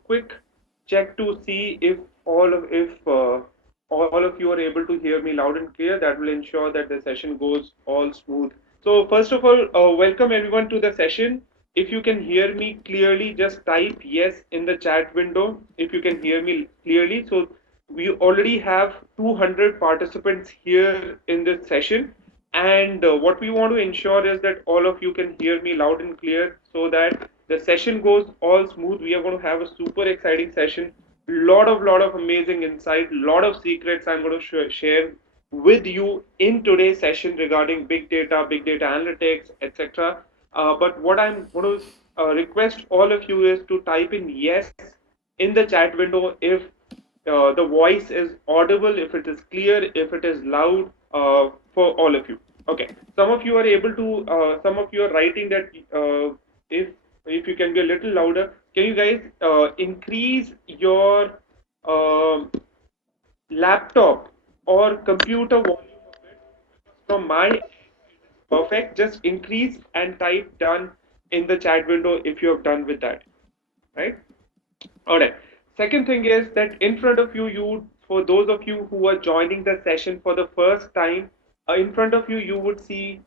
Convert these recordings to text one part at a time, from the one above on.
quick check to see if all of you are able to hear me loud and clear. That will ensure that the session goes all smooth. So first of all, welcome everyone to the session. If you can hear me clearly, just type yes in the chat window if you can hear me clearly. So we already have 200 participants here in this session, and what we want to ensure is that all of you can hear me loud and clear so that the session goes all smooth. We are going to have a super exciting session. Lot of amazing insight, lot of secrets I'm going to share with you in today's session regarding big data analytics, etc. But what I'm going to request all of you is to type in yes in the chat window if the voice is audible, if it is clear, if it is loud for all of you. Okay, some of you are able to, some of you are writing that if you can be a little louder, can you guys increase your um laptop or computer volume a bit? From my end, perfect. Just increase and type done in the chat window if you have done with that, right? All right. Second thing is that in front of you, for those of you who are joining the session for the first time, in front of you, you would see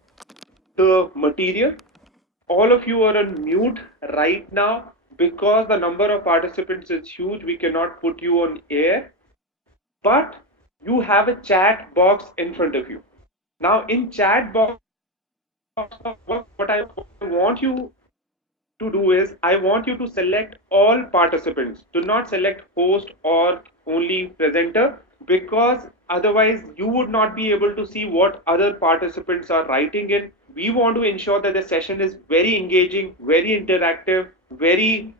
the material. All of you are on mute right now because the number of participants is huge. We cannot put you on air, but you have a chat box in front of you. Now, in chat box, what I want you to do is I want you to select all participants. Do not select host or only presenter, because otherwise you would not be able to see what other participants are writing in. We want to ensure that the session is very engaging, very interactive, very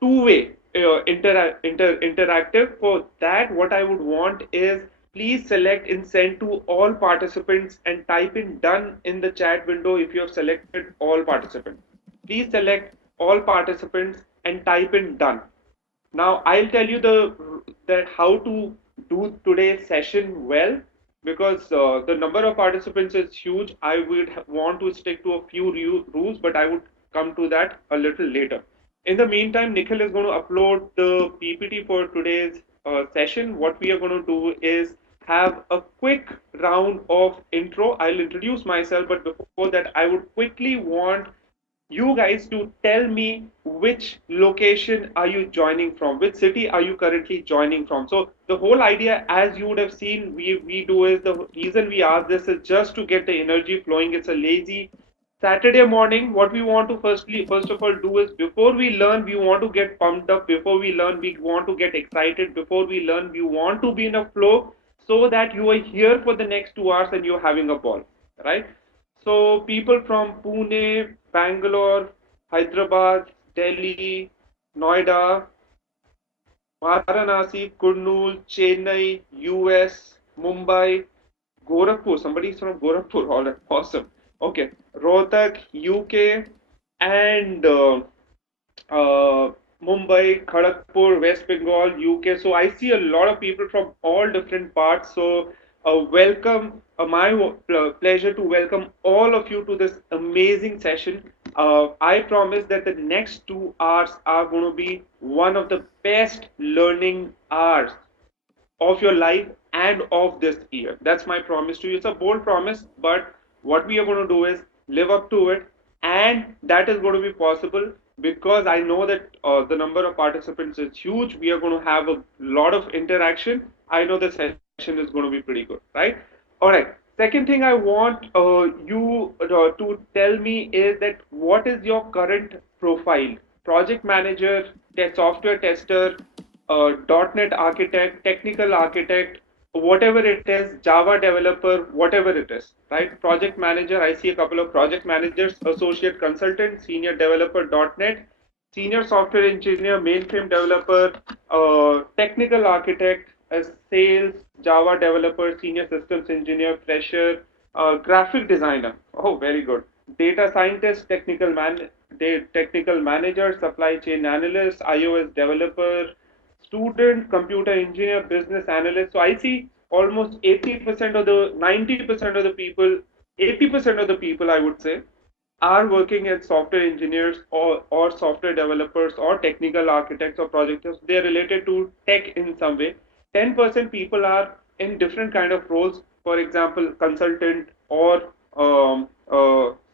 two-way interactive. For that, what I would want is please select and send to all participants and type in done in the chat window if you have selected all participants. Please select all participants and type in done. Now I'll tell you that how to do today's session well, because the number of participants is huge. I would want to stick to a few rules, but I would come to that a little later. In the meantime, Nikhil is going to upload the PPT for today's session. What we are going to do is have a quick round of intro. I'll introduce myself, but before that, I would quickly want you guys to tell me which location are you joining from, which city are you currently joining from. So the whole idea, as you would have seen, we do is, the reason we ask this is just to get the energy flowing. It's a lazy Saturday morning. What we want to first of all do is, before we learn, we want to get pumped up. Before we learn, we want to get excited. Before we learn, we want to be in a flow, so that you are here for the next 2 hours and you're having a ball, right? So people from Pune, Bangalore, Hyderabad, Delhi, Noida, Varanasi, Kurnool, Chennai, US, Mumbai, Gorakhpur. Somebody's from Gorakhpur. All right, awesome. Okay, Rohtak, UK, and Mumbai, Kharagpur, West Bengal, UK. So I see a lot of people from all different parts. So welcome. Pleasure to welcome all of you to this amazing session. I promise that the next 2 hours are going to be one of the best learning hours of your life and of this year. That's my promise to you. It's a bold promise, but what we are going to do is live up to it, and that is going to be possible because I know that the number of participants is huge. We are going to have a lot of interaction. I know the session is going to be pretty good, right? All right. Second thing I want you to tell me is that what is your current profile? Project manager, software tester, .NET architect, technical architect, whatever it is, Java developer, whatever it is, right? Project manager, I see a couple of project managers, associate consultant, senior developer, .NET, senior software engineer, mainframe developer, technical architect, sales, Java developer, senior systems engineer, fresher, graphic designer. Oh, very good. Data scientist, technical manager, supply chain analyst, iOS developer, student, computer engineer, business analyst. So I see almost 80% of the 90% of the people, 80% of the people, I would say, are working as software engineers or software developers or technical architects or projectors, they're related to tech in some way. 10% people are in different kind of roles, for example, consultant or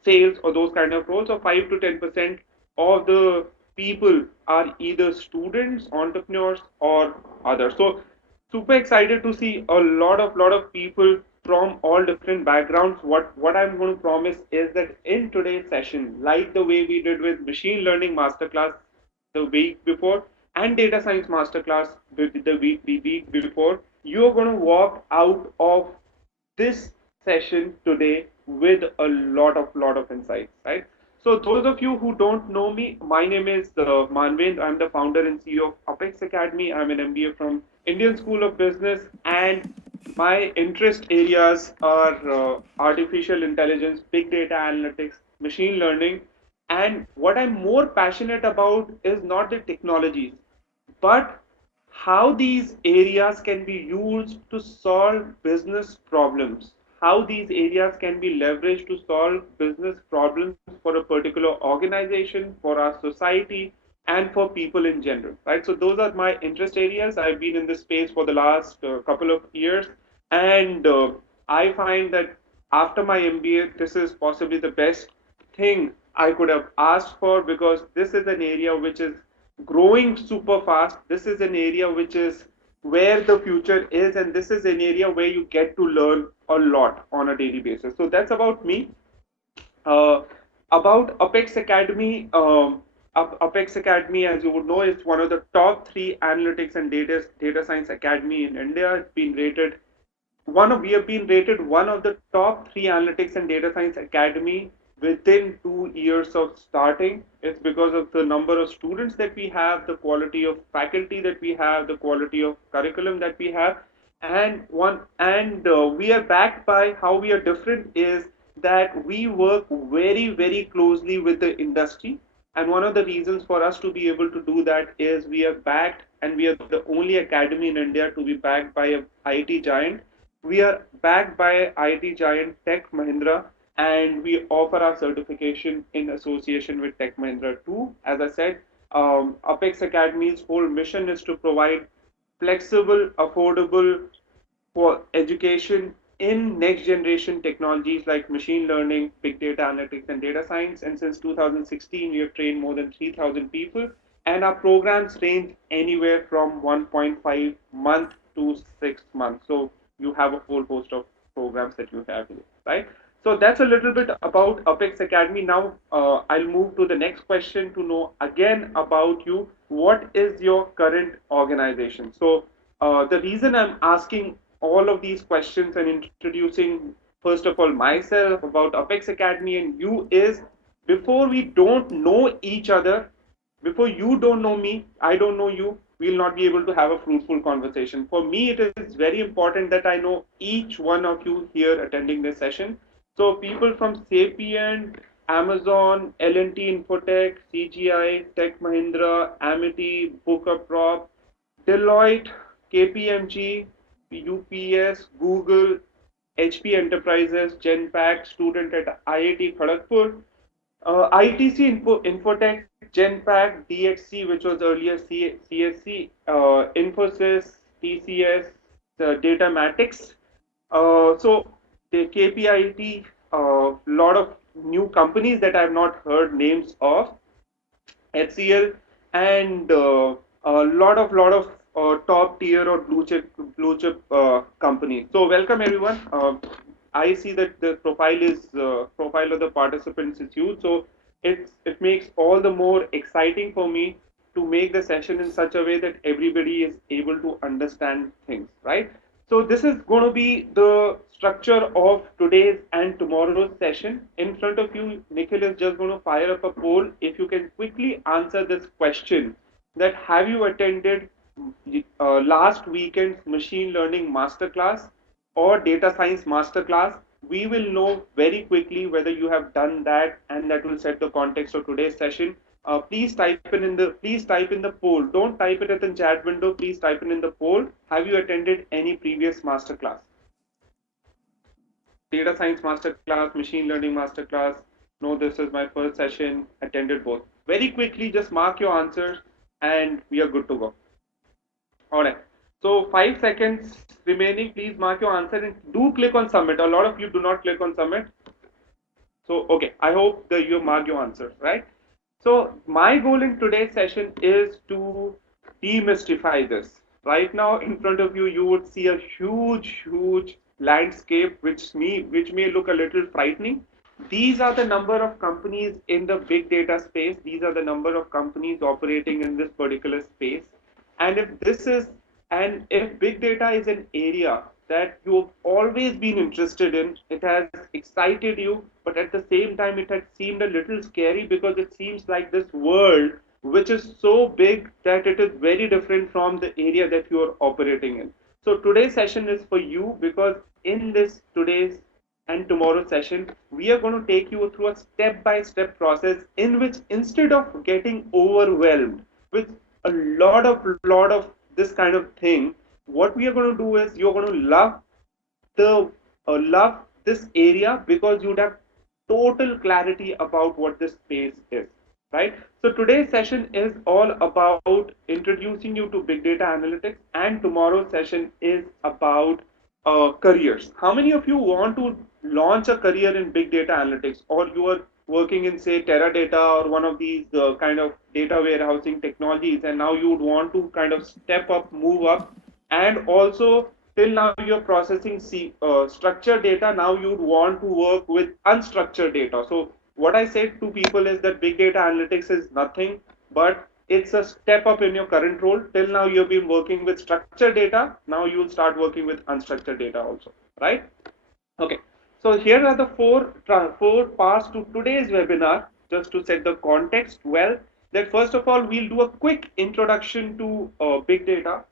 sales or those kind of roles, or 5 to 10% of the people are either students, entrepreneurs, or others. So super excited to see a lot of people from all different backgrounds. What I'm going to promise is that in today's session, like the way we did with machine learning masterclass the week before and data science masterclass the week before, you're going to walk out of this session today with a lot of insights, right? So those of you who don't know me, my name is Manvendra. I'm the founder and CEO of Apex Academy. I'm an MBA from Indian School of Business, and my interest areas are artificial intelligence, big data analytics, machine learning, and what I'm more passionate about is not the technologies, but how these areas can be used to solve business problems, how these areas can be leveraged to solve business problems for a particular organization, for our society, and for people in general, right? So those are my interest areas. I've been in this space for the last couple of years, and I find that after my MBA, this is possibly the best thing I could have asked for, because this is an area which is growing super fast. This is an area which is where the future is, and this is an area where you get to learn a lot on a daily basis. So that's about me. Uh, about Apex Academy, Apex Academy, as you would know, is one of the top three analytics and data science academy in India. It's been rated we have been rated one of the top three analytics and data science academy within 2 years of starting. It's because of the number of students that we have, the quality of faculty that we have, the quality of curriculum that we have, and we are backed by how we are different is that we work very closely with the industry. And one of the reasons for us to be able to do that is we are backed, and we are the only academy in India to be backed by a IT giant. We are backed by IT giant Tech Mahindra, and we offer our certification in association with Tech Mahindra too. As I said, Apex Academy's whole mission is to provide flexible, affordable for education in next generation technologies like machine learning, big data analytics, and data science. And since 2016, we have trained more than 3,000 people, and our programs range anywhere from 1.5 month to 6 months. So you have a whole host of programs that you have here, right? So that's a little bit about Apex Academy. Now I'll move to the next question to know again about you. What is your current organization? So the reason I'm asking all of these questions and introducing, first of all, myself about Apex Academy and you is, before we don't know each other, before you don't know me, I don't know you, we'll not be able to have a fruitful conversation. For me, it is very important that I know each one of you here attending this session. So people from Sapient, Amazon, L&T Infotech, CGI, Tech Mahindra, Amity, Booker Prop, Deloitte, KPMG, UPS, Google, HP Enterprises, Genpact, student at IIT Kharagpur, ITC Infotech, Genpact, DXC, which was earlier CSC, Infosys, TCS, Datamatics. So the KPIT, a lot of new companies that I have not heard names of, HCL, and a lot of top tier or blue chip companies. So welcome everyone. I see that the profile of the participants is huge, so it makes all the more exciting for me to make the session in such a way that everybody is able to understand things, right? So this is going to be the structure of today's and tomorrow's session. In front of you, Nikhil is just going to fire up a poll. If you can quickly answer this question, that have you attended last weekend's machine learning masterclass or data science masterclass? We will know very quickly whether you have done that, and that will set the context of today's session. Please type in the poll. Don't type it at the chat window. Please type it in the poll. Have you attended any previous masterclass? Data science masterclass, machine learning masterclass. No, this is my first session, attended both. Very quickly, just mark your answers and we are good to go. All right. So 5 seconds remaining. Please mark your answer and do click on submit. A lot of you do not click on submit. So, okay, I hope that you mark your answers, right? So, my goal in today's session is to demystify this. Right now, in front of you, you would see a huge landscape, which may look a little frightening. These are the number of companies in the big data space. These are the number of companies operating in this particular space. And if big data is an area that you've always been interested in, it has excited you, but at the same time, it had seemed a little scary because it seems like this world, which is so big that it is very different from the area that you are operating in. So today's session is for you because in this today's and tomorrow's session, we are going to take you through a step-by-step process in which instead of getting overwhelmed with a lot of this kind of thing, what we are going to do is you're going to the love this area because you'd have total clarity about what this space is, right? So today's session is all about introducing you to big data analytics, and tomorrow's session is about careers. How many of you want to launch a career in big data analytics, or you are working in say Teradata or one of these kind of data warehousing technologies, and now you would want to kind of step up, move up, and also till now you're processing structured data. Now you'd want to work with unstructured data. So what I said to people is that big data analytics is nothing but it's a step up in your current role. Till now you've been working with structured data. Now you'll start working with unstructured data also, right? Okay. So here are the four parts to today's webinar. Just to set the context well, that first of all we'll do a quick introduction to big data,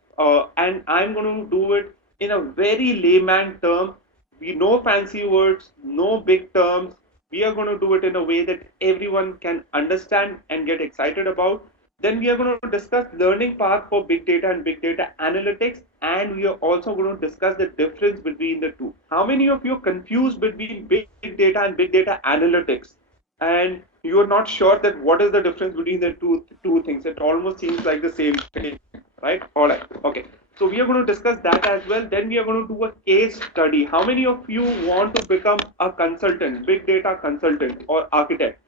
and I'm going to do it in a very layman term. We no fancy words, no big terms. We are going to do it in a way that everyone can understand and get excited about. Then we are going to discuss learning path for big data and big data analytics, and we are also going to discuss the difference between the two. How many of you are confused between big data and big data analytics, and you are not sure that what is the difference between the two things? It almost seems like the same thing, right? All right, okay. So we are going to discuss that as well. Then we are going to do a case study. How many of you want to become a consultant, big data consultant or architect?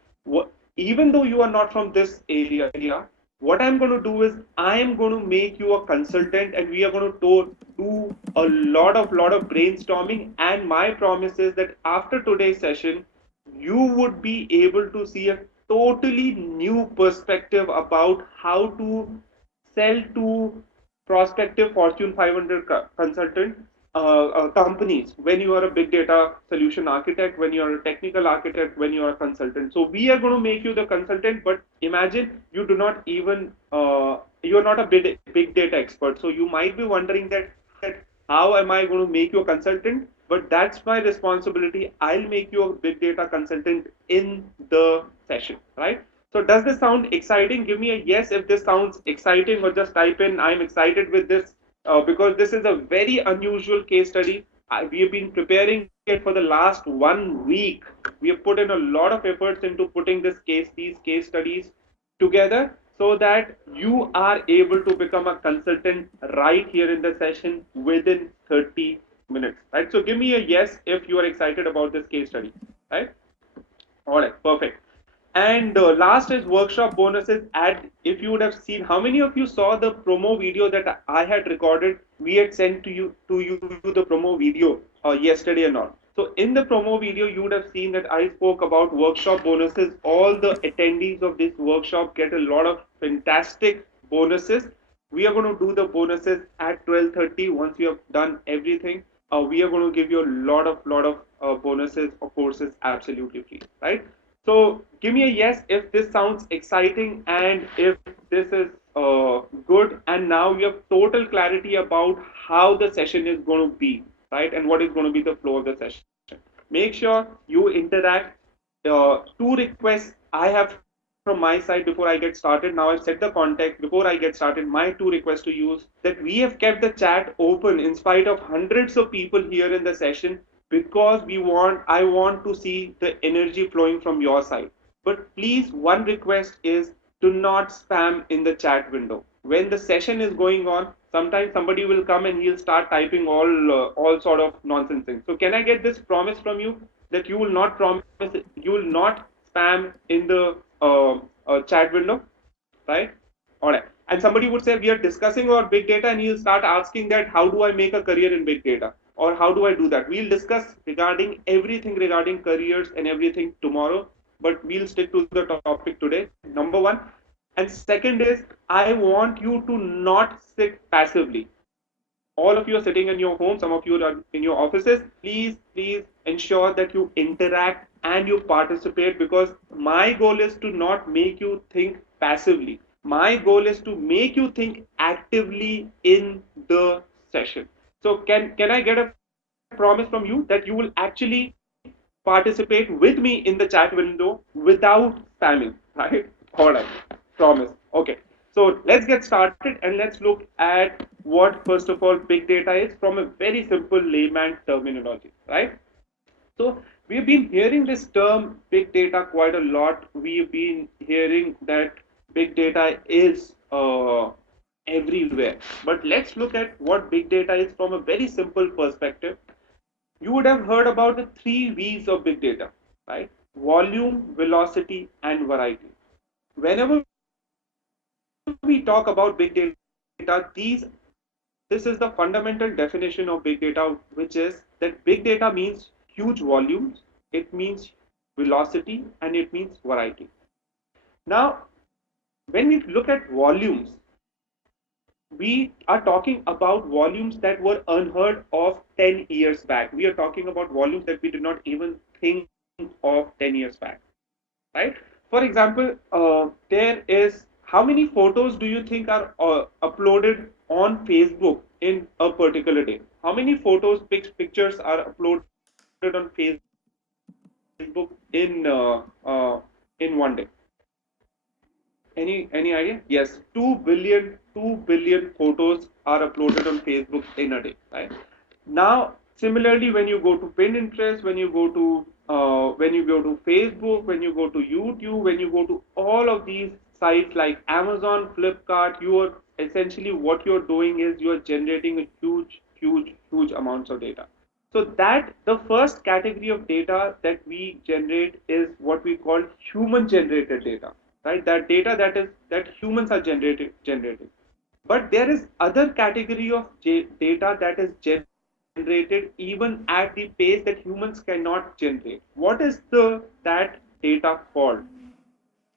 Even though you are not from this area, what I'm going to do is I'm going to make you a consultant, and we are going to do a lot of brainstorming. And my promise is that after today's session, you would be able to see a totally new perspective about how to sell to prospective Fortune 500 consultant companies when you are a big data solution architect, when you are a technical architect, when you are a consultant. So we are going to make you the consultant, but imagine you do not even you are not a big data expert. So you might be wondering that how am I going to make you a consultant? But that's my responsibility. I'll make you a big data consultant in the session, right? So does this sound exciting? Give me a yes if this sounds exciting, or just type in I'm excited with this, because this is a very unusual case study. We have been preparing it for the last 1 week. We have put in a lot of efforts into putting these case studies together so that you are able to become a consultant right here in the session within 30 minutes, right? So give me a yes if you are excited about this case study, right? All right, perfect. And last is workshop bonuses. And if you would have seen, how many of you saw the promo video that I had recorded? We had sent to you the promo video yesterday or not. So in the promo video, you would have seen that I spoke about workshop bonuses. All the attendees of this workshop get a lot of fantastic bonuses. We are going to do the bonuses at 12:30 once we have done everything. We are going to give you a lot of bonuses or courses absolutely free, right? So give me a yes if this sounds exciting and if this is good. And now you have total clarity about how the session is going to be, right? And what is going to be the flow of the session. Make sure you interact. Two requests I have from my side before I get started. Now I've set the context. Before I get started, my two requests to you is that we have kept the chat open in spite of hundreds of people here in the session. because I want to see the energy flowing from your side. But please, one request is, do not spam in the chat window. When the session is going on, sometimes somebody will come and he'll start typing all sort of nonsense things. So can I get this promise from you that you will not spam in the chat window, right? All right. And somebody would say, we are discussing about big data, and he'll start asking that, how do I make a career in big data? Or how do I do that? We'll discuss regarding everything regarding careers and everything tomorrow, but we'll stick to the topic today. Number one. And second is, I want you to not sit passively. All of you are sitting in your home, some of you are in your offices. Please ensure that you interact and you participate, because my goal is to not make you think passively. My goal is to make you think actively in the session. So can I get a promise from you that you will actually participate with me in the chat window without spamming, right? All right, promise. Okay, so let's get started and let's look at what, first of all, big data is from a very simple layman terminology, right? So we've been hearing this term big data quite a lot. We've been hearing that big data is everywhere. But let's look at what big data is from a very simple perspective. You would have heard about the three V's of big data, right? Volume, velocity, and variety. Whenever we talk about big data, this is the fundamental definition of big data, which is that big data means huge volumes, it means velocity, and it means variety. Now, when we look at volumes, we are talking about volumes that were unheard of 10 years back. We are talking about volumes that we did not even think of 10 years back, right? For example, there is, how many photos do you think are uploaded on Facebook in a particular day? How many photos, pictures are uploaded on Facebook in one day? Any idea? Yes, 2 billion photos are uploaded on Facebook in a day, right? Now, similarly, when you go to Pinterest, when you go to Facebook, when you go to YouTube, when you go to all of these sites like Amazon, Flipkart, you are essentially, what you're doing is you are generating a huge amounts of data. So that the first category of data that we generate is what we call human generated data, right? That data that humans are generating. But there is other category of data that is generated even at the pace that humans cannot generate. What is that data called?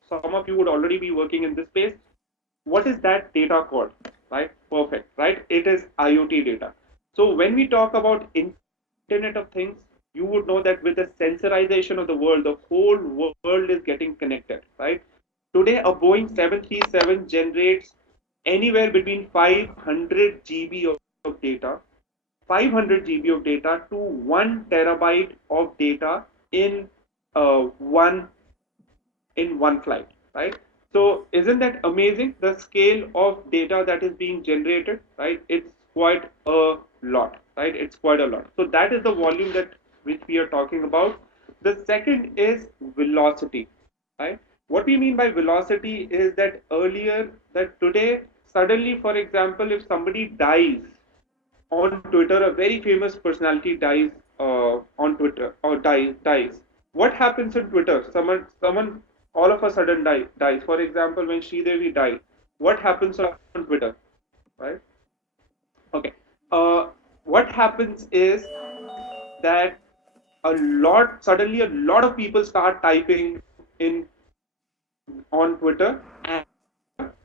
Some of you would already be working in this space. What is that data called? Right? Perfect. Right? It is IoT data. So when we talk about Internet of Things, you would know that with the sensorization of the world, the whole world is getting connected. Right? Today, a Boeing 737 generates anywhere between 500 GB of data, 500 GB of data to 1 terabyte of data in one flight, right? So isn't that amazing? The scale of data that is being generated, right? It's quite a lot, right? It's quite a lot. So that is the volume that which we are talking about. The second is velocity, right? What we mean by velocity is that today, suddenly, for example, if somebody dies on Twitter, a very famous personality dies on Twitter or dies. What happens on Twitter? Someone all of a sudden dies. For example, when Sridevi died, what happens on Twitter, right? Okay. Uh, what happens is that suddenly a lot of people start typing in on Twitter,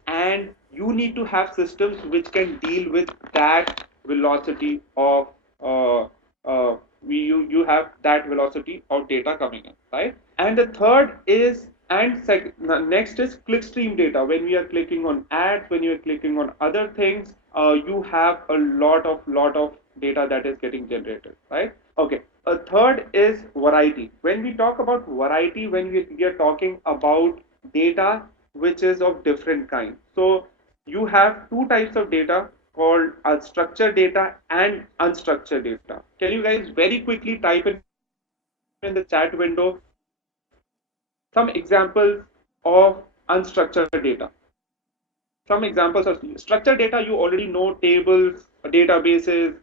and you need to have systems which can deal with that velocity of uh, you have that velocity of data coming in, right? And the third is next is clickstream data. When we are clicking on ads, when you are clicking on other things, you have a lot of data that is getting generated, right? Okay. A third is variety. When we talk about variety, when we are talking about data which is of different kind. So you have two types of data called structured data and unstructured data. Can you guys very quickly type in the chat window some examples of unstructured data? Some examples of structured data you already know, tables, databases,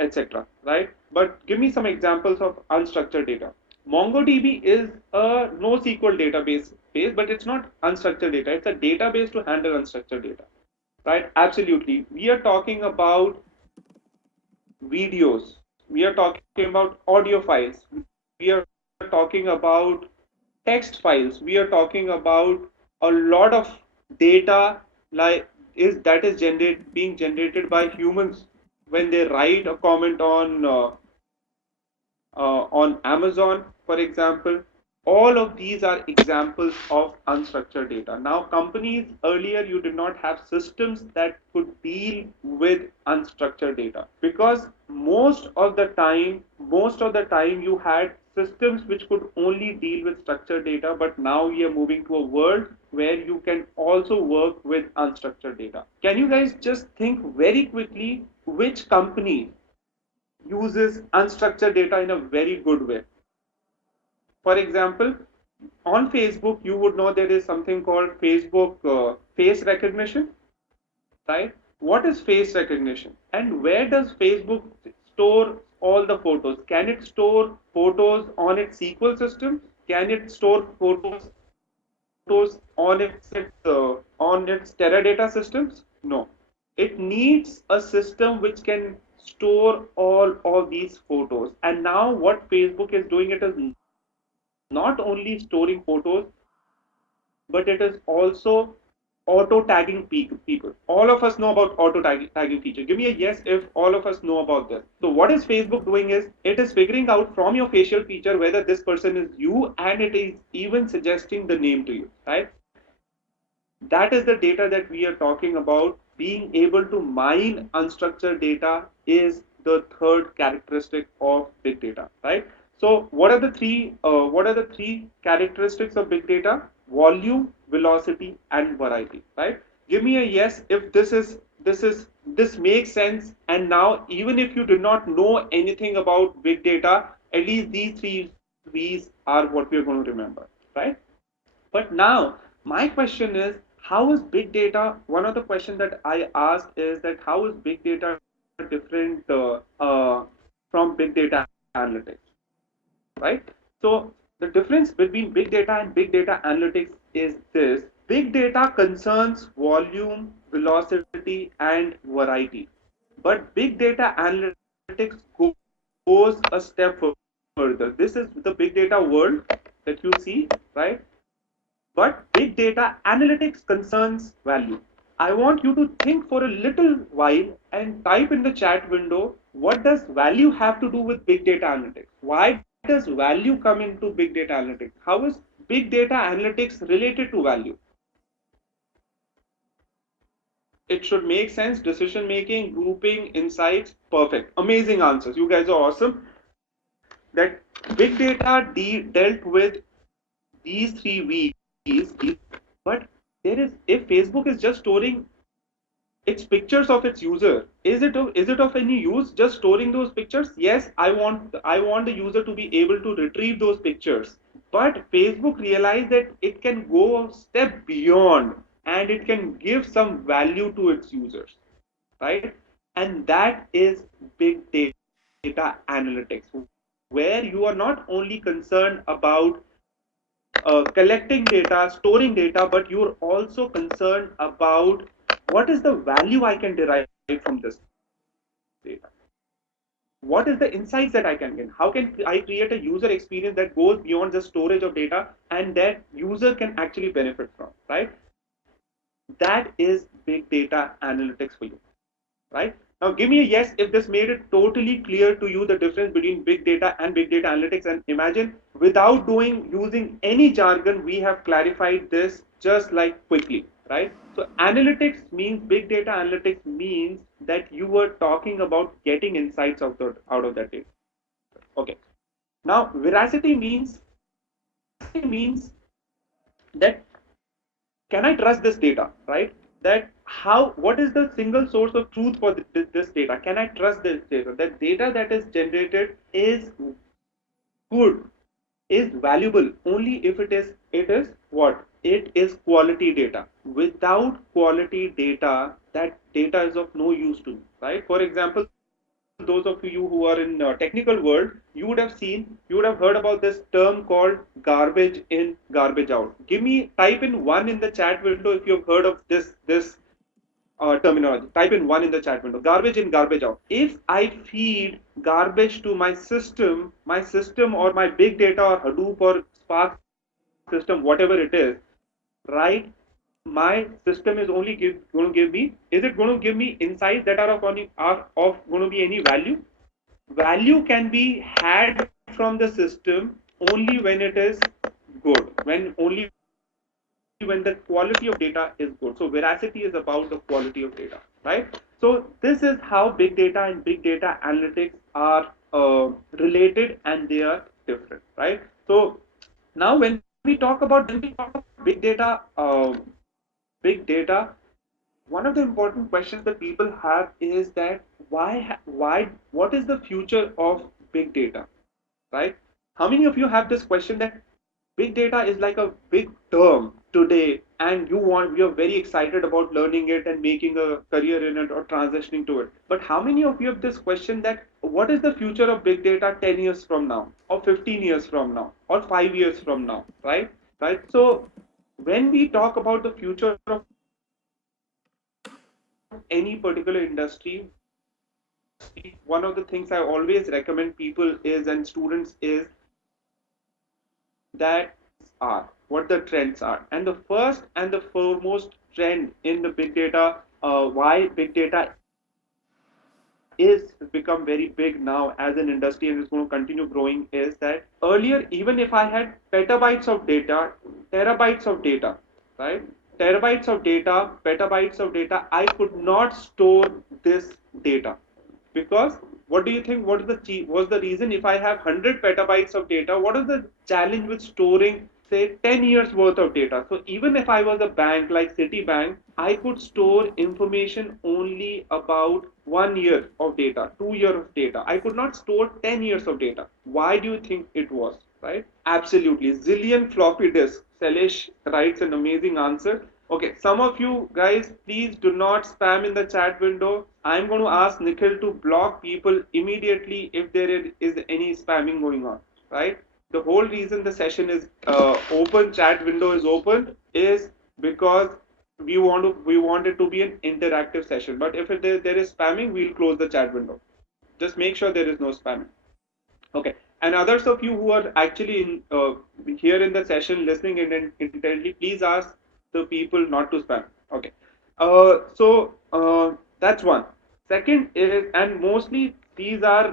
etc. Right? But give me some examples of unstructured data. MongoDB is a NoSQL database, but it's not unstructured data. It's a database to handle unstructured data. Right? Absolutely. We are talking about videos. We are talking about audio files. We are talking about text files. We are talking about a lot of data like is being generated by humans when they write a comment on Amazon, for example. All of these are examples of unstructured data. Now, companies earlier you did not have systems that could deal with unstructured data because most of the time you had systems which could only deal with structured data. But now we are moving to a world where you can also work with unstructured data. Can you guys just think very quickly which company uses unstructured data in a very good way? For example, on Facebook, you would know there is something called Facebook face recognition, right? What is face recognition? And where does Facebook store all the photos? Can it store photos on its SQL system? Can it store photos on its Teradata systems? No. It needs a system which can store all of these photos. And now what Facebook is doing, it is not only storing photos, but it is also auto tagging people. All of us know about auto tagging feature. Give me a yes if all of us know about this. So what is Facebook doing is it is figuring out from your facial feature whether this person is you, and it is even suggesting the name to you, right? That is the data that we are talking about. Being able to mine unstructured data is the third characteristic of big data, right? So what are the three characteristics of big data? Volume, velocity, and variety, right? Give me a yes if this makes sense. And now, even if you do not know anything about big data, at least these three V's are what we are going to remember, right? But now, my question is, how is big data? One of the questions that I asked is that how is big data different from big data analytics, right? So the difference between big data and big data analytics is this: big data concerns volume, velocity, and variety, but big data analytics goes a step further. This is the big data world that you see, right? But big data analytics concerns value. I want you to think for a little while and type in the chat window, what does value have to do with big data analytics? Why does value come into big data analytics? How is big data analytics related to value? It should make sense: decision making, grouping, insights. Perfect. Amazing answers. You guys are awesome. That big data dealt with these three V's, but there is, if Facebook is just storing its pictures of its user, is it of any use just storing those pictures? Yes, I want the user to be able to retrieve those pictures. But Facebook realized that it can go a step beyond and it can give some value to its users, right? And that is big data analytics, where you are not only concerned about collecting data, storing data, but you're also concerned about what is the value I can derive from this data. What is the insights that I can gain? How can I create a user experience that goes beyond just storage of data and that user can actually benefit from, right? That is big data analytics for you, right? Now, give me a yes if this made it totally clear to you the difference between big data and big data analytics. And imagine, without using any jargon, we have clarified this just like quickly, right? So analytics means, big data analytics means that you were talking about getting insights out of that data. Okay. Now, veracity means that can I trust this data, right? that how what is the single source of truth for this data? Can I trust this data? That data that is generated is good, is valuable only if it is what? It is quality data. Without quality data, that data is of no use to me, right? For example, those of you who are in technical world, you would have heard about this term called garbage in, garbage out. Give me, type in one in the chat window if you've heard of this terminology. Type in one in the chat window. Garbage in, garbage out. If I feed garbage to my system or my big data or Hadoop or Spark system, whatever it is, right? My system is only going to give me. Is it going to give me insights that are of going to be any value? Value can be had from the system only when it is good. Only when the quality of data is good. So veracity is about the quality of data, right? So this is how big data and big data analytics are related, and they are different, right? So now when we talk about big data, one of the important questions that people have is that why what is the future of big data, right? How many of you have this question that big data is like a big term today, and you're very excited about learning it and making a career in it or transitioning to it? But how many of you have this question that what is the future of big data 10 years from now, or 15 years from now, or 5 years from now, right? So when we talk about the future of any particular industry, one of the things I always recommend people is and students is that are what the trends are. And the first and the foremost trend in the big data, why big data is become very big now as an industry and is going to continue growing, is that earlier, even if I had petabytes of data, terabytes of data, right? Terabytes of data, petabytes of data, I could not store this data. Because what do you think? What is was the reason? If I have 100 petabytes of data, what is the challenge with storing, say, 10 years worth of data? So even if I was a bank like Citibank, I could store information only about 1 year of data, 2 years of data. I could not store 10 years of data. Why do you think it was? Right? Absolutely. Zillion floppy disks. Selesh writes an amazing answer. Okay, some of you guys, please do not spam in the chat window. I'm going to ask Nikhil to block people immediately if there is any spamming going on, right? The whole reason the session is open, chat window is open, is because we want it to be an interactive session. But if there is spamming, we'll close the chat window. Just make sure there is no spamming. Okay. And others of you who are actually here in the session listening in intently, please ask the people not to spam. Okay. That's one. Second is, and mostly these are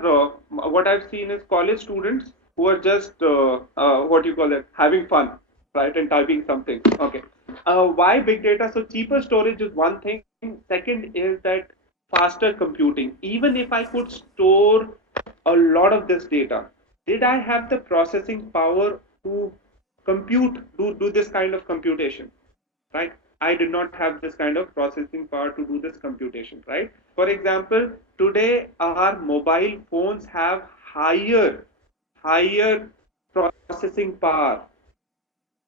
what I've seen is college students who are just what you call it, having fun, right, and typing something. Okay. Why big data? So cheaper storage is one thing. Second is that faster computing. Even if I could store a lot of this data, did I have the processing power to do this kind of computation, right? I did not have this kind of processing power to do this computation, right? For example, today our mobile phones have higher processing power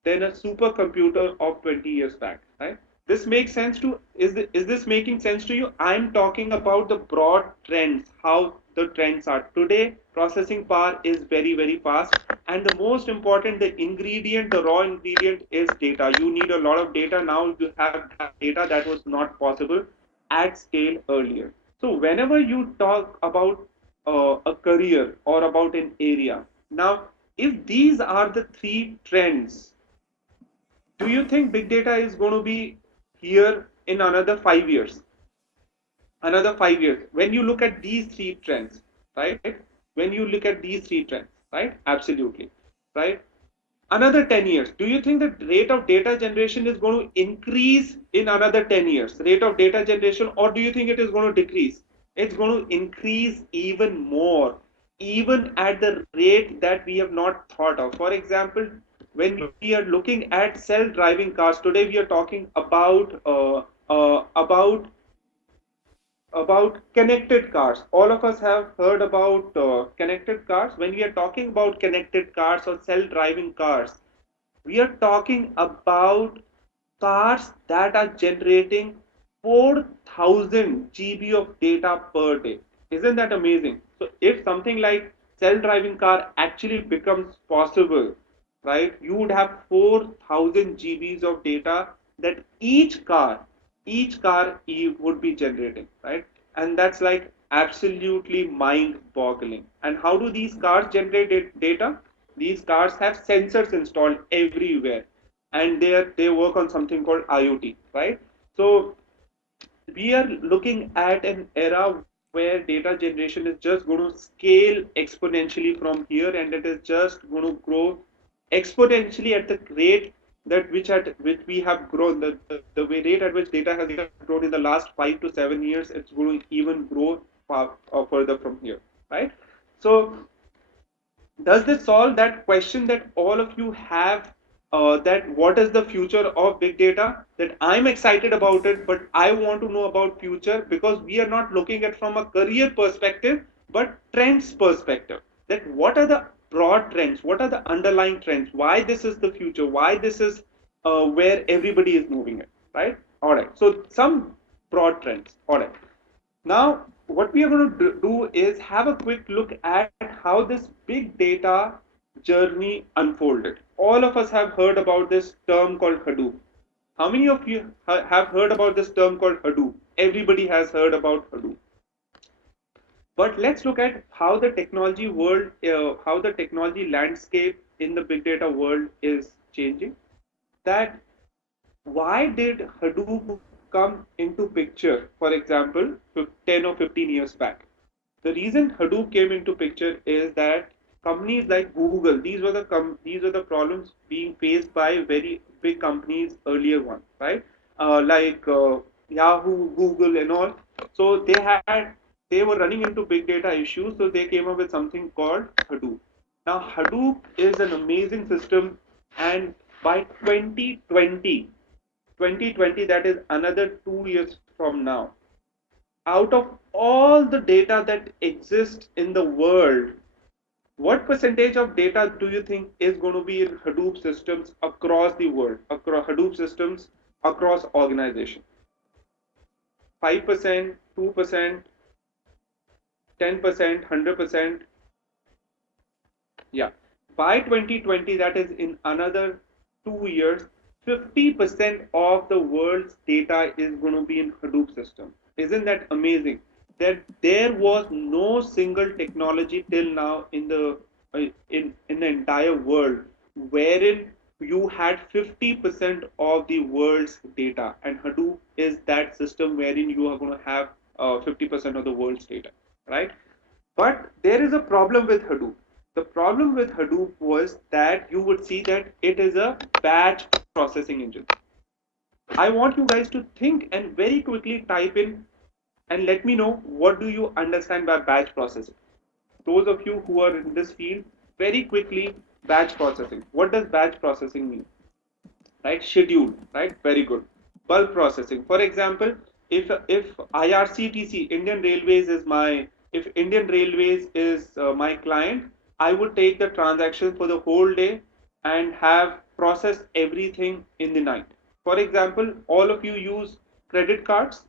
than a supercomputer of 20 years back, right? This makes sense to is this making sense to you? I'm talking about the broad trends, how the trends are today. Processing power is very fast, and the most important, the raw ingredient is data. You need a lot of data now. You have data that was not possible at scale earlier. So whenever you talk about a career or about an area, now if these are the three trends, do you think big data is going to be here in another 5 years? Another 5 years. When you look at these three trends, right? When you look at these three trends, right? Absolutely, right? Another 10 years. Do you think the rate of data generation is going to increase in another 10 years? Rate of data generation, or do you think it is going to decrease? It's going to increase even more, even at the rate that we have not thought of. For example, when we are looking at self-driving cars, today we are talking about about connected cars. All of us have heard about connected cars. When we are talking about connected cars or self-driving cars, we are talking about cars that are generating 4,000 GB of data per day. Isn't that amazing? So if something like self-driving car actually becomes possible, right, you would have 4,000 GBs of data that each car would be generating, right? And that's like absolutely mind-boggling. And how do these cars generate data? These cars have sensors installed everywhere, and they work on something called IoT, right? So we are looking at an era where data generation is just going to scale exponentially from here, and it is just going to grow exponentially at the rate at which we have grown. The way rate at which data has grown in the last 5 to 7 years, it's going to even grow further from here, right? So does this solve that question that all of you have, that what is the future of big data? That I'm excited about it, but I want to know about future, because we are not looking at from a career perspective but trends perspective. That what are the broad trends, what are the underlying trends, why this is the future, why this is where everybody is moving it, right? All right, so some broad trends. All right, now, what we are going to do is have a quick look at how this big data journey unfolded. All of us have heard about this term called Hadoop. How many of you have heard about this term called Hadoop? Everybody has heard about Hadoop. But let's look at how the technology world, how the technology landscape in the big data world is changing. That why did Hadoop come into picture, for example, 10 or 15 years back? The reason Hadoop came into picture is that companies like Google, these were the problems being faced by very big companies earlier on, right? Like Yahoo, Google, and all. So they were running into big data issues, so they came up with something called Hadoop. Now Hadoop is an amazing system, and by 2020, that is another 2 years from now, out of all the data that exists in the world, what percentage of data do you think is going to be in Hadoop systems across the world, across Hadoop systems, across organization? 5%, 2%, 10%, 100%? Yeah. By 2020, that is in another 2 years, 50% of the world's data is going to be in Hadoop system. Isn't that amazing? That there was no single technology till now in the in the entire world wherein you had 50% of the world's data, and Hadoop is that system wherein you are going to have 50% of the world's data, right? But there is a problem with Hadoop. The problem with Hadoop was that you would see that it is a batch processing engine. I want you guys to think and very quickly type in and let me know what do you understand by batch processing. Those of you who are in this field, very quickly, batch processing. What does batch processing mean? Right? Schedule, right? Very good. Bulk processing. For example, if IRCTC, Indian Railways is my if Indian Railways is my client, I would take the transaction for the whole day and have processed everything in the night. For example, all of you use credit cards,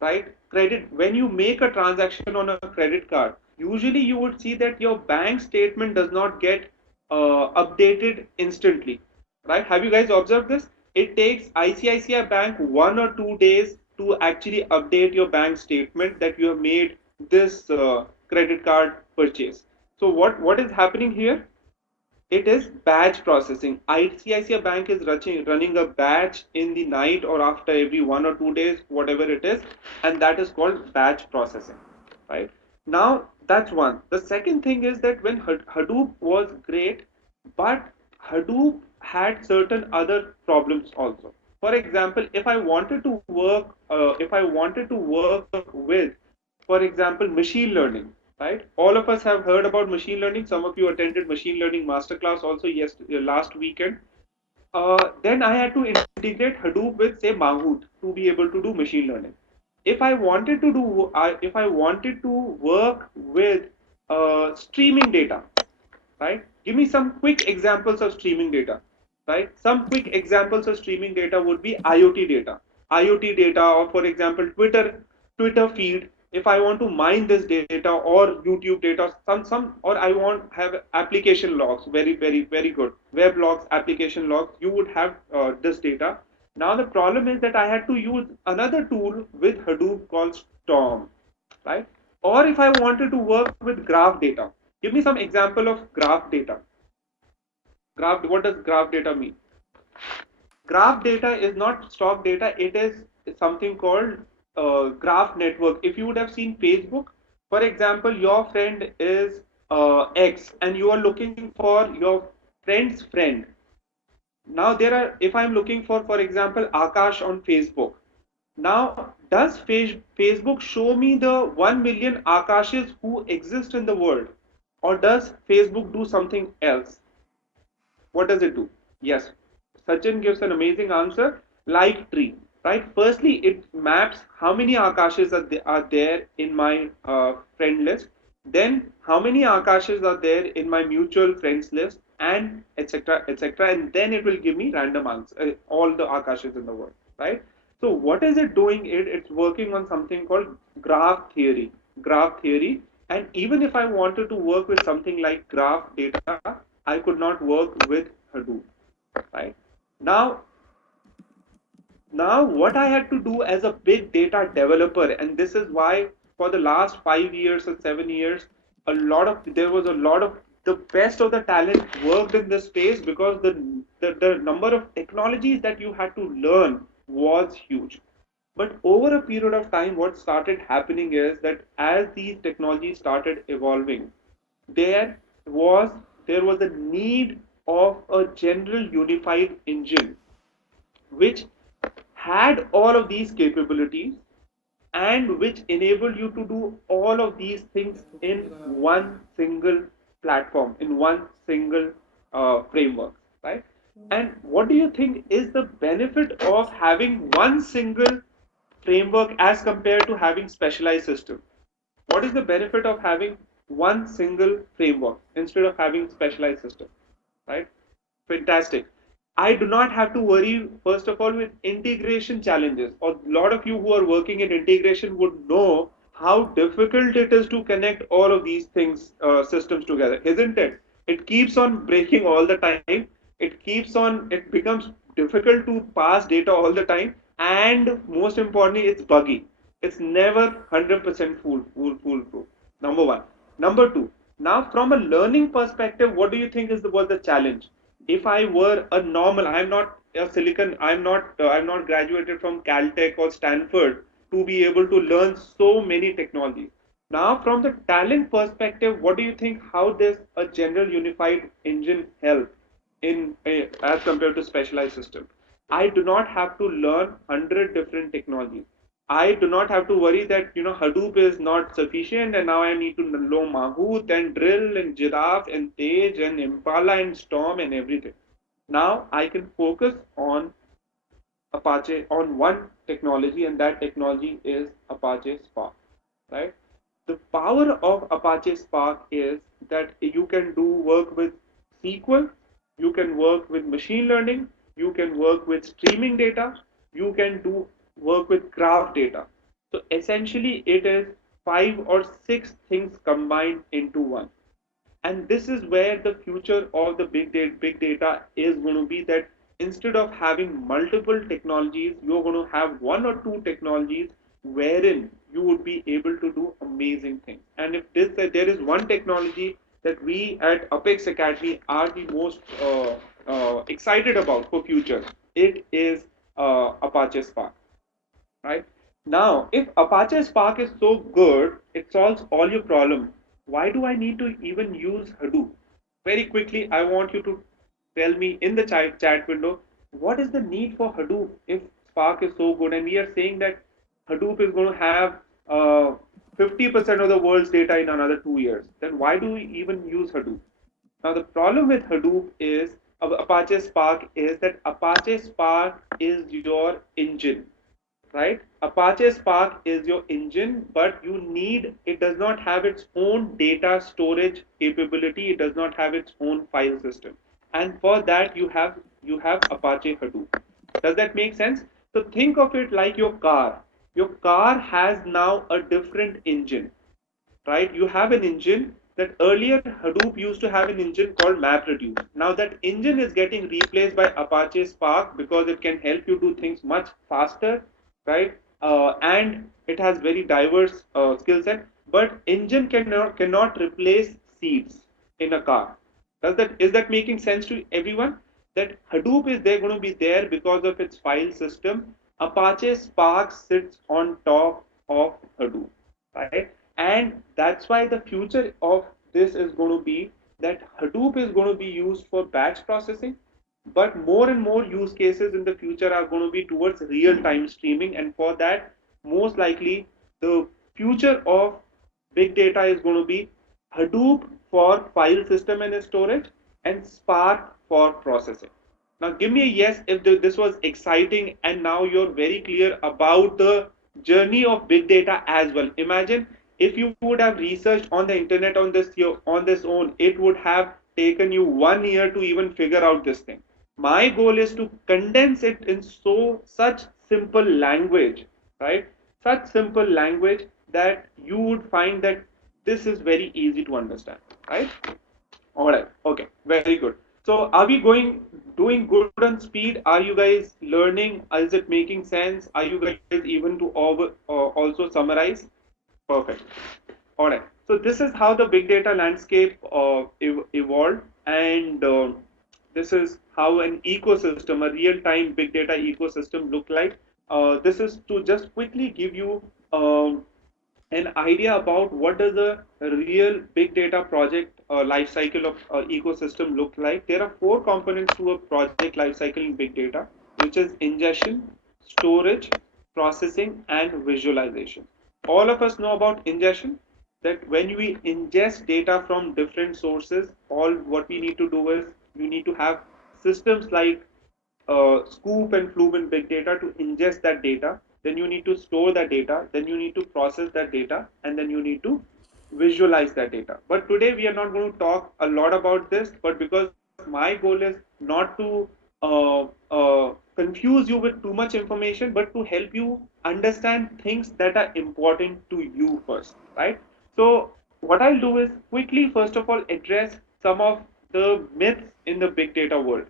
right? Credit, when you make a transaction on a credit card, usually you would see that your bank statement does not get updated instantly, right? Have you guys observed this? It takes ICICI Bank 1 or 2 days to actually update your bank statement that you have made this credit card purchase. So what is happening here? It is batch processing. ICICI Bank is running a batch in the night or after every 1 or 2 days, whatever it is, and that is called batch processing, right? Now, that's one. The second thing is that when Hadoop was great, but Hadoop had certain other problems also. For example, if I wanted to work with, for example, machine learning, right? All of us have heard about machine learning. Some of you attended machine learning masterclass also, yes, last weekend. Then I had to integrate Hadoop with, say, Mahout to be able to do machine learning. If I wanted to do, if I wanted to work with streaming data, right? Give me some quick examples of streaming data, right? Some quick examples of streaming data would be IoT data. IoT data, or for example, Twitter feed. If I want to mine this data, or YouTube data, or I want have application logs, very good. Web logs, application logs, you would have this data. Now the problem is that I had to use another tool with Hadoop called Storm, right? Or if I wanted to work with graph data, give me some example of graph data. Graph, what does graph data mean? Graph data is not stock data, it is something called graph network. If you would have seen Facebook, for example, your friend is X and you are looking for your friend's friend. Now there are, if I'm looking for example, Akash on Facebook. Now, does Facebook show me the 1 million Akashes who exist in the world? Or does Facebook do something else? What does it do? Yes, Sachin gives an amazing answer. Like tree, right? Firstly, it maps how many Akashes are there in my friend list. Then, how many Akashes are there in my mutual friends list, and etc. etc. And then it will give me random answer, all the Akashes in the world, right? So, what is it doing? It's working on something called graph theory. Graph theory. And even if I wanted to work with something like graph data, I could not work with Hadoop, right? Now, now what I had to do as a big data developer, and this is why for the last 5 years or 7 years, there was a lot of the best of the talent worked in this space, because the number of technologies that you had to learn was huge. But over a period of time, what started happening is that as these technologies started evolving, there was there was a need of a general unified engine which had all of these capabilities and which enabled you to do all of these things in one single platform, in one single framework, right? And what do you think is the benefit of having one single framework as compared to having specialized system? What is the benefit of having one single framework instead of having specialized system, right? Fantastic. I do not have to worry, first of all, with integration challenges. A lot of you who are working in integration would know how difficult it is to connect all of these things, systems together, isn't it? It keeps on breaking all the time. It becomes difficult to pass data all the time. And most importantly, it's buggy. It's never 100% foolproof. Number one. Number two, now from a learning perspective, what do you think was the challenge? If I were a normal, I'm not a silicon, I'm not graduated from Caltech or Stanford to be able to learn so many technologies. Now, from the talent perspective, what do you think? How does a general unified engine help as compared to specialized system? I do not have to learn 100 different technologies. I do not have to worry that Hadoop is not sufficient and now I need to know Mahout and Drill and Giraffe and Tej and Impala and Storm and everything. Now I can focus on Apache, on one technology, and that technology is Apache Spark, right? The power of Apache Spark is that you can do work with SQL, you can work with machine learning, you can work with streaming data, you can do work with graph data. So essentially, it is 5 or 6 things combined into one. And this is where the future of the big data is going to be, that instead of having multiple technologies, you're going to have one or two technologies wherein you would be able to do amazing things. And if there is one technology that we at Apex Academy are the most excited about for future, it is Apache Spark, right? Now, if Apache Spark is so good, it solves all your problems. Why do I need to even use Hadoop? Very quickly, I want you to tell me in the chat window, what is the need for Hadoop if Spark is so good? And we are saying that Hadoop is going to have 50% of the world's data in another 2 years. Then why do we even use Hadoop? Now, the problem with Hadoop is Apache Spark is that Apache Spark is your engine, right? Apache Spark is your engine, but it does not have its own data storage capability. It does not have its own file system. And for that, you have Apache Hadoop. Does that make sense? So think of it like your car. Your car has now a different engine, right? You have an engine that earlier Hadoop used to have an engine called MapReduce. Now that engine is getting replaced by Apache Spark because it can help you do things much faster, right? And it has very diverse skill set. But engine cannot replace seats in a car. Is that making sense to everyone? That Hadoop is there going to be there because of its file system. Apache Spark sits on top of Hadoop, right? And that's why the future of this is going to be that Hadoop is going to be used for batch processing, but more and more use cases in the future are going to be towards real-time streaming. And for that, most likely, the future of big data is going to be Hadoop for file system and storage and Spark for processing. Now, give me a yes if this was exciting and now you're very clear about the journey of big data as well. Imagine if you would have researched on the internet on this own, it would have taken you 1 year to even figure out this thing. My goal is to condense it in such simple language, right? Such simple language that you would find that this is very easy to understand, right? All right. Okay. Very good. So, are we doing good on speed? Are you guys learning? Is it making sense? Are you guys even to also summarize? Perfect. All right. So this is how the big data landscape evolved, and this is how an ecosystem, a real-time big data ecosystem, look like. This is to just quickly give you an idea about what does a real big data project life cycle of ecosystem look like. There are four components to a project life cycle in big data, which is ingestion, storage, processing, and visualization. All of us know about ingestion, that when we ingest data from different sources, all what we need to do is you need to have systems like Scoop and Flume in big data to ingest that data. Then you need to store that data. Then you need to process that data, and then you need to visualize that data. But today we are not going to talk a lot about this, but because my goal is not to confuse you with too much information, but to help you understand things that are important to you first, right? So what I'll do is quickly, first of all, address some of the myths in the big data world.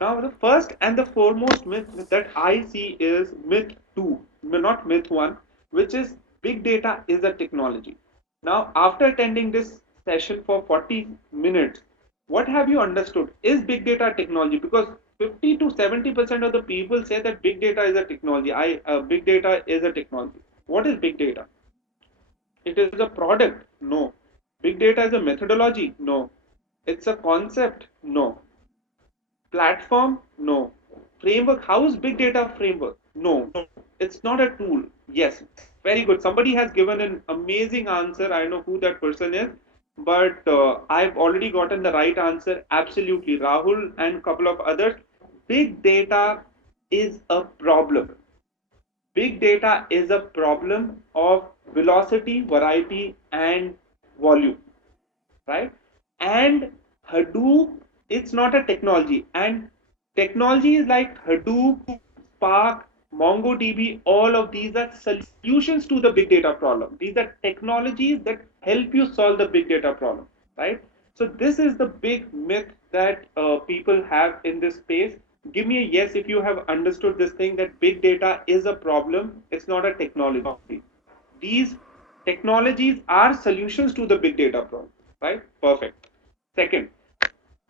Now, the first and the foremost myth that I see is myth two, not myth one, which is big data is a technology. Now, after attending this session for 40 minutes, what have you understood? Is big data technology? Because 50 to 70% of the people say that big data is a technology. Big data is a technology. What is big data? It is a product? No. Big data is a methodology? No. It's a concept? No. Platform? No. Framework? How is big data framework? No. It's not a tool. Yes. Very good. Somebody has given an amazing answer. I know who that person is, but I've already gotten the right answer. Absolutely. Rahul and a couple of others. Big data is a problem. Big data is a problem of velocity, variety, and volume, right? And Hadoop, it's not a technology. And technologies like Hadoop, Spark, MongoDB, all of these are solutions to the big data problem. These are technologies that help you solve the big data problem, right? So this is the big myth that people have in this space. Give me a yes if you have understood this thing that big data is a problem. It's not a technology. These technologies are solutions to the big data problem, right? Perfect. Second,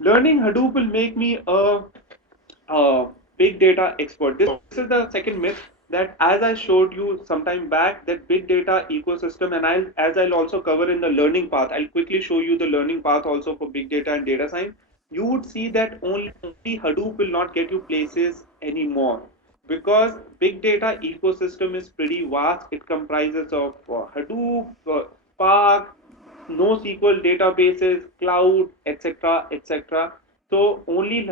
learning Hadoop will make me a big data expert. This is the second myth that, as I showed you some time back, that big data ecosystem, and I'll also cover in the learning path. I'll quickly show you the learning path also for big data and data science. You would see that only Hadoop will not get you places anymore, because big data ecosystem is pretty vast. It comprises of Hadoop, Spark, NoSQL databases, cloud, etc., etc. So only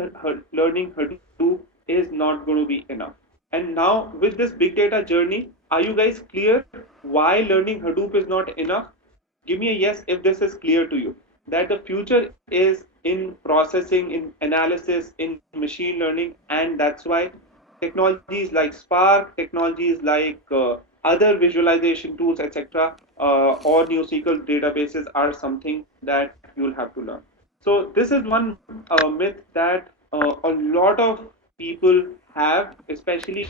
learning Hadoop is not going to be enough. And now with this big data journey, are you guys clear why learning Hadoop is not enough? Give me a yes if this is clear to you. That the future is in processing, in analysis, in machine learning, and that's why technologies like Spark, technologies like other visualization tools, etc., or NewSQL databases are something that you'll have to learn. So this is one myth that a lot of people have, especially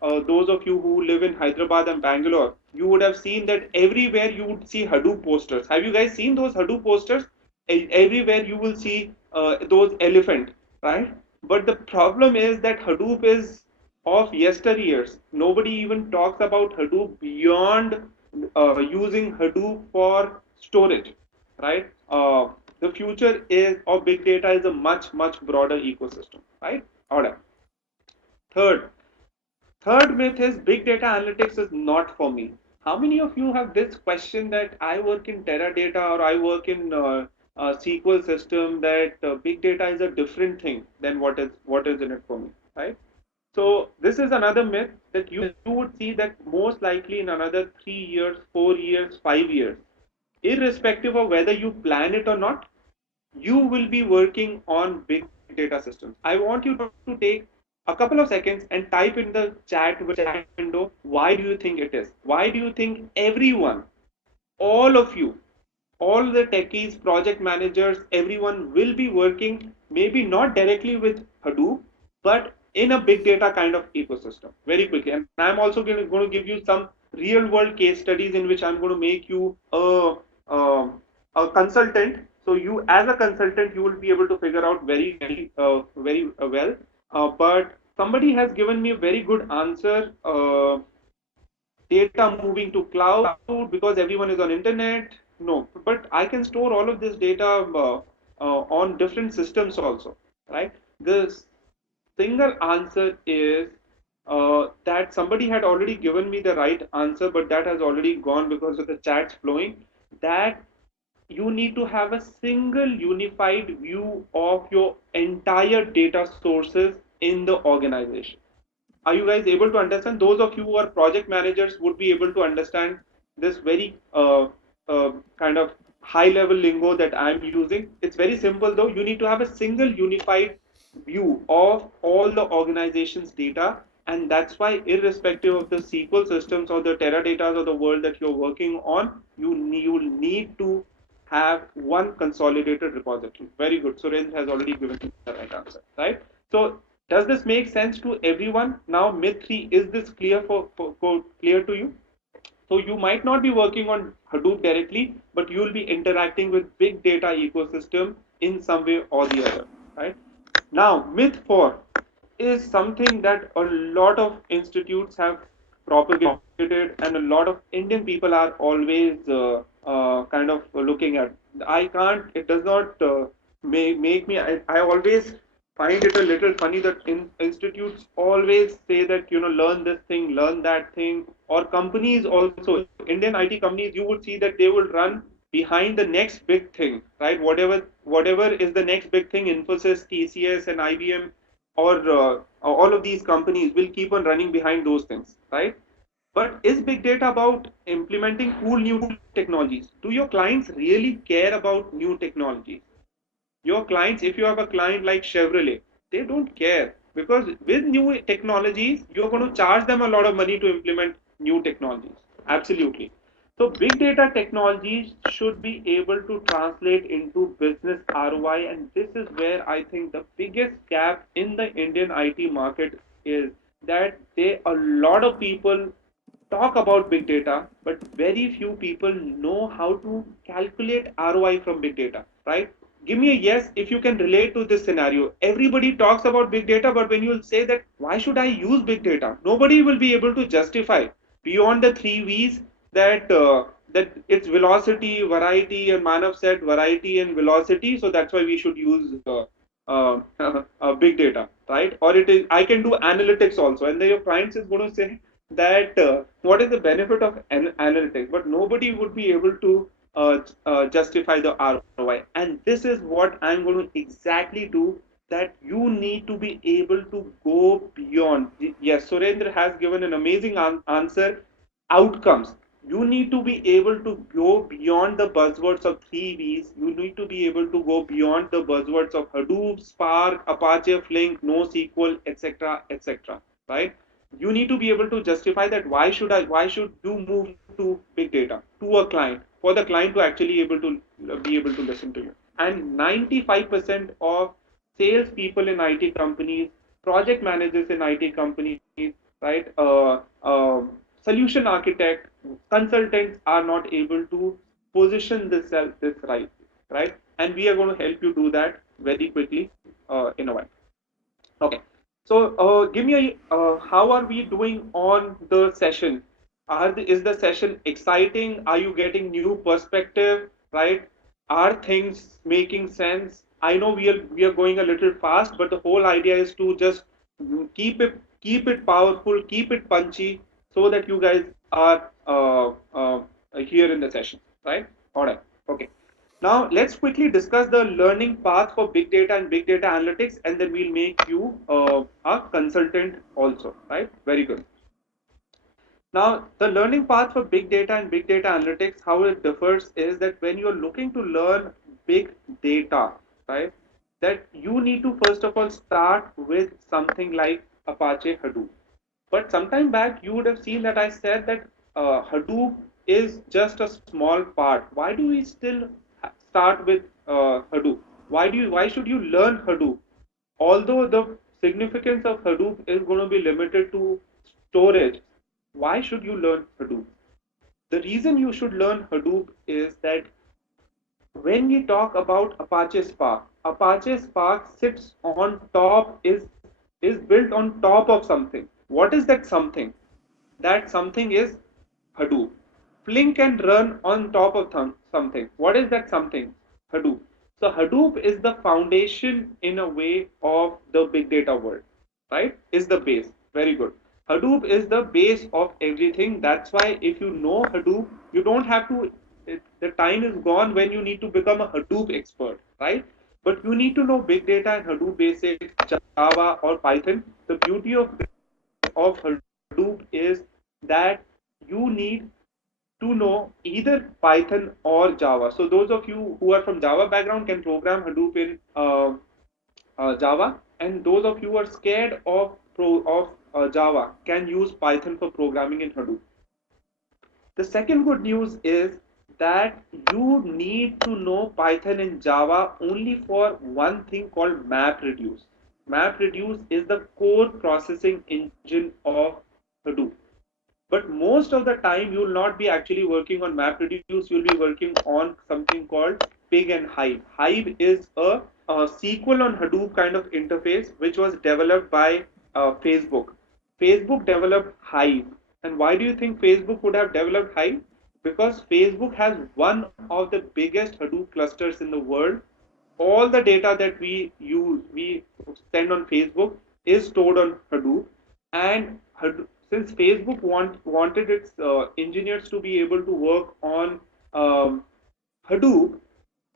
those of you who live in Hyderabad and Bangalore. You would have seen that everywhere you would see Hadoop posters. Have you guys seen those Hadoop posters? Everywhere you will see those elephant, right? But the problem is that Hadoop is of yesteryears. Nobody even talks about Hadoop beyond using Hadoop for storage, right? The future is of big data is a much broader ecosystem, right? All right. Third, third myth is big data analytics is not for me. How many of you have this question that I work in Teradata or I work in SQL system that big data is a different thing than what is in it for me, right? So this is another myth that you would see that most likely in another 3 years, 4 years, 5 years, irrespective of whether you plan it or not, you will be working on big data systems. I want you to take a couple of seconds and type in the chat window, why do you think it is? Why do you think everyone, all of you, all the techies, project managers, everyone will be working maybe not directly with Hadoop, but in a big data kind of ecosystem very quickly. And I'm also going to give you some real world case studies in which I'm going to make you a consultant. So you, as a consultant, you will be able to figure out very well. But somebody has given me a very good answer. Data moving to cloud because everyone is on internet. No, but I can store all of this data on different systems also, right? The single answer is that somebody had already given me the right answer, but that has already gone because of the chats flowing. That you need to have a single unified view of your entire data sources in the organization. Are you guys able to understand? Those of you who are project managers would be able to understand this very kind of high level lingo that I'm using. It's very simple though. You need to have a single unified view of all the organization's data. And that's why, irrespective of the SQL systems or the Teradatas of the world that you're working on, you need to have one consolidated repository. Very good. Surendra has already given the right answer, right? So does this make sense to everyone? Now, myth 3, is this clear for clear to you? So you might not be working on Hadoop directly, but you will be interacting with big data ecosystem in some way or the other, right? Now, myth 4 is something that a lot of institutes have propagated and a lot of Indian people are always kind of looking at. I can't, it does not make me, I always find it a little funny that institutes always say that, learn this thing, learn that thing, or companies also, Indian IT companies, you would see that they will run behind the next big thing, right? Whatever is the next big thing, Infosys, TCS, and IBM, or all of these companies will keep on running behind those things, right? But is big data about implementing cool new technologies? Do your clients really care about new technologies? Your clients, if you have a client like Chevrolet, they don't care, because with new technologies, you're going to charge them a lot of money to implement new technologies. Absolutely. So big data technologies should be able to translate into business ROI, and this is where I think the biggest gap in the Indian IT market is, that a lot of people talk about big data, but very few people know how to calculate ROI from big data, right? Give me a yes if you can relate to this scenario. Everybody talks about big data, but when you will say that, why should I use big data? Nobody will be able to justify beyond the three V's, that it's velocity, variety, and Manav said variety and velocity. So that's why we should use big data, right? Or it is, I can do analytics also, and then your clients is going to say that what is the benefit of analytics, but nobody would be able to justify the ROI. And this is what I'm going to exactly do that you need to be able to go beyond. Yes, Surendra has given an amazing answer. Outcomes. You need to be able to go beyond the buzzwords of three V's. You need to be able to go beyond the buzzwords of Hadoop, Spark, Apache Flink, NoSQL, etc., etc. Right? You need to be able to justify that why should you move to big data to a client for the client to actually able to be able to listen to you. And 95% of salespeople in IT companies, project managers in IT companies, right? Solution architect, consultants are not able to position this right? And we are going to help you do that very quickly in a while. Okay. So give me how are we doing on the session? Is the session exciting? Are you getting new perspective? Right? Are things making sense? I know we are going a little fast, but the whole idea is to just keep it powerful, keep it punchy, so that you guys are here in the session. Right? All right. Okay. Now, let's quickly discuss the learning path for big data and big data analytics, and then we'll make you a consultant also, right? Very good. Now, the learning path for big data and big data analytics, how it differs is that when you're looking to learn big data, right, that you need to first of all start with something like Apache Hadoop. But sometime back, you would have seen that I said that Hadoop is just a small part. Why do we still start with Hadoop? Why should you learn Hadoop? Although the significance of Hadoop is going to be limited to storage, why should you learn Hadoop? The reason you should learn Hadoop is that when we talk about Apache Spark sits on top is built on top of something. What is that something? That something is Hadoop. Flink can run on top of something. What is that something? Hadoop. So Hadoop is the foundation in a way of the big data world, right? Is the base. Very good. Hadoop is the base of everything. That's why if you know Hadoop, you don't have to, the time is gone when you need to become a Hadoop expert, right? But you need to know big data and Hadoop basics, Java or Python. The beauty of Hadoop is that you need to know either Python or Java. So those of you who are from Java background can program Hadoop in Java, and those of you who are scared of Java can use Python for programming in Hadoop. The second good news is that you need to know Python and Java only for one thing called MapReduce. MapReduce is the core processing engine of Hadoop. But most of the time, you will not be actually working on MapReduce. You'll be working on something called Pig and Hive. Hive is a sequel on Hadoop kind of interface, which was developed by Facebook. Facebook developed Hive. And why do you think Facebook would have developed Hive? Because Facebook has one of the biggest Hadoop clusters in the world. All the data that we send on Facebook is stored on Hadoop, and since Facebook wanted its engineers to be able to work on Hadoop,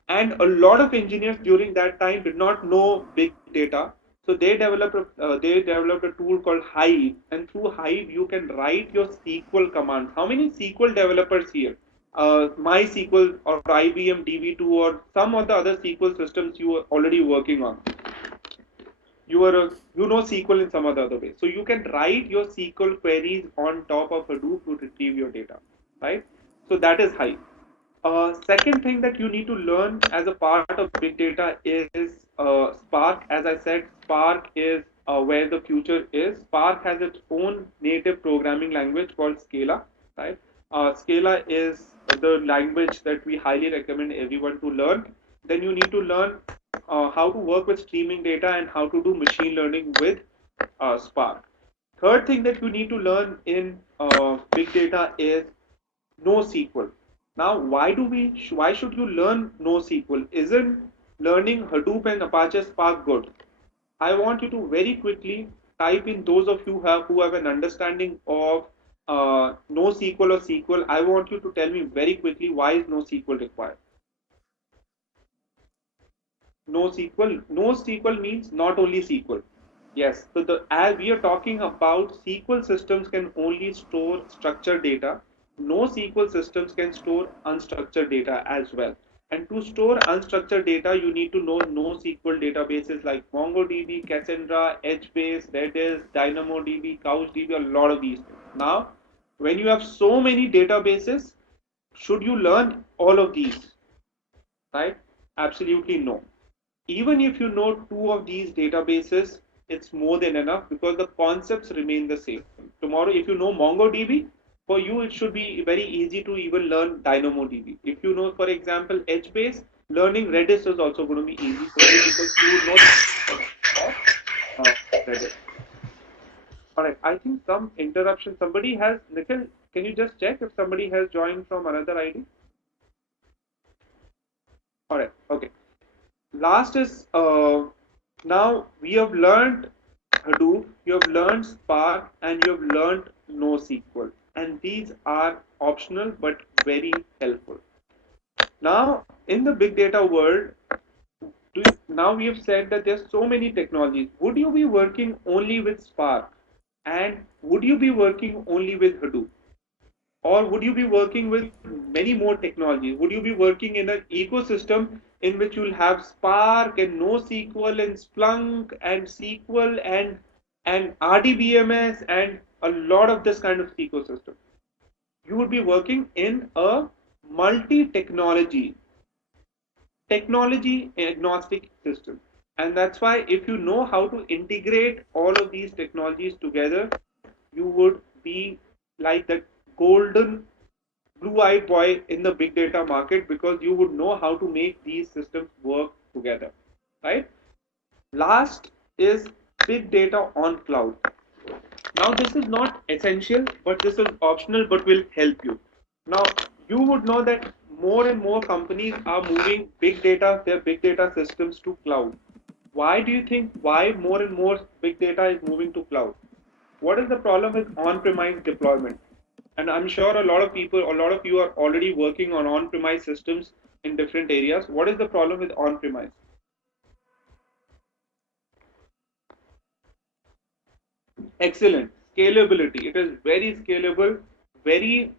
and a lot of engineers during that time did not know big data, so they developed a tool called Hive, and through Hive you can write your SQL commands. How many SQL developers here? MySQL or IBM DB2 or some of the other SQL systems you are already working on. You know SQL in some other way. So you can write your SQL queries on top of Hadoop to retrieve your data, right? So that is Hive. Second thing that you need to learn as a part of big data is Spark. As I said, Spark is where the future is. Spark has its own native programming language called Scala, right? Scala is the language that we highly recommend everyone to learn. Then you need to learn how to work with streaming data and how to do machine learning with Spark. Third thing that you need to learn in big data is NoSQL. Now, why should you learn NoSQL? Isn't learning Hadoop and Apache Spark good? I want you to very quickly type in those of you who have an understanding of NoSQL or SQL. I want you to tell me very quickly why is NoSQL required. NoSQL. NoSQL means not only SQL. Yes. So as we are talking about SQL systems can only store structured data. NoSQL systems can store unstructured data as well. And to store unstructured data, you need to know NoSQL databases like MongoDB, Cassandra, HBase, Redis, DynamoDB, CouchDB, a lot of these things. Now, when you have so many databases, should you learn all of these? Right? Absolutely no. Even if you know two of these databases, it's more than enough because the concepts remain the same. Tomorrow, if you know MongoDB, for you it should be very easy to even learn DynamoDB. If you know, for example, HBase, learning Redis is also going to be easy for you because you know Redis. All right, I think some interruption. Somebody has, Nikhil, can you just check if somebody has joined from another ID? All right, okay. Last is now we have learned Hadoop, you have learned Spark, and you have learned NoSQL, and these are optional but very helpful. Now, in the big data world, now we have said that there's so many technologies. Would you be working only with Spark, and would you be working only with Hadoop? Or would you be working with many more technologies? Would you be working in an ecosystem in which you'll have Spark and NoSQL and Splunk and SQL and RDBMS and a lot of this kind of ecosystem? You would be working in a multi-technology, technology agnostic system. And that's why if you know how to integrate all of these technologies together, you would be like that golden blue-eyed boy in the big data market because you would know how to make these systems work together, right? Last is big data on cloud. Now this is not essential, but this is optional, but will help you. Now you would know that more and more companies are moving big data, their big data systems to cloud. Why do you think why more and more big data is moving to cloud? What is the problem with on-premise deployment? And I'm sure a lot of people, a lot of you are already working on on-premise systems in different areas. What is the problem with on-premise? Excellent. Scalability. It is very scalable, very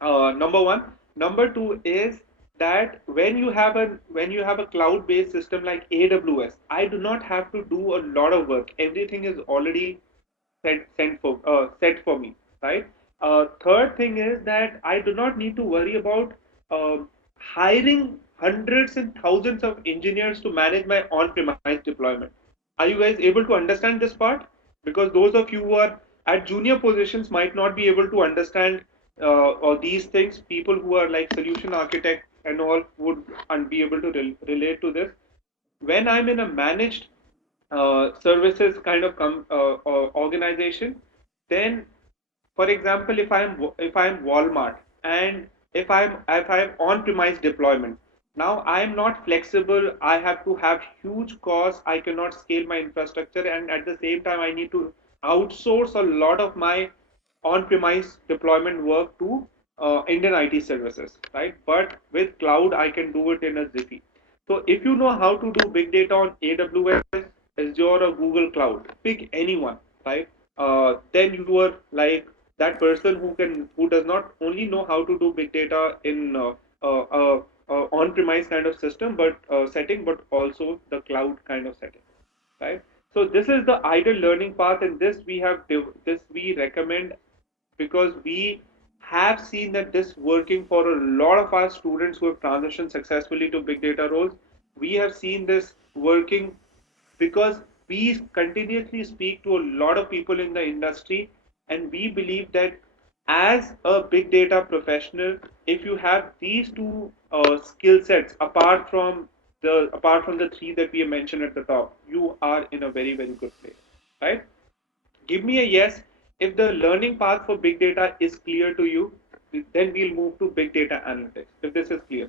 number one. Number two is that when you have a cloud-based system like AWS, I do not have to do a lot of work. Everything is already set for me, right? Third thing is that I do not need to worry about hiring hundreds and thousands of engineers to manage my on-premise deployment. Are you guys able to understand this part? Because those of you who are at junior positions might not be able to understand or these things. People who are like solution architect and all would be able to relate to this. When I'm in a managed services kind of organization, then for example, if I'm Walmart and if I'm on-premise deployment, now I'm not flexible. I have to have huge costs. I cannot scale my infrastructure, and at the same time, I need to outsource a lot of my on-premise deployment work to Indian IT services, right? But with cloud, I can do it in a jiffy. So if you know how to do big data on AWS, Azure, or Google Cloud, pick anyone, right? Then you are like that person who does not only know how to do big data in on-premise kind of system, but setting, but also the cloud kind of setting, right? So this is the ideal learning path, and this we recommend because we have seen that this working for a lot of our students who have transitioned successfully to big data roles. We have seen this working because we continuously speak to a lot of people in the industry, and we believe that as a big data professional, if you have these two skill sets apart from the three that we mentioned at the top, you are in a very very good place, right? Give me a yes if the learning path for big data is clear to you. Then we'll move to big data analytics if this is clear.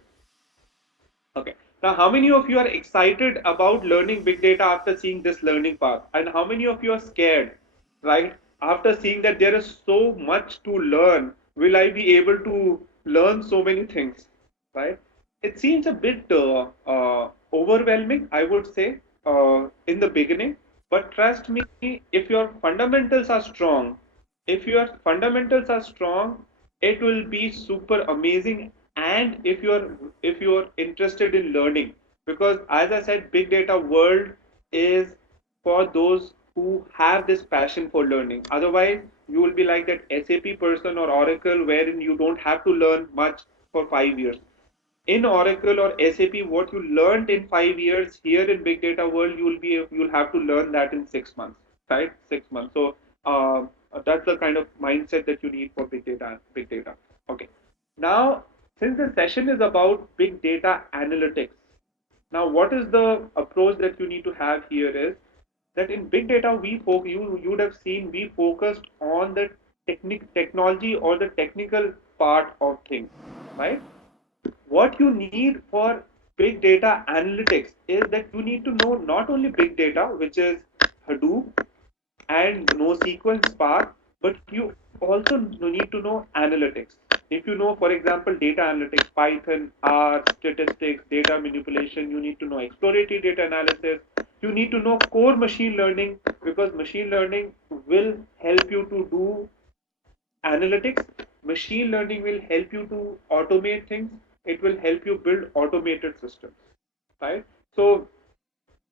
Okay. Now, how many of you are excited about learning big data after seeing this learning path? And how many of you are scared, right? After seeing that there is so much to learn, will I be able to learn so many things, right? it seems a bit overwhelming, I would say, in the beginning. But trust me, if your fundamentals are strong, it will be super amazing. And if you're interested in learning, because as I said, big data world is for those who have this passion for learning. Otherwise, you will be like that SAP person or Oracle, wherein you don't have to learn much for 5 years. In Oracle or SAP, what you learned in 5 years, here in big data world, you'll have to learn that in 6 months, right? 6 months. So that's the kind of mindset that you need for big data. Big data. Okay. Now, since the session is about big data analytics, now what is the approach that you need to have here is that in big data you would have seen we focused on the technology or the technical part of things, right? What you need for big data analytics is that you need to know not only big data, which is Hadoop and NoSQL Spark, but you also need to know analytics. If you know, for example, data analytics, Python, R, statistics, data manipulation, you need to know exploratory data analysis. You need to know core machine learning, because machine learning will help you to do analytics. Machine learning will help you to automate things. It will help you build automated systems, right? So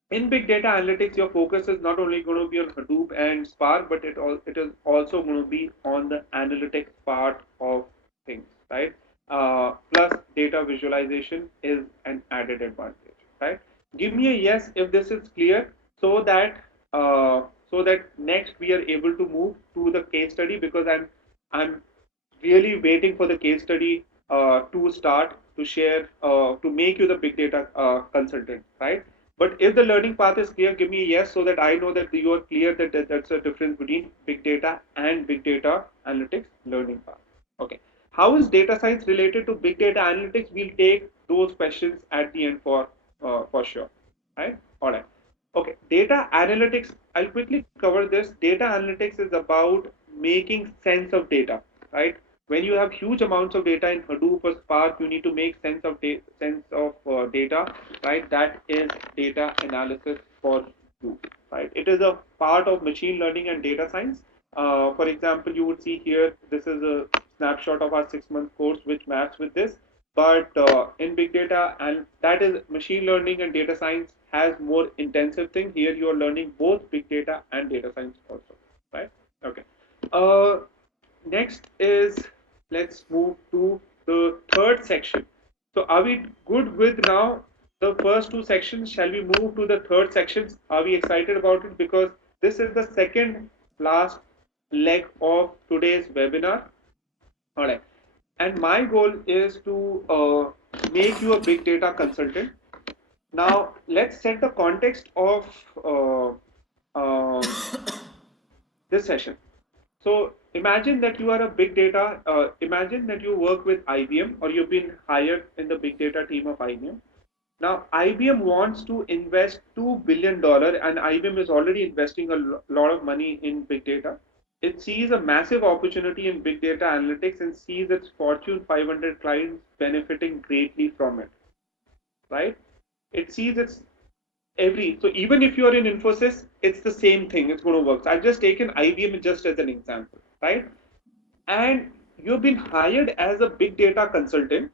in big data analytics, your focus is not only going to be on Hadoop and Spark, but it is also going to be on the analytics part of things, right? Plus data visualization is an added advantage, right? Give me a yes if this is clear, so that next we are able to move to the case study, because I'm really waiting for the case study to start to share to make you the big data consultant, right? But if the learning path is clear, give me a yes, so that I know that you are clear that's a difference between big data and big data analytics learning path. Okay. How is data science related to big data analytics? We'll take those questions at the end for sure. Right? All right. Okay. Data analytics. I'll quickly cover this. Data analytics is about making sense of data. Right? When you have huge amounts of data in Hadoop or Spark, you need to make sense of data, right? That is data analysis for you, right? It is a part of machine learning and data science. For example, you would see here, this is a snapshot of our 6-month course which maps with this. But in big data, and that is machine learning and data science has more intensive thing. Here you are learning both big data and data science also, right? Okay. Uh, Next is, let's move to the third section. So are we good with now the first two sections? Shall we move to the third sections? Are we excited about it? Because this is the second last leg of today's webinar. All right. And my goal is to make you a big data consultant. Now, let's set the context of uh, um, this session. So imagine that you are a big data, imagine that you work with IBM, or you've been hired in the big data team of IBM. Now, IBM wants to invest $2 billion, and IBM is already investing a lot of money in big data. It sees a massive opportunity in big data analytics and sees its Fortune 500 clients benefiting greatly from it, right? It sees its so even if you're in Infosys, it's the same thing. It's going to work. So I've just taken IBM just as an example, right? And you've been hired as a big data consultant.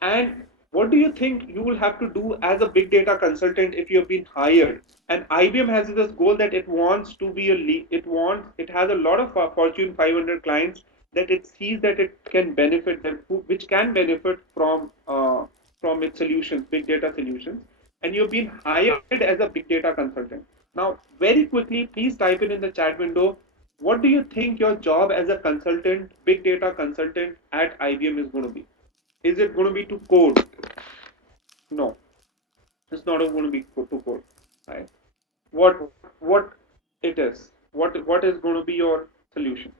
And what do you think you will have to do as a big data consultant if you've been hired? And IBM has this goal that it wants to be it has a lot of Fortune 500 clients that it sees that it can benefit them, which can benefit from its solutions, big data solutions. And you've been hired as a big data consultant. Now, very quickly, please type in the chat window, what do you think your job as a consultant, big data consultant at IBM is going to be? Is it going to be to code? No, it's not going to be to code. Right? What it is? What is going to be your solution?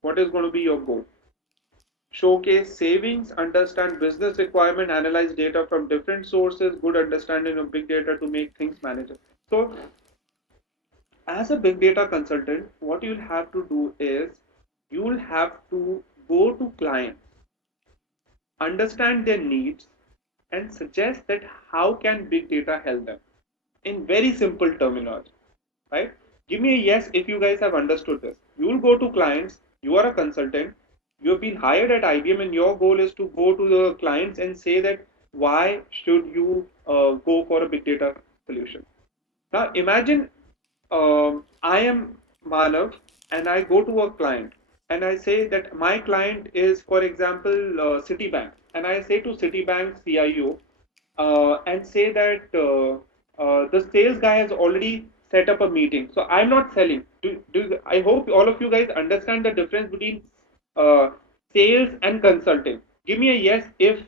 What is going to be your goal? Showcase savings, understand business requirement, analyze data from different sources, good understanding of big data to make things manageable. So, as a big data consultant, what you'll have to do is you'll have to go to clients, understand their needs, and suggest that how can big data help them in very simple terminology, right? Give me a yes if you guys have understood this. You will go to clients, you are a consultant, you have been hired at IBM, and your goal is to go to the clients and say that why should you go for a big data solution. Now imagine I am Manav and I go to a client and I say that my client is, for example, Citibank, and I say to Citibank CIO and say that the sales guy has already set up a meeting. So I'm not selling. I hope all of you guys understand the difference between uh, sales and consulting. Give me a yes if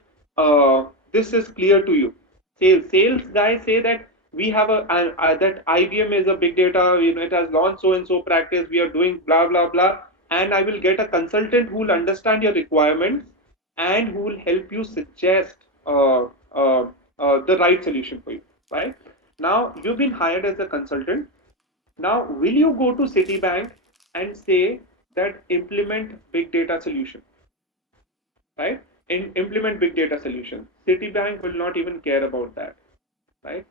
this is clear to you. Sales guys say that we have that IBM is a big data, it has launched so and so practice, we are doing blah blah blah, and I will get a consultant who will understand your requirements and who will help you suggest the right solution for you. Right now, you've been hired as a consultant. Now, will you go to Citibank and say that implement big data solution? Right? Implement big data solution. Citibank will not even care about that. Right?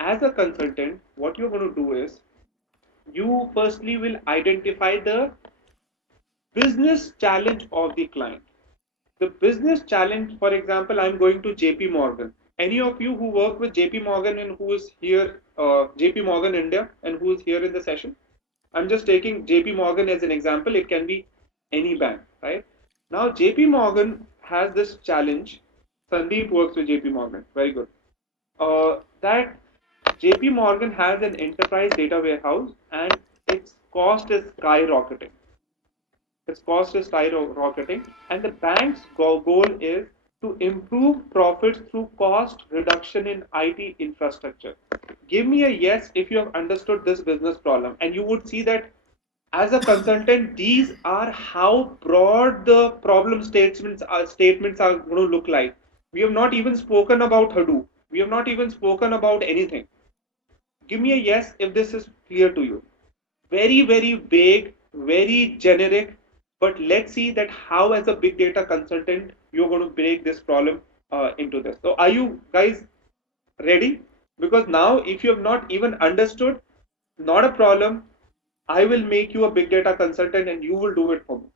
As a consultant, what you're going to do is you firstly will identify the business challenge of the client. The business challenge, for example, I'm going to JP Morgan. Any of you who work with JP Morgan and who is here, JP Morgan India, and who is here in the session? I'm just taking JP Morgan as an example. It can be any bank, right? Now, JP Morgan has this challenge. Sandeep works with JP Morgan. Very good. That JP Morgan has an enterprise data warehouse and its cost is skyrocketing. Its cost is skyrocketing, and the bank's goal is to improve profits through cost reduction in IT infrastructure. Give me a yes if you have understood this business problem, and you would see that as a consultant, these are how broad the problem statements are going to look like. We have not even spoken about Hadoop. We have not even spoken about anything. Give me a yes if this is clear to you. Very, very vague, very generic, but let's see that how as a big data consultant you're going to break this problem into this. So are you guys ready? Because now if you have not even understood, not a problem. I will make you a big data consultant and you will do it for me.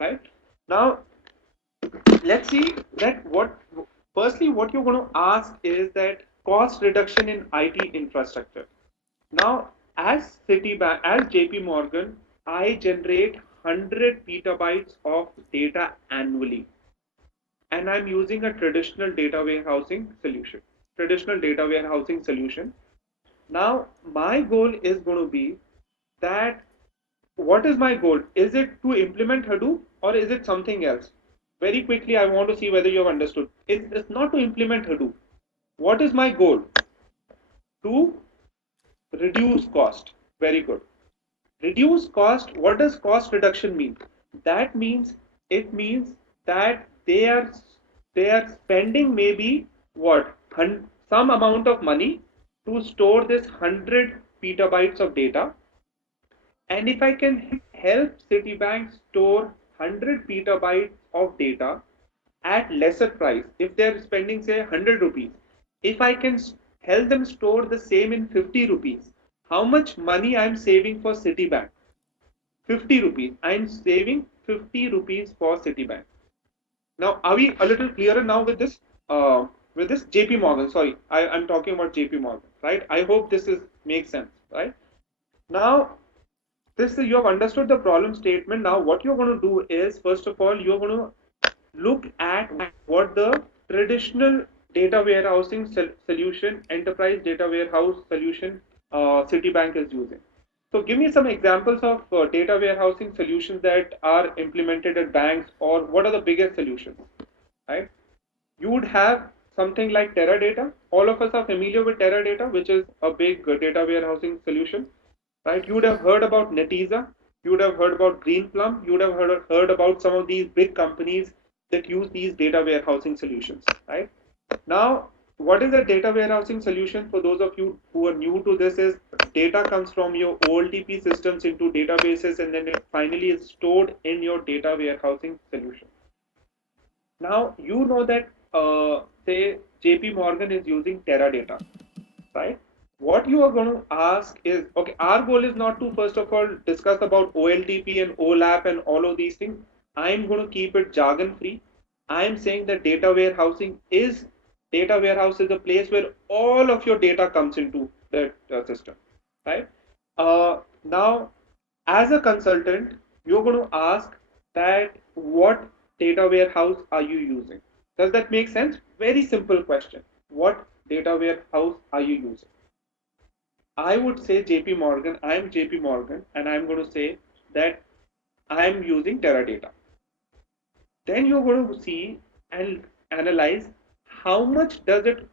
Right? Now let's see that what you're going to ask is that cost reduction in IT infrastructure. Now, as Citibank, as JP Morgan, I generate 100 petabytes of data annually, and I'm using a traditional data warehousing solution. Traditional data warehousing solution. Now, my goal is going to be that what is my goal? Is it to implement Hadoop or is it something else? Very quickly, I want to see whether you have understood. It's not to implement Hadoop. What is my goal? To reduce cost. Very good. Reduce cost. What does cost reduction mean? That means it means that they are spending maybe what some amount of money to store this 100 petabytes of data, and if I can help Citibank store 100 petabytes of data at lesser price, if they're spending say 100 rupees, if I can help them store the same in 50 rupees, how much money I'm saving for Citibank? 50 rupees. I'm saving 50 rupees for Citibank. Now, are we a little clearer now with this? With this JP Morgan, sorry, I'm talking about JP Morgan, right? I hope this is makes sense, right? Now, this you have understood the problem statement. Now, what you're going to do is, first of all, you're going to look at what the traditional data warehousing solution, enterprise data warehouse solution, Citibank is using. So give me some examples of data warehousing solutions that are implemented at banks, or what are the biggest solutions, right? You would have something like Teradata. All of us are familiar with Teradata, which is a big data warehousing solution, right? You would have heard about Netezza. You would have heard about Greenplum. You would have heard about some of these big companies that use these data warehousing solutions, right? Now, what is a data warehousing solution? For those of you who are new to this, is data comes from your OLTP systems into databases, and then it finally is stored in your data warehousing solution. Now, you know that say JP Morgan is using Teradata, right? What you are going to ask is, okay, our goal is not to first of all discuss about OLTP and OLAP and all of these things. I'm going to keep it jargon free. I'm saying that data warehouse is a place where all of your data comes into that system, right? Now, as a consultant, you're going to ask that what data warehouse are you using? Does that make sense? Very simple question. What data warehouse are you using? I would say JP Morgan. I'm JP Morgan, and I'm going to say that I'm using Teradata. Then you're going to see and analyze how much does it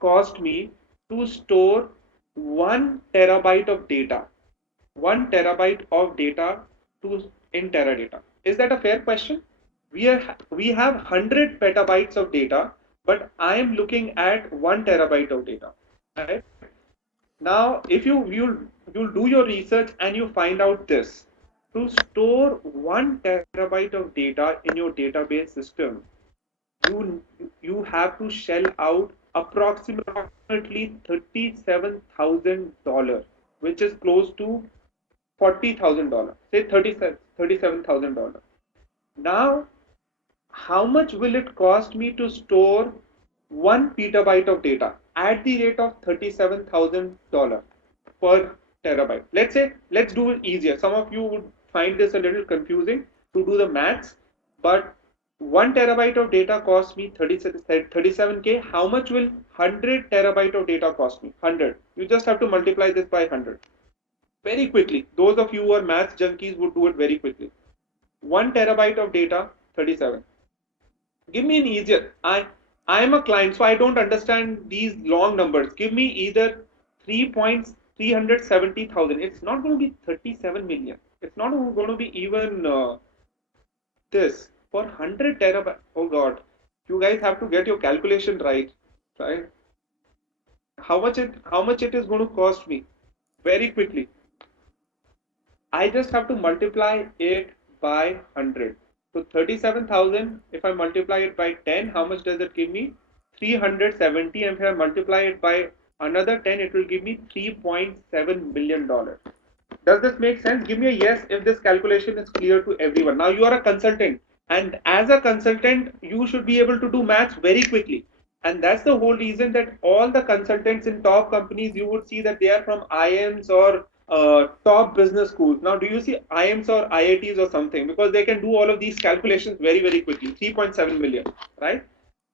cost me to store 1 terabyte of data. 1 terabyte of data to in Teradata. Is that a fair question? We have 100 petabytes of data, but I am looking at 1 terabyte of data. Right? Now, if you'll do your research and you find out this, to store 1 terabyte of data in your database system, you you have to shell out approximately $37,000, which is close to $40,000. Say $37,000. Now, how much will it cost me to store 1 petabyte of data at the rate of $37,000 per terabyte? Let's do it easier. Some of you would find this a little confusing to do the maths, but 1 terabyte of data costs me 37K. How much will 100 terabyte of data cost me? 100. You just have to multiply this by 100 very quickly. Those of you who are maths junkies would do it very quickly. 1 terabyte of data, 37. Give me an easier. I am a client, so I don't understand these long numbers. Give me either 3.370,000. It's not going to be 37 million. It's not going to be even this for 100 terabyte. Oh God, you guys have to get your calculation right, right? How much it is going to cost me? Very quickly. I just have to multiply it by 100. So 37,000, if I multiply it by 10, how much does it give me? 370. And if I multiply it by another 10, it will give me $3.7 million. Does this make sense? Give me a yes if this calculation is clear to everyone. Now you are a consultant, and as a consultant, you should be able to do maths very quickly. And that's the whole reason that all the consultants in top companies, you would see that they are from IIMs or top business schools. Now, do you see IIMs or IITs or something? Because they can do all of these calculations very, very quickly. 3.7 million, right?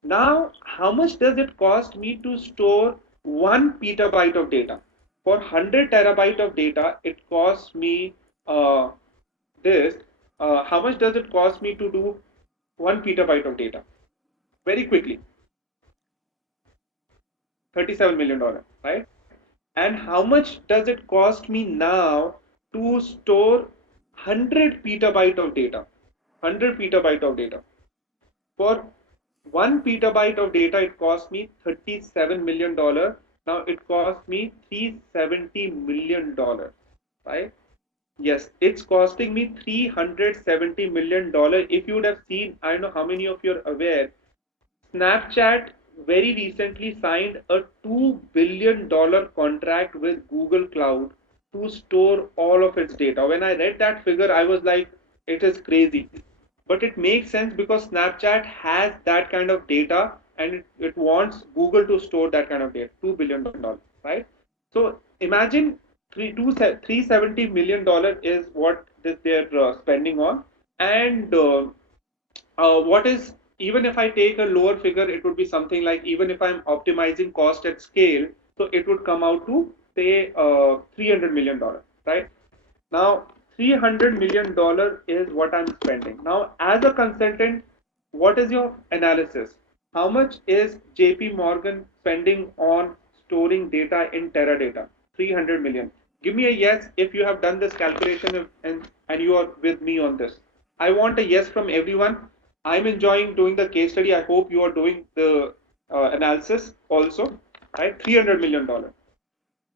Now, how much does it cost me to store 1 petabyte of data? For 100 terabyte of data, it costs me this. How much does it cost me to do 1 petabyte of data? Very quickly, $37 million, right? And how much does it cost me now to store 100 petabyte of data? 100 petabyte of data. For 1 petabyte of data, it cost me $37 million. Now it cost me $370 million, right? Yes, it's costing me $370 million. If you would have seen, I don't know how many of you are aware, Snapchat very recently signed a $2 billion contract with Google Cloud to store all of its data. When I read that figure, I was like, it is crazy. But it makes sense because Snapchat has that kind of data and it wants Google to store that kind of data, $2 billion, right? So imagine $370 million is what they're spending on. And what is, even if I take a lower figure, it would be something like, even if I'm optimizing cost at scale, so it would come out to say $300 million, right? Now, $300 million is what I'm spending. Now, as a consultant, what is your analysis? How much is JP Morgan spending on storing data in Teradata? 300 million. Give me a yes if you have done this calculation and you are with me on this. I want a yes from everyone. I'm enjoying doing the case study. I hope you are doing the analysis also, right? $300 million.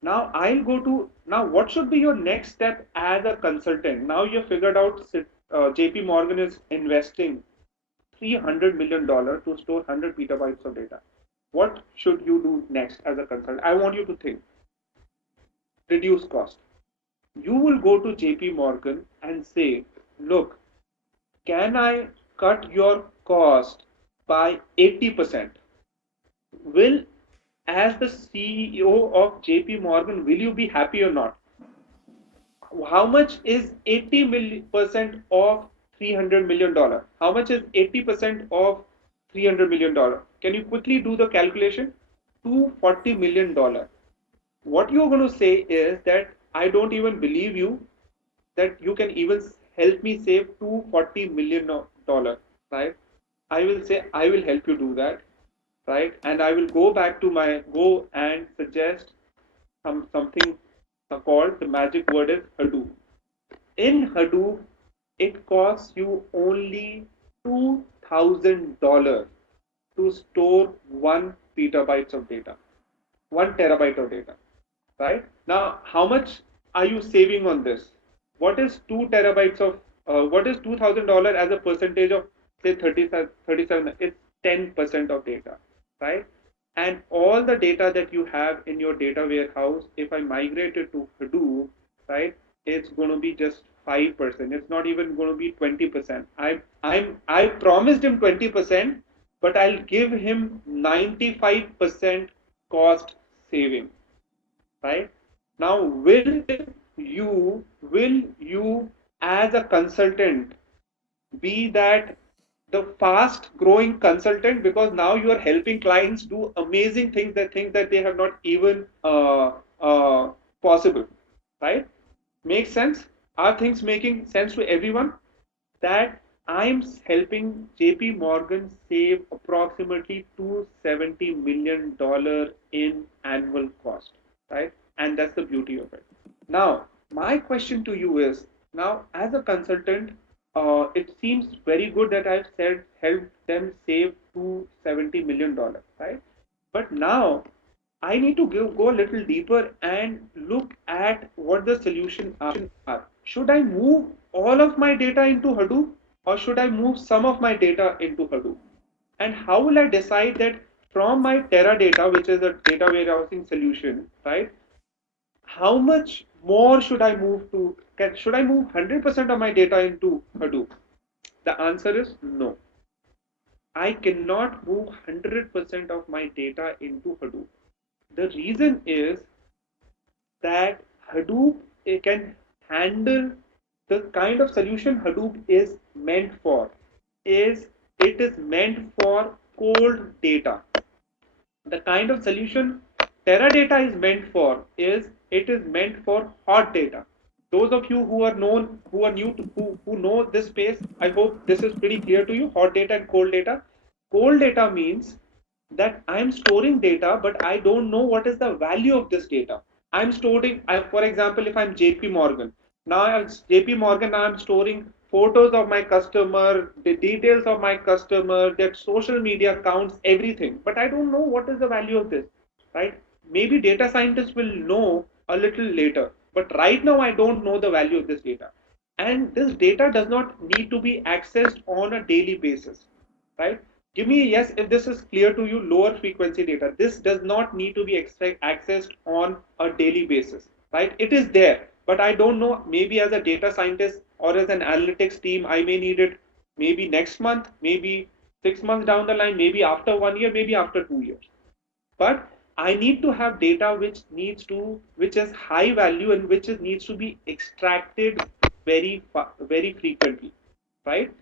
Now I'll go to, now what should be your next step as a consultant? Now you figured out JP Morgan is investing $300 million to store 100 petabytes of data. What should you do next as a consultant? I want you to think. Reduce cost. You will go to JP Morgan and say, look, can I cut your cost by 80%? Will, as the CEO of JP Morgan, will you be happy or not? How much is 80% of $300 million? How much is 80% of $300 million? Can you quickly do the calculation? $240 million. What you're going to say is that I don't even believe you that you can even help me save $240 million, right? I will say I will help you do that, right? And I will go and suggest something called, the magic word is Hadoop. In Hadoop, it costs you only $2,000 to store 1 petabytes of data, 1 terabyte of data, right? Now, how much are you saving on this? What is 2 terabytes of, what is $2,000 as a percentage of, say, 37? It's 10% of data, right? And all the data that you have in your data warehouse, if I migrate it to Hadoop, right, it's going to be just 5%. It's not even going to be 20%. I promised him 20%, but I'll give him 95% cost saving, right? Now, will you as a consultant be that the fast growing consultant, because now you are helping clients do amazing things that think that they have not even possible, right? Makes sense? Are things making sense to everyone? That I'm helping JP Morgan save approximately $270 million in annual cost, right? And that's the beauty of it. Now, my question to you is, now as a consultant, it seems very good that I've said helped them save $270 million, right? But now I need to go a little deeper and look at what the solutions are. Should I move all of my data into Hadoop, or should I move some of my data into Hadoop? And how will I decide that from my Teradata, which is a data warehousing solution, right? How much more should I move to? Should I move 100% of my data into Hadoop? The answer is no. I cannot move 100% of my data into Hadoop. The reason is that Hadoop can handle the kind of solution Hadoop is meant for. Is it is meant for cold data. The kind of solution Teradata is meant for is it is meant for hot data. Those of you who are new to who know this space, I hope this is pretty clear to you. Hot data and cold data. Cold data means that I'm storing data, but I don't know what is the value of this data. I'm storing, for example, if I'm JP Morgan, now as JP Morgan, I'm storing photos of my customer, the details of my customer, their social media accounts, everything. But I don't know what is the value of this, right? Maybe data scientists will know a little later. But right now, I don't know the value of this data. And this data does not need to be accessed on a daily basis, right? Give me a yes if this is clear to you. Lower frequency data. This does not need to be accessed on a daily basis, right? It is there, but I don't know. Maybe as a data scientist or as an analytics team, I may need it maybe next month, maybe 6 months down the line, maybe after 1 year, maybe after 2 years. But I need to have data which is high value and which needs to be extracted very frequently, right?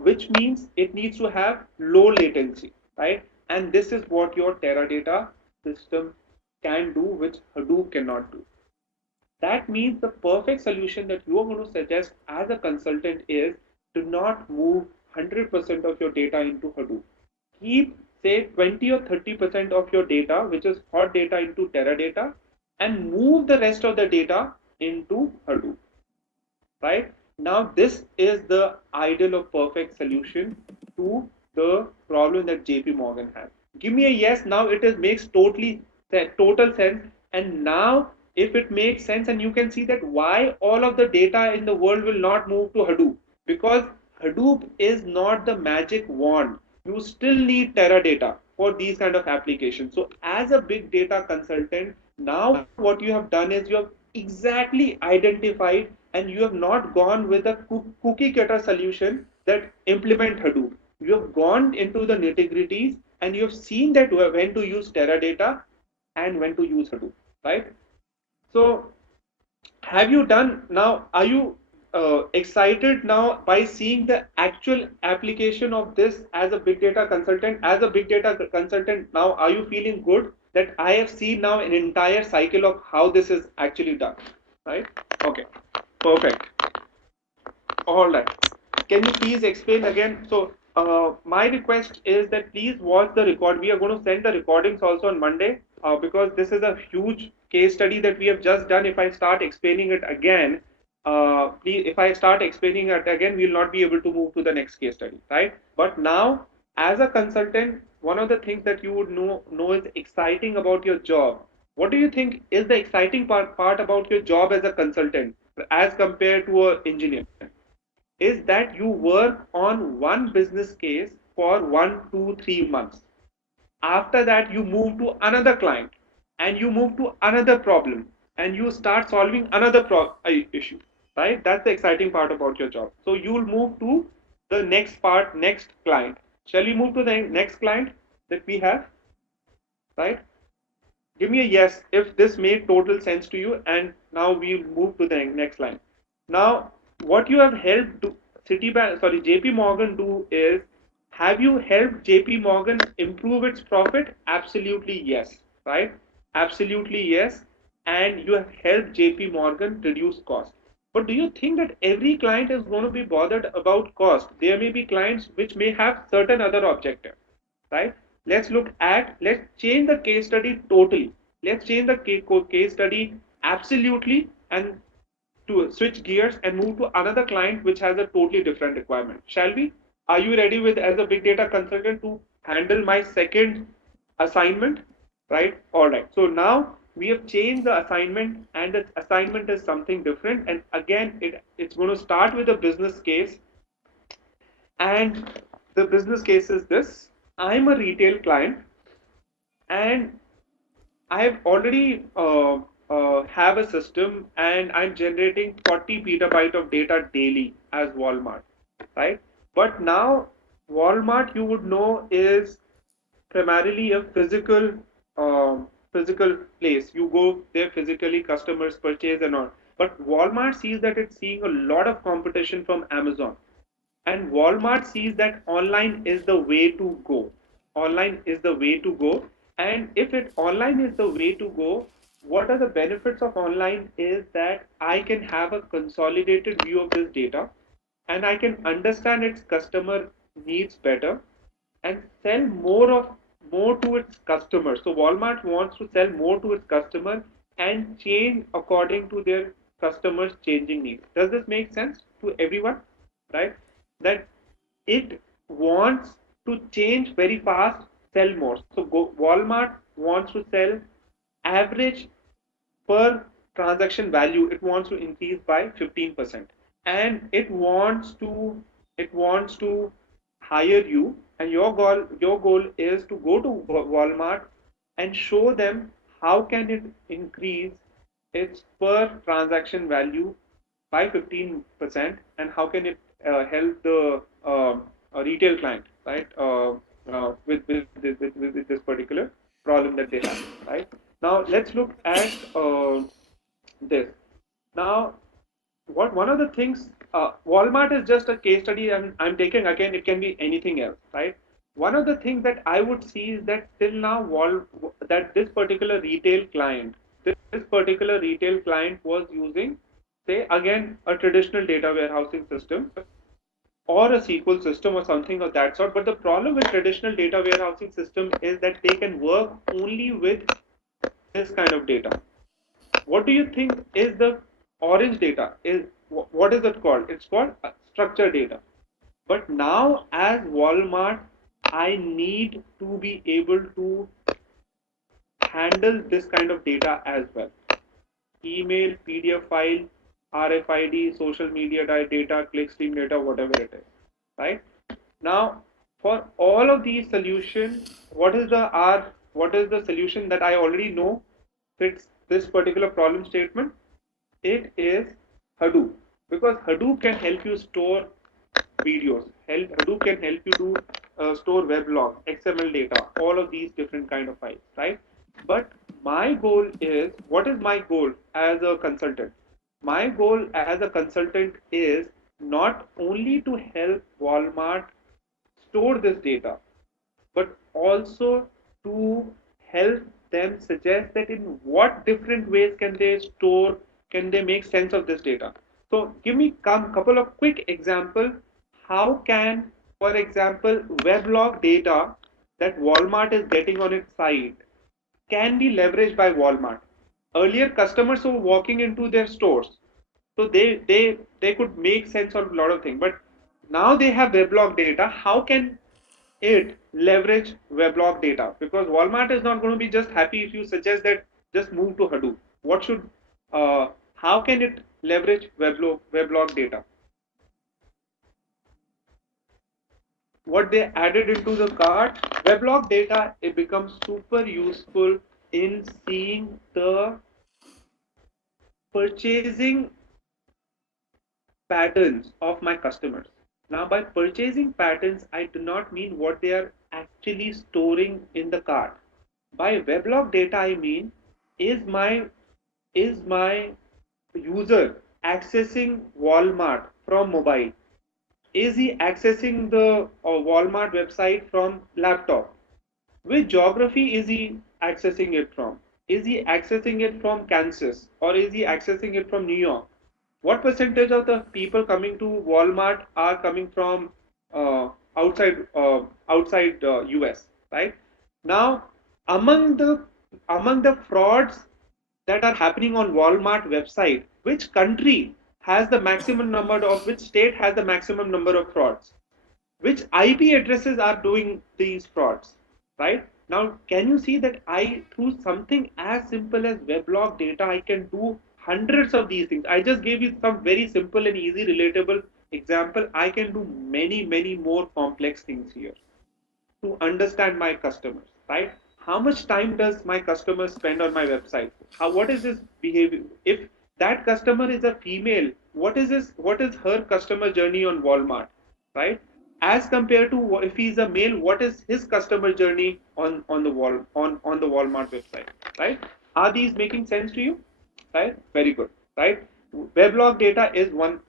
Which means it needs to have low latency, right? And this is what your Teradata system can do, which Hadoop cannot do. That means the perfect solution that you are going to suggest as a consultant is to not move 100% of your data into Hadoop. Keep, say, 20 or 30% of your data, which is hot data, into Teradata, and move the rest of the data into Hadoop, right? Now, this is the ideal or perfect solution to the problem that JP Morgan has. Give me a yes. Now it makes total sense. And now, if it makes sense, and you can see that why all of the data in the world will not move to Hadoop, because Hadoop is not the magic wand. You still need Teradata. for these kind of applications. So as a big data consultant, now what you have done is you have exactly identified, and you have not gone with a cookie cutter solution that implement Hadoop. You have gone into the nitty gritties, and you have seen that when to use Teradata and when to use Hadoop, right? So have you done now? Are you excited now by seeing the actual application of this as a big data consultant? As a big data consultant, now are you feeling good that I have seen now an entire cycle of how this is actually done? Right? Okay, perfect. All right. Can you please explain again? So, my request is that please watch the record. We are going to send the recordings also on Monday because this is a huge case study that we have just done. If I start explaining it again, please, if I start explaining it again, we will not be able to move to the next case study, right? But now, as a consultant, one of the things that you would know is exciting about your job. What do you think is the exciting part about your job as a consultant as compared to an engineer? Is that you work on one business case for 1, 2, 3 months. After that, you move to another client and you move to another problem and you start solving another issue, right? That's the exciting part about your job. So you'll move to the next part, next client. Shall we move to the next client that we have, right? Give me a yes if this made total sense to you, and now we'll move to the next line. Now, what you have helped JP Morgan do is, have you helped JP Morgan improve its profit? Absolutely yes, right? Absolutely yes. And you have helped JP Morgan reduce cost. But do you think that every client is going to be bothered about cost? There may be clients which may have certain other objective, right? Let's change the case study totally. Let's change the case study absolutely, and to switch gears and move to another client which has a totally different requirement. Shall we? Are you ready with as a big data consultant to handle my second assignment? Right? All right. So now we have changed the assignment, and the assignment is something different. And again, it's going to start with a business case, and the business case is this. I'm a retail client, and I have already have a system, and I'm generating 40 petabyte of data daily as Walmart, right? But now Walmart, you would know, is primarily a physical place. You go there physically, customers purchase and all. But Walmart sees that it's seeing a lot of competition from Amazon, and Walmart sees that online is the way to go. Online is the way to go. And if it online is the way to go, what are the benefits of online is that I can have a consolidated view of this data, and I can understand its customer needs better and sell more to its customers. So Walmart wants to sell more to its customer and change according to their customers' changing needs. Does this make sense to everyone? Right? That it wants to change very fast, sell more. So Walmart wants to sell average per transaction value. It wants to increase by 15%, and it wants to hire you. And your goal is to go to Walmart and show them how can it increase its per transaction value by 15%, and how can it help the retail client, right, with this particular problem that they have, right? Now let's look at this. Now, what one of the things, Walmart is just a case study I'm taking. Again, it can be anything else, right? One of the things that I would see is that till now that this particular retail client was using, say again, a traditional data warehousing system or a SQL system or something of that sort. But the problem with traditional data warehousing system is that they can work only with this kind of data. What do you think is the orange data? What is it called? It's called structured data. But now, as Walmart, I need to be able to handle this kind of data as well. Email, PDF file, RFID, social media data, clickstream data, whatever it is. Right? Now, For all of these solutions, what is the solution that I already know fits this particular problem statement? It is Hadoop, because Hadoop can help you store videos. Hadoop can help you to store weblog, XML data, all of these different kind of files, right? But my goal is, what is my goal as a consultant? My goal as a consultant is not only to help Walmart store this data, but also to help them suggest that in what different ways can they make sense of this data. So give me couple of quick example. How can, for example, weblog data that Walmart is getting on its site can be leveraged by Walmart? Earlier, customers were walking into their stores, so they could make sense of a lot of things. But now they have weblog data. How can it leverage weblog data? Because Walmart is not going to be just happy if you suggest that just move to Hadoop. What should how can it leverage weblog data? What they added into the cart, weblog data, it becomes super useful in seeing the purchasing patterns of my customers. Now, by purchasing patterns, I do not mean what they are actually storing in the cart. By weblog data, I mean, is my user accessing Walmart from mobile? Is he accessing the Walmart website from laptop? Which geography is he accessing it from? Is he accessing it from Kansas, or is he accessing it from New York? What percentage of the people coming to Walmart are coming from uh, outside US, right? Now, among the among the frauds that are happening on Walmart website, which country has the maximum number of, which state has the maximum number of frauds? Which IP addresses are doing these frauds, right? Now, can you see that through something as simple as weblog data, I can do hundreds of these things. I just gave you some very simple and easy relatable example. I can do many, many more complex things here to understand my customers, right? How much time does my customer spend on my website? What is his behavior? If that customer is a female, what is her customer journey on Walmart, right? As compared to if he's a male, what is his customer journey on the Walmart website, right? Are these making sense to you? Right? Very good, right? Weblog data is one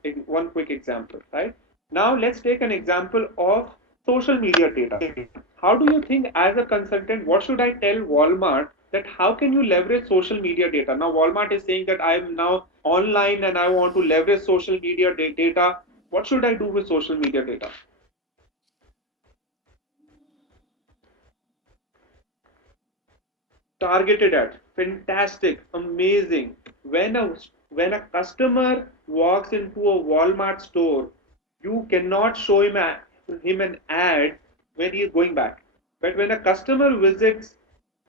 quick example, right? Now let's take an example of social media data. How do you think, as a consultant, what should I tell Walmart that how can you leverage social media data? Now Walmart is saying that I'm now online and I want to leverage social media data. What should I do with social media data? Targeted ads, fantastic, amazing. When a customer walks into a Walmart store, you cannot show him an ad when he is going back. But when a customer visits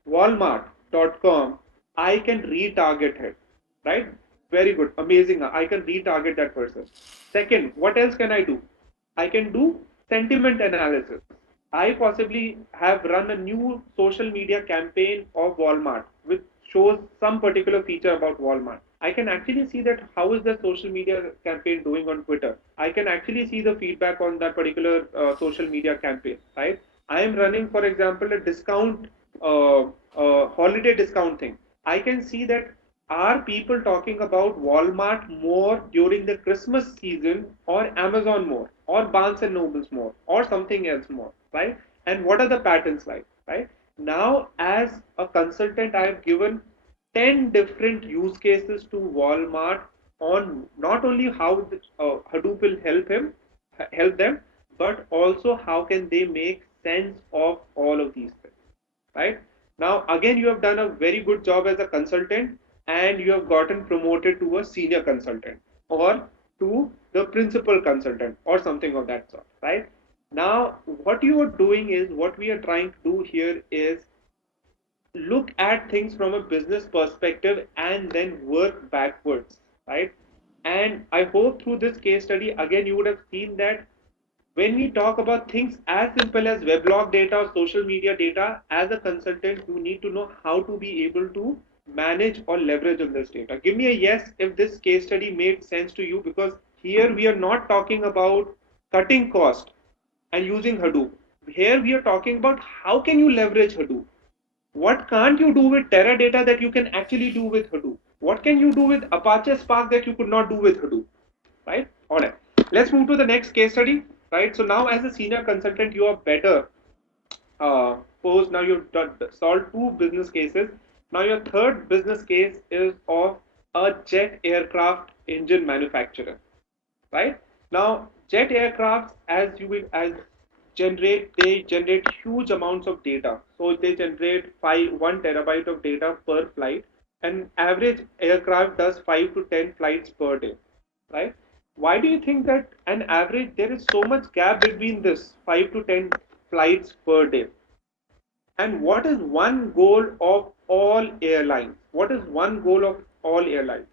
Walmart.com, I can retarget it, right? Very good, amazing. I can retarget that person. Second, what else can I do? I can do sentiment analysis. I possibly have run a new social media campaign of Walmart which shows some particular feature about Walmart. I can actually see that how is the social media campaign doing on Twitter. I can actually see the feedback on that particular social media campaign, right? I am running, for example, a holiday discount thing. I can see that are people talking about Walmart more during the Christmas season, or Amazon more, or Barnes and Nobles more, or something else more, right? And what are the patterns like, right? Now, as a consultant, I have given 10 different use cases to Walmart on not only how Hadoop will help them, but also how can they make sense of all of these things, right? Now, again, you have done a very good job as a consultant, and you have gotten promoted to a senior consultant or to the principal consultant or something of that sort, right? Now, what you are doing is, what we are trying to do here is look at things from a business perspective and then work backwards, right? And I hope through this case study, again, you would have seen that when we talk about things as simple as weblog data or social media data, as a consultant, you need to know how to be able to manage or leverage on this data. Give me a yes if this case study made sense to you, because here we are not talking about cutting cost and using Hadoop. Here we are talking about how can you leverage Hadoop. What can't you do with Teradata that you can actually do with Hadoop? What can you do with Apache Spark that you could not do with Hadoop? Right? All right. Let's move to the next case study. Right. So now, as a senior consultant, you are better posed. Now you've solved two business cases. Now your third business case is of a jet aircraft engine manufacturer. Right. Now, jet aircrafts, as you will as they generate huge amounts of data. So they generate 1 terabyte of data per flight. An average aircraft does 5 to 10 flights per day, right? Why do you think that an average there is so much gap between this 5 to 10 flights per day? And what is one goal of all airlines? What is one goal of all airlines?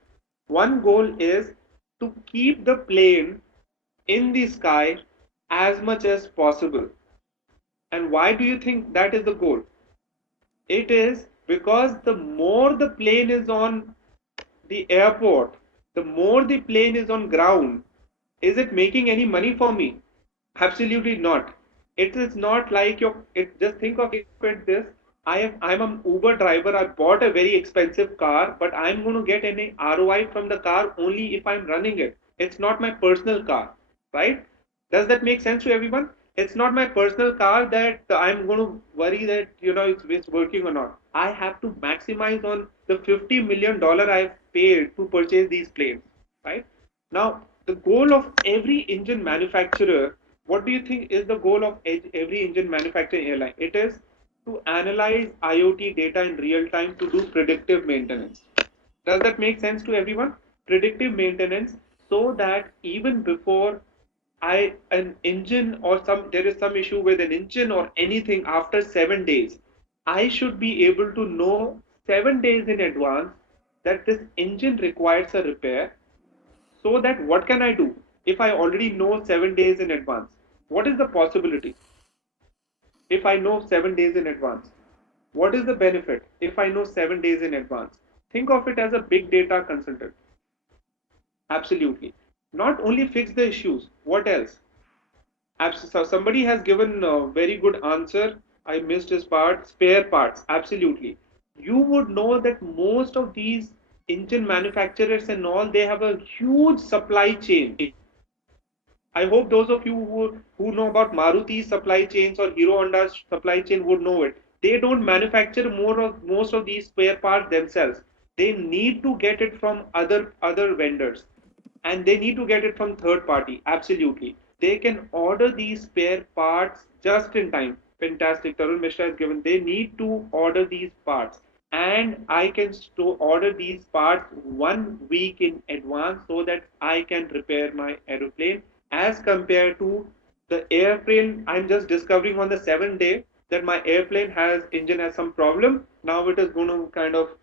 One goal is to keep the plane in the sky as much as possible. And why do you think that is the goal? It is because the more the plane is on the airport, the more the plane is on ground, is it making any money for me? Absolutely not. It is not like just think of it this. I'm an Uber driver. I bought a very expensive car, but I'm going to get any ROI from the car only if I'm running it. It's not my personal car, right? Does that make sense to everyone? It's not my personal car that I'm going to worry that it's working or not. I have to maximize on the $50 million I've paid to purchase these planes, right? Now, the goal of every engine manufacturer, what do you think is the goal of every engine manufacturing airline? It is to analyze IoT data in real time to do predictive maintenance. Does that make sense to everyone? Predictive maintenance, so that even before an engine or there is some issue with an engine or anything after 7 days, I should be able to know 7 days in advance that this engine requires a repair, so that what can I do if I already know 7 days in advance? What is the possibility if I know 7 days in advance? What is the benefit if I know 7 days in advance? Think of it as a big data consultant. Absolutely. Not only fix the issues, what else? So somebody has given a very good answer. I missed his part. Spare parts. Absolutely. You would know that most of these engine manufacturers and all, they have a huge supply chain. I hope those of you who know about Maruti's supply chains or Hero Honda's supply chain would know it. They don't manufacture most of these spare parts themselves. They need to get it from other vendors, and they need to get it from third party. Absolutely, they can order these spare parts just in time. Fantastic, Tarun Mishra has given. They need to order these parts, and I can order these parts 1 week in advance so that I can repair my aeroplane, as compared to the airplane. I'm just discovering on the 7th day that my airplane engine has some problem. Now it is going to kind of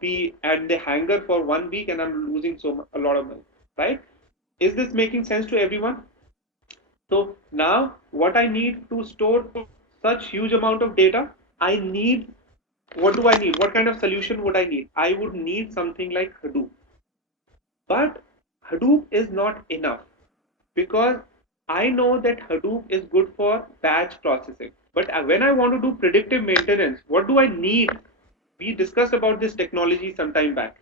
be at the hangar for 1 week, and I'm losing a lot of money, right? Is this making sense to everyone? So now what I need to store such huge amount of data, I need, what do I need? What kind of solution would I need? I would need something like Hadoop. But Hadoop is not enough, because I know that Hadoop is good for batch processing. But when I want to do predictive maintenance, what do I need? We discussed about this technology some time back.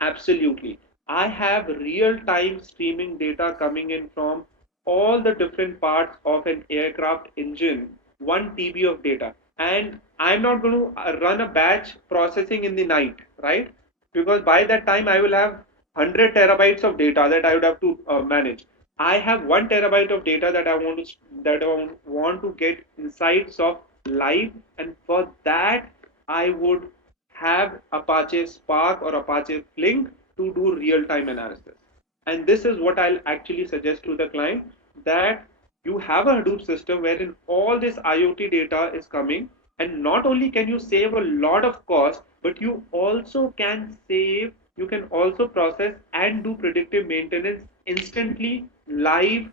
Absolutely. I have real-time streaming data coming in from all the different parts of an aircraft engine, 1 TB of data. And I'm not going to run a batch processing in the night, right? Because by that time I will have 100 terabytes of data that I would have to manage. I have 1 terabyte of data that I want to get insights of live, and for that I would have Apache Spark or Apache Flink to do real-time analysis. And this is what I'll actually suggest to the client, that you have a Hadoop system wherein all this IoT data is coming, and not only can you save a lot of cost, but you can also process and do predictive maintenance instantly live,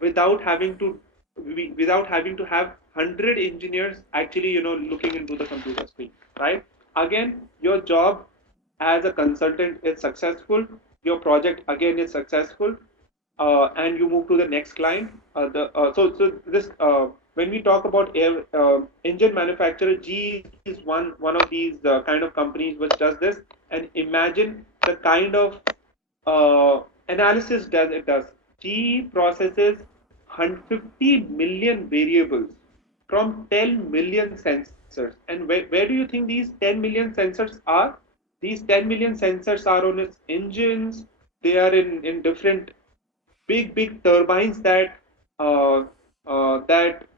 without having to without having to have 100 engineers actually looking into the computer screen, right? Again, your job as a consultant is successful, your project again is successful, and you move to the next client. So this when we talk about engine manufacturer, G is one of these kind of companies which does this. And imagine the kind of analysis does it does. G processes 150 million variables from 10 million sensors. And where do you think these 10 million sensors are? These 10 million sensors are on its engines. They are in different big turbines that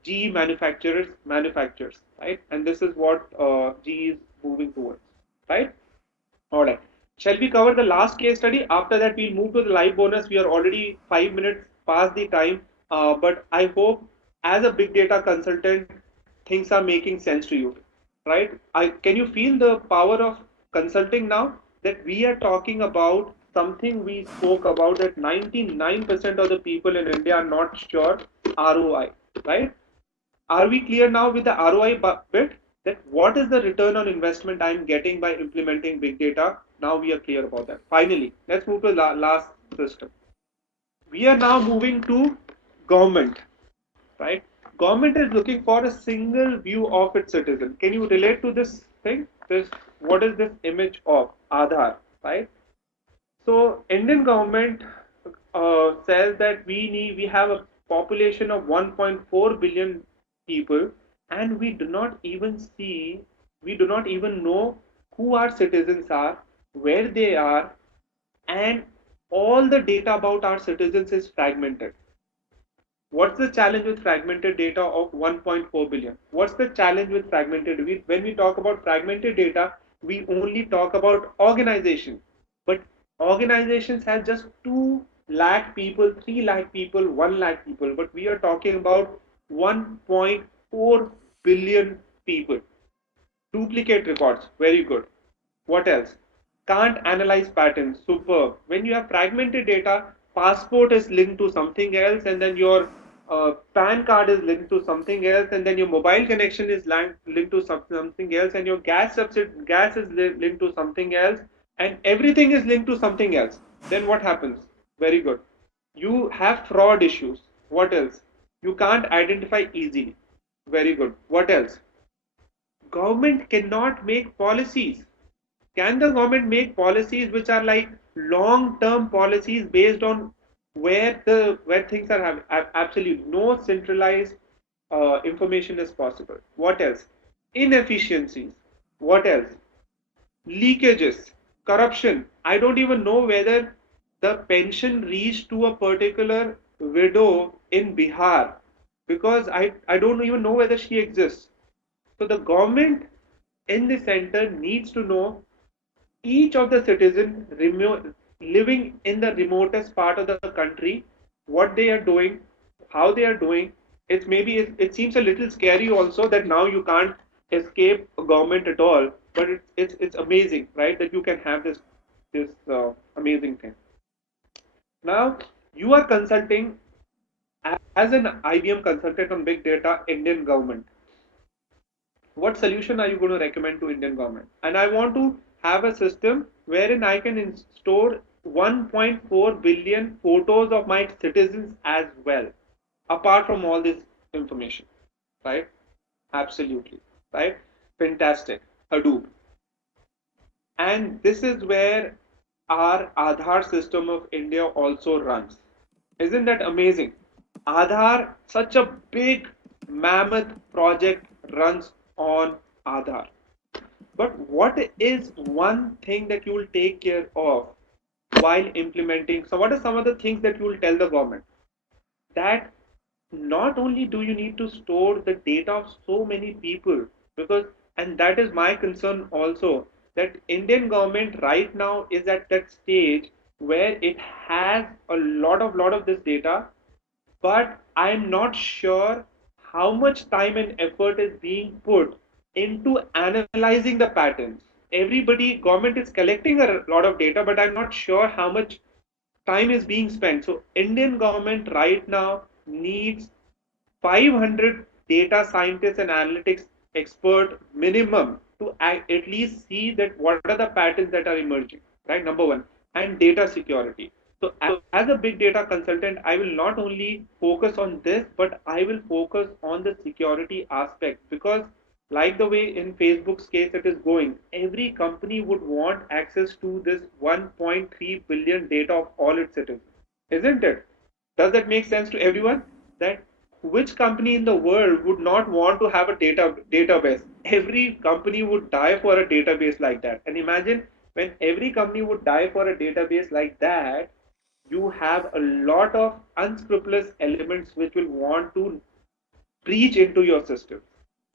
GE manufactures, right? And this is what GE is moving towards, right? All right. Shall we cover the last case study? After that, we'll move to the live bonus. We are already 5 minutes past the time, but I hope, as a big data consultant, things are making sense to you, right? Can you feel the power of consulting now? That we are talking about something we spoke about, that 99% of the people in India are not sure ROI, right? Are we clear now with the ROI bit? That what is the return on investment I'm getting by implementing big data? Now we are clear about that. Finally, let's move to the last system. We are now moving to government, right? Government is looking for a single view of its citizen. Can you relate to this thing? This, what is this image of Aadhaar, right? So Indian government says that we have a population of 1.4 billion people, and we do not even know who our citizens are, where they are, and all the data about our citizens is fragmented. What's the challenge with fragmented data of 1.4 billion? What's the challenge with fragmented? When we talk about fragmented data, we only talk about organization. But organizations have just 2 lakh people, 3 lakh people, 1 lakh people. But we are talking about 1.4 billion people. Duplicate records, very good. What else? Can't analyze patterns, superb. When you have fragmented data, passport is linked to something else, and then your PAN card is linked to something else, and then your mobile connection is linked to something else, and your gas is linked to something else, and everything is linked to something else. Then what happens? Very good. You have fraud issues. What else? You can't identify easily. Very good. What else? Government cannot make policies. Can the government make policies which are like long-term policies based on where things are absolutely no centralized information is possible? What else? Inefficiencies. What else? Leakages, corruption. I don't even know whether the pension reached to a particular widow in Bihar, because I don't even know whether she exists. So the government in the center needs to know each of the citizens living in the remotest part of the country, what they are doing, how they are doing. It seems a little scary also that now you can't escape government at all, but it's amazing, right? That you can have this amazing thing. Now you are consulting as an IBM consultant on big data, Indian government. What solution are you going to recommend to Indian government? And I want to have a system wherein I can store 1.4 billion photos of my citizens as well, apart from all this information, right? Absolutely, right? Fantastic. Hadoop. And this is where our Aadhaar system of India also runs. Isn't that amazing? Aadhaar, such a big mammoth project, runs on Aadhaar. But what is one thing that you will take care of while implementing? So what are some of the things that you will tell the government? That not only do you need to store the data of so many people, because, and that is my concern also, that Indian government right now is at that stage where it has a lot of this data, but I'm not sure how much time and effort is being put into analyzing the patterns. Government is collecting a lot of data, but I'm not sure how much time is being spent. So Indian government right now needs 500 data scientists and analytics expert minimum to at least see that what are the patterns that are emerging, right? Number one, and data security. So as a big data consultant, I will not only focus on this, but I will focus on the security aspect, because like the way in Facebook's case it is going, every company would want access to this 1.3 billion data of all its citizens, isn't it? Does that make sense to everyone? That which company in the world would not want to have a database? Every company would die for a database like that. And imagine, when every company would die for a database like that, you have a lot of unscrupulous elements which will want to breach into your system.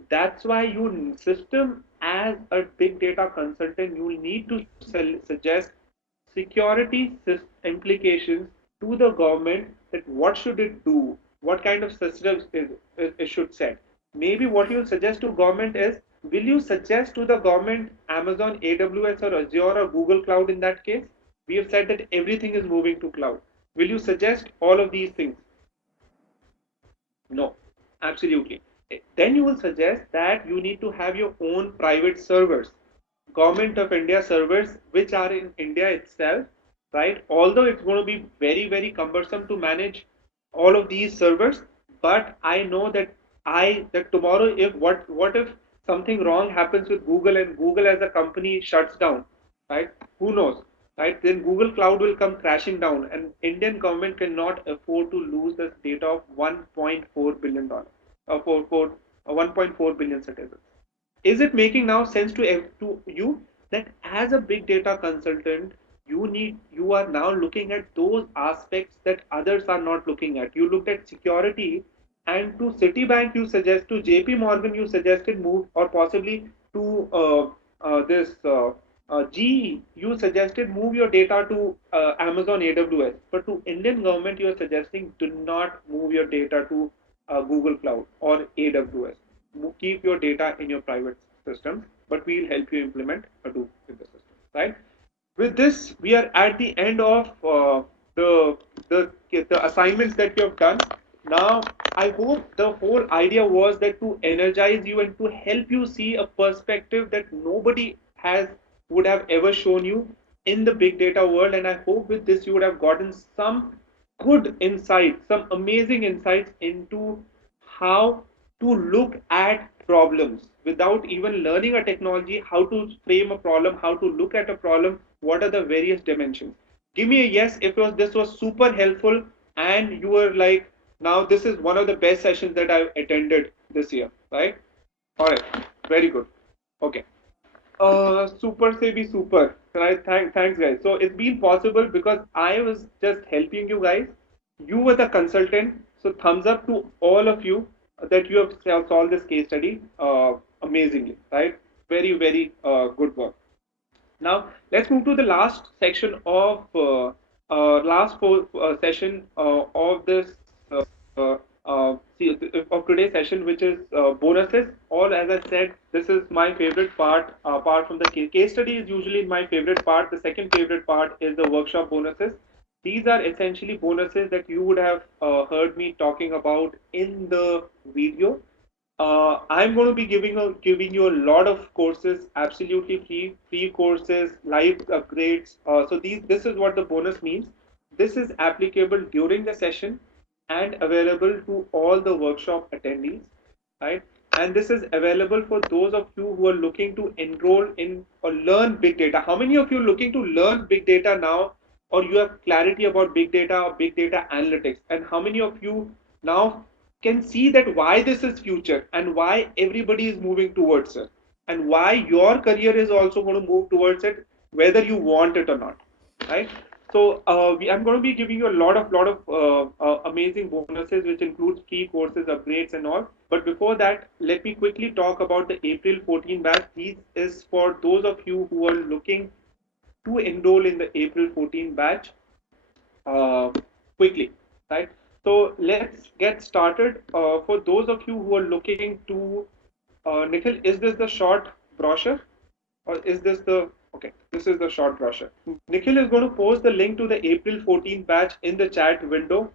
That's why you system, as a big data consultant, you need to suggest security implications to the government, that what should it do, what kind of systems it should set. Maybe what you suggest to government is, will you suggest to the government Amazon AWS or Azure or Google Cloud? In that case, we have said that everything is moving to cloud. Will you suggest all of these things? No, absolutely. Then you will suggest that you need to have your own private servers, Government of India servers, which are in India itself, right? Although it's going to be very, very cumbersome to manage all of these servers, but I know that that tomorrow, if what if something wrong happens with Google and Google as a company shuts down, right? Who knows, right? Then Google Cloud will come crashing down, and Indian government cannot afford to lose this data of 1.4 billion dollars, for 1.4 billion citizens. Is it making now sense to you that as a big data consultant, you are now looking at those aspects that others are not looking at? You looked at security, and to Citibank you suggest, to JP Morgan you suggested move, or possibly to this GE you suggested move your data to Amazon AWS, but to Indian government you are suggesting do not move your data to Google Cloud or AWS. Keep your data in your private systems, but we'll help you implement Hadoop in the system, right? With this, we are at the end of the assignments that you have done. Now, I hope the whole idea was that to energize you and to help you see a perspective that nobody has would have ever shown you in the big data world. And I hope with this you would have gotten some good insights, some amazing insights into how to look at problems without even learning a technology, how to frame a problem, how to look at a problem, what are the various dimensions. Give me a yes if this was super helpful and you were like, now this is one of the best sessions that I've attended this year, right? All right, very good. Okay. Super say be super. Right? Thanks, guys. So it's been possible because I was just helping you guys. You were the consultant. So thumbs up to all of you that you have solved this case study amazingly, right? Very, very good work. Now let's move to the last section of session of this uh, of today's session, which is bonuses. All, as I said, this is my favorite part. Apart from the case study, is usually my favorite part. The second favorite part is the workshop bonuses. These are essentially bonuses that you would have heard me talking about in the video. I'm going to be giving you a lot of courses, absolutely free courses, live upgrades. So this is what the bonus means. This is applicable during the session and available to all the workshop attendees, right? And this is available for those of you who are looking to enroll in or learn big data. How many of you are looking to learn big data now, or you have clarity about big data or big data analytics? And how many of you now can see that why this is future and why everybody is moving towards it, and why your career is also going to move towards it, whether you want it or not, right? So I'm going to be giving you a lot of amazing bonuses, which includes free courses, upgrades, and all. But before that, let me quickly talk about the April 14 batch. This is for those of you who are looking to enroll in the April 14 batch uh, quickly, right? So let's get started. For those of you who are looking to, Nikhil, is this the short brochure? Or is this the, okay, this is the short brochure. Nikhil is going to post the link to the April 14 batch in the chat window.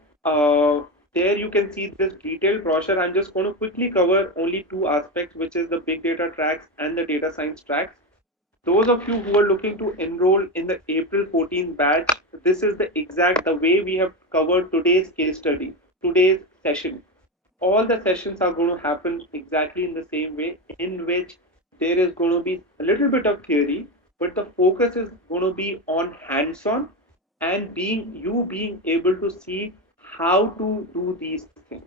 There you can see this detailed brochure. I'm just going to quickly cover only two aspects, which is the big data tracks and the data science tracks. Those of you who are looking to enroll in the April 14th batch, this is the way we have covered today's case study, today's session. All the sessions are going to happen exactly in the same way, in which there is going to be a little bit of theory, but the focus is going to be on hands-on and being able to see how to do these things,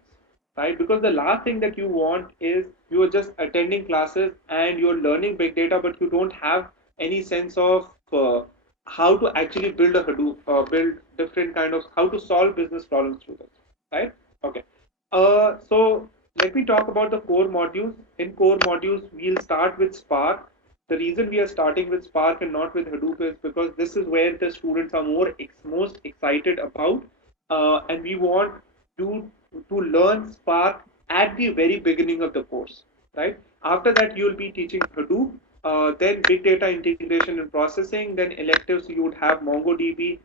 right? Because the last thing that you want is you are just attending classes and you're learning big data, but you don't have any sense of how to actually build a Hadoop, build different kind of how to solve business problems through this, right? Okay. So let me talk about the core modules. In core modules, we'll start with Spark. The reason we are starting with Spark and not with Hadoop is because this is where the students are most excited about, and we want you to learn Spark at the very beginning of the course, right? After that, you'll be teaching Hadoop, then big data integration and processing, then electives you would have MongoDB,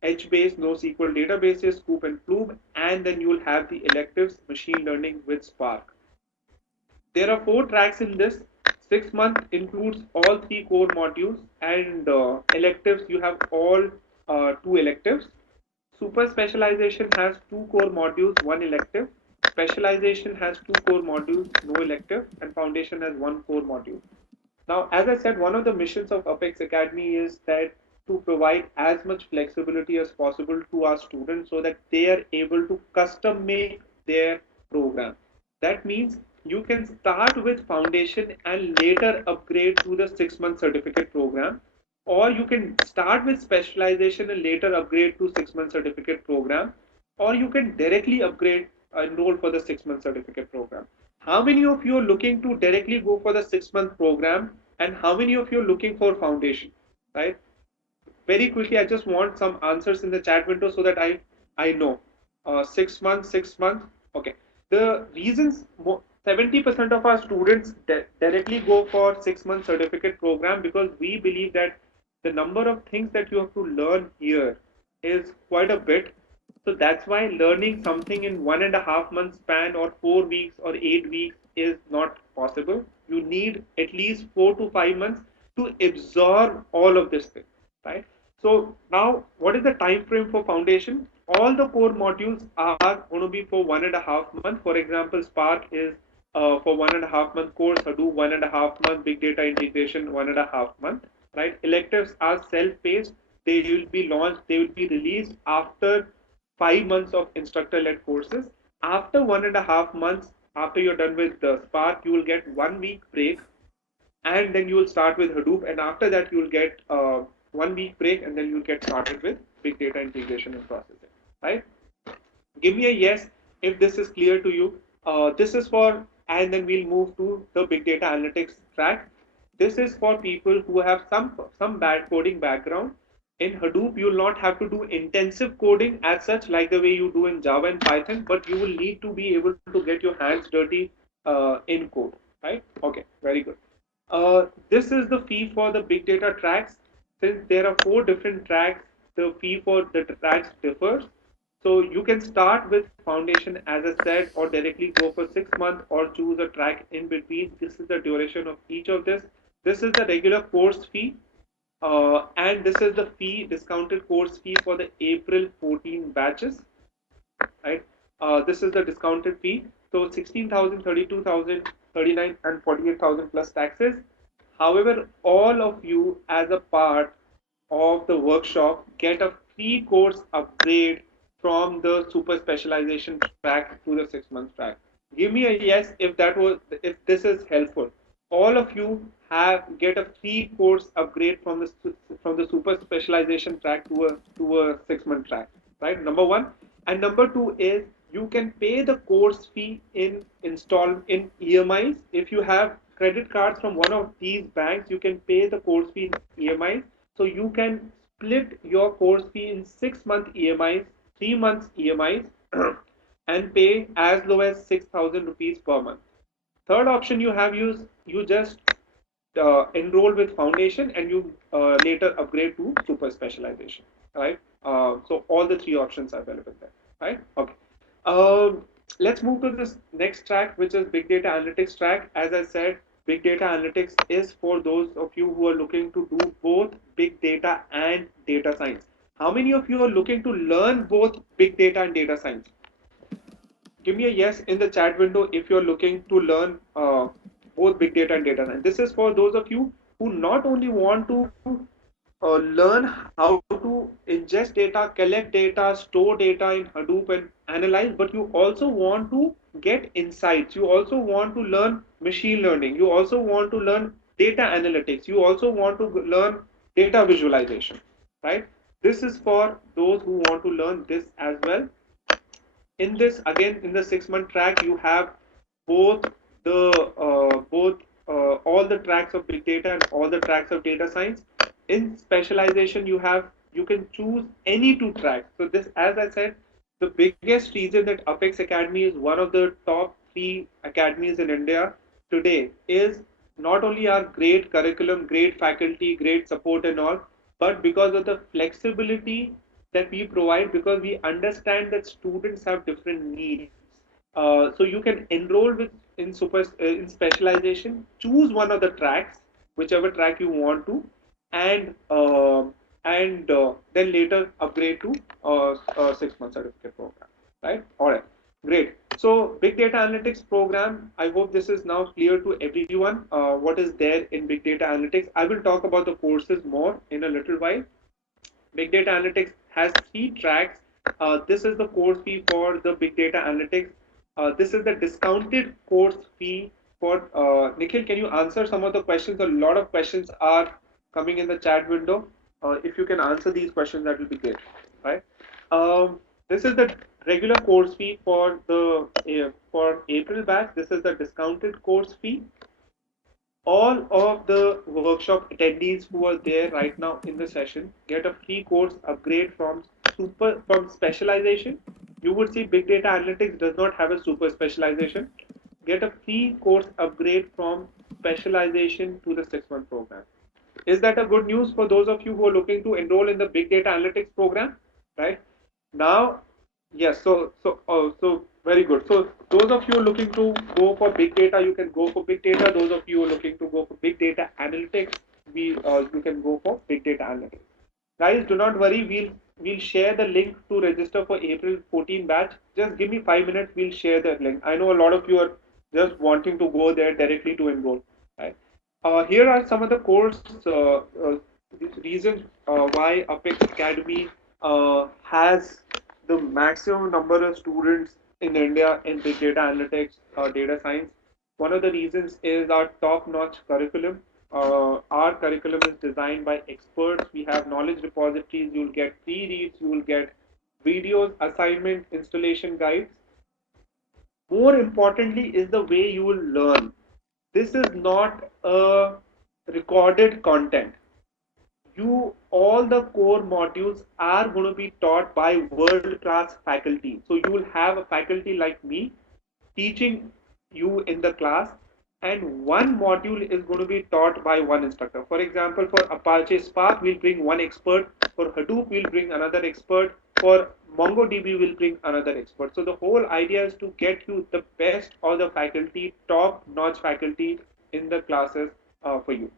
Edge-based NoSQL databases, Scoop and Flume, and then you will have the electives machine learning with Spark. There are 4 tracks in this. 6 month includes all 3 core modules, and electives you have all 2 electives. Super specialization has 2 core modules, 1 elective. Specialization has 2 core modules, no elective, and foundation has 1 core module. Now, as I said, one of the missions of Apex Academy is that to provide as much flexibility as possible to our students so that they are able to custom make their program. That means you can start with foundation and later upgrade to the 6 month certificate program, or you can start with specialization and later upgrade to 6 month certificate program, or you can directly upgrade enroll for the 6 month certificate program. How many of you are looking to directly go for the 6 month program, and how many of you are looking for foundation, right? Very quickly, I just want some answers in the chat window so that I know. 6 months, 6 months. Okay. The reasons 70% of our students directly go for 6 month certificate program because we believe that the number of things that you have to learn here is quite a bit. So that's why learning something in 1.5 month span or 4 weeks or 8 weeks is not possible. You need at least 4 to 5 months to absorb all of this thing, right? So now, what is the time frame for foundation? All the core modules are going to be for 1.5 months. For example, Spark is for 1.5 month course, Hadoop 1.5 month, big data integration 1.5 month, right? Electives are self-paced. They will be launched. They will be released after 5 months of instructor-led courses. After 1.5 months, after you're done with the Spark, you will get 1 week break, and then you will start with Hadoop, and after that you will get 1 week break, and then you'll get started with big data integration and processing, right? Give me a yes if this is clear to you. This is for, and then we'll move to the big data analytics track. This is for people who have some bad coding background. In Hadoop, you will not have to do intensive coding as such, like the way you do in Java and Python, but you will need to be able to get your hands dirty in code, right? Okay, very good. This is the fee for the big data tracks. Since there are 4 different tracks, the fee for the tracks differs. So you can start with foundation, as I said, or directly go for 6 months or choose a track in between. This is the duration of each of this. This is the regular course fee. And this is the fee, discounted course fee for the April 14 batches, right? This is the discounted fee. So 16,000, 32,000, 39, and 48,000 plus taxes. However, all of you as a part of the workshop get a free course upgrade from the super specialization track to the 6 month track. Give me a yes if this is helpful. All of you get a free course upgrade from the super specialization track to a 6 month track, right? Number one, and number two is you can pay the course fee in EMIs. If you have credit cards from one of these banks, you can pay the course fee in EMIs. So you can split your course fee in 6 month EMIs, 3 months EMIs, and pay as low as 6,000 rupees per month. Third option you have used, you just enroll with foundation and you later upgrade to super specialization, right? So all the 3 options are available there. right? Okay. Um, let's move to this next track, which is big data analytics track. As I said, big data analytics is for those of you who are looking to do both big data and data science. How many of you are looking to learn both big data and data science? Give me a yes in the chat window if you're looking to learn both big data and data science. This is for those of you who not only want to learn how to ingest data, collect data, store data in Hadoop and analyze, but you also want to get insights. You also want to learn machine learning. You also want to learn data analytics. You also want to learn data visualization, right? This is for those who want to learn this as well. In this, again, in the 6 month track, you have both all the tracks of big data and all the tracks of data science. In specialization, you can choose any two tracks. So this, as I said, the biggest reason that Apex Academy is one of the top 3 academies in India today is not only our great curriculum, great faculty, great support and all, but because of the flexibility that we provide, because we understand that students have different needs. So you can enroll in specialization, choose one of the tracks, whichever track you want to, and then later upgrade to 6 month certificate program. Right? All right. Great. So big data analytics program. I hope this is now clear to everyone. What is there in big data analytics? I will talk about the courses more in a little while. Big data analytics has 3 tracks. This is the course fee for the big data analytics. This is the discounted course fee for Nikhil. Can you answer some of the questions? A lot of questions are coming in the chat window. If you can answer these questions, that will be great. Right. This is the regular course fee for the for April batch. This is the discounted course fee. All of the workshop attendees who are there right now in the session get a free course upgrade from specialization. You would see big data analytics does not have a super specialization. Get a free course upgrade from specialization to the 6 month program. Is that a good news for those of you who are looking to enroll in the big data analytics program? Right now, yes. So very good. So those of you looking to go for big data, you can go for big data. Those of you looking to go for big data analytics, you can go for big data analytics. Guys, do not worry. We'll share the link to register for April 14 batch. Just give me 5 minutes. We'll share the link. I know a lot of you are just wanting to go there directly to enroll. Right. Here are some of the course reasons why Apex Academy has the maximum number of students in India in big data analytics, data science. One of the reasons is our top-notch curriculum. Our curriculum is designed by experts. We have knowledge repositories. You'll get pre-reads. You will get videos, assignment, installation guides. More importantly is the way you will learn. This is not a recorded content. All the core modules are going to be taught by world class faculty. So you will have a faculty like me teaching you in the class, and one module is going to be taught by one instructor. For example, for Apache Spark, we'll bring one expert. For Hadoop, we'll bring another expert. For MongoDB, we'll bring another expert. So the whole idea is to get you the best of the faculty, top-notch faculty in the classes for you.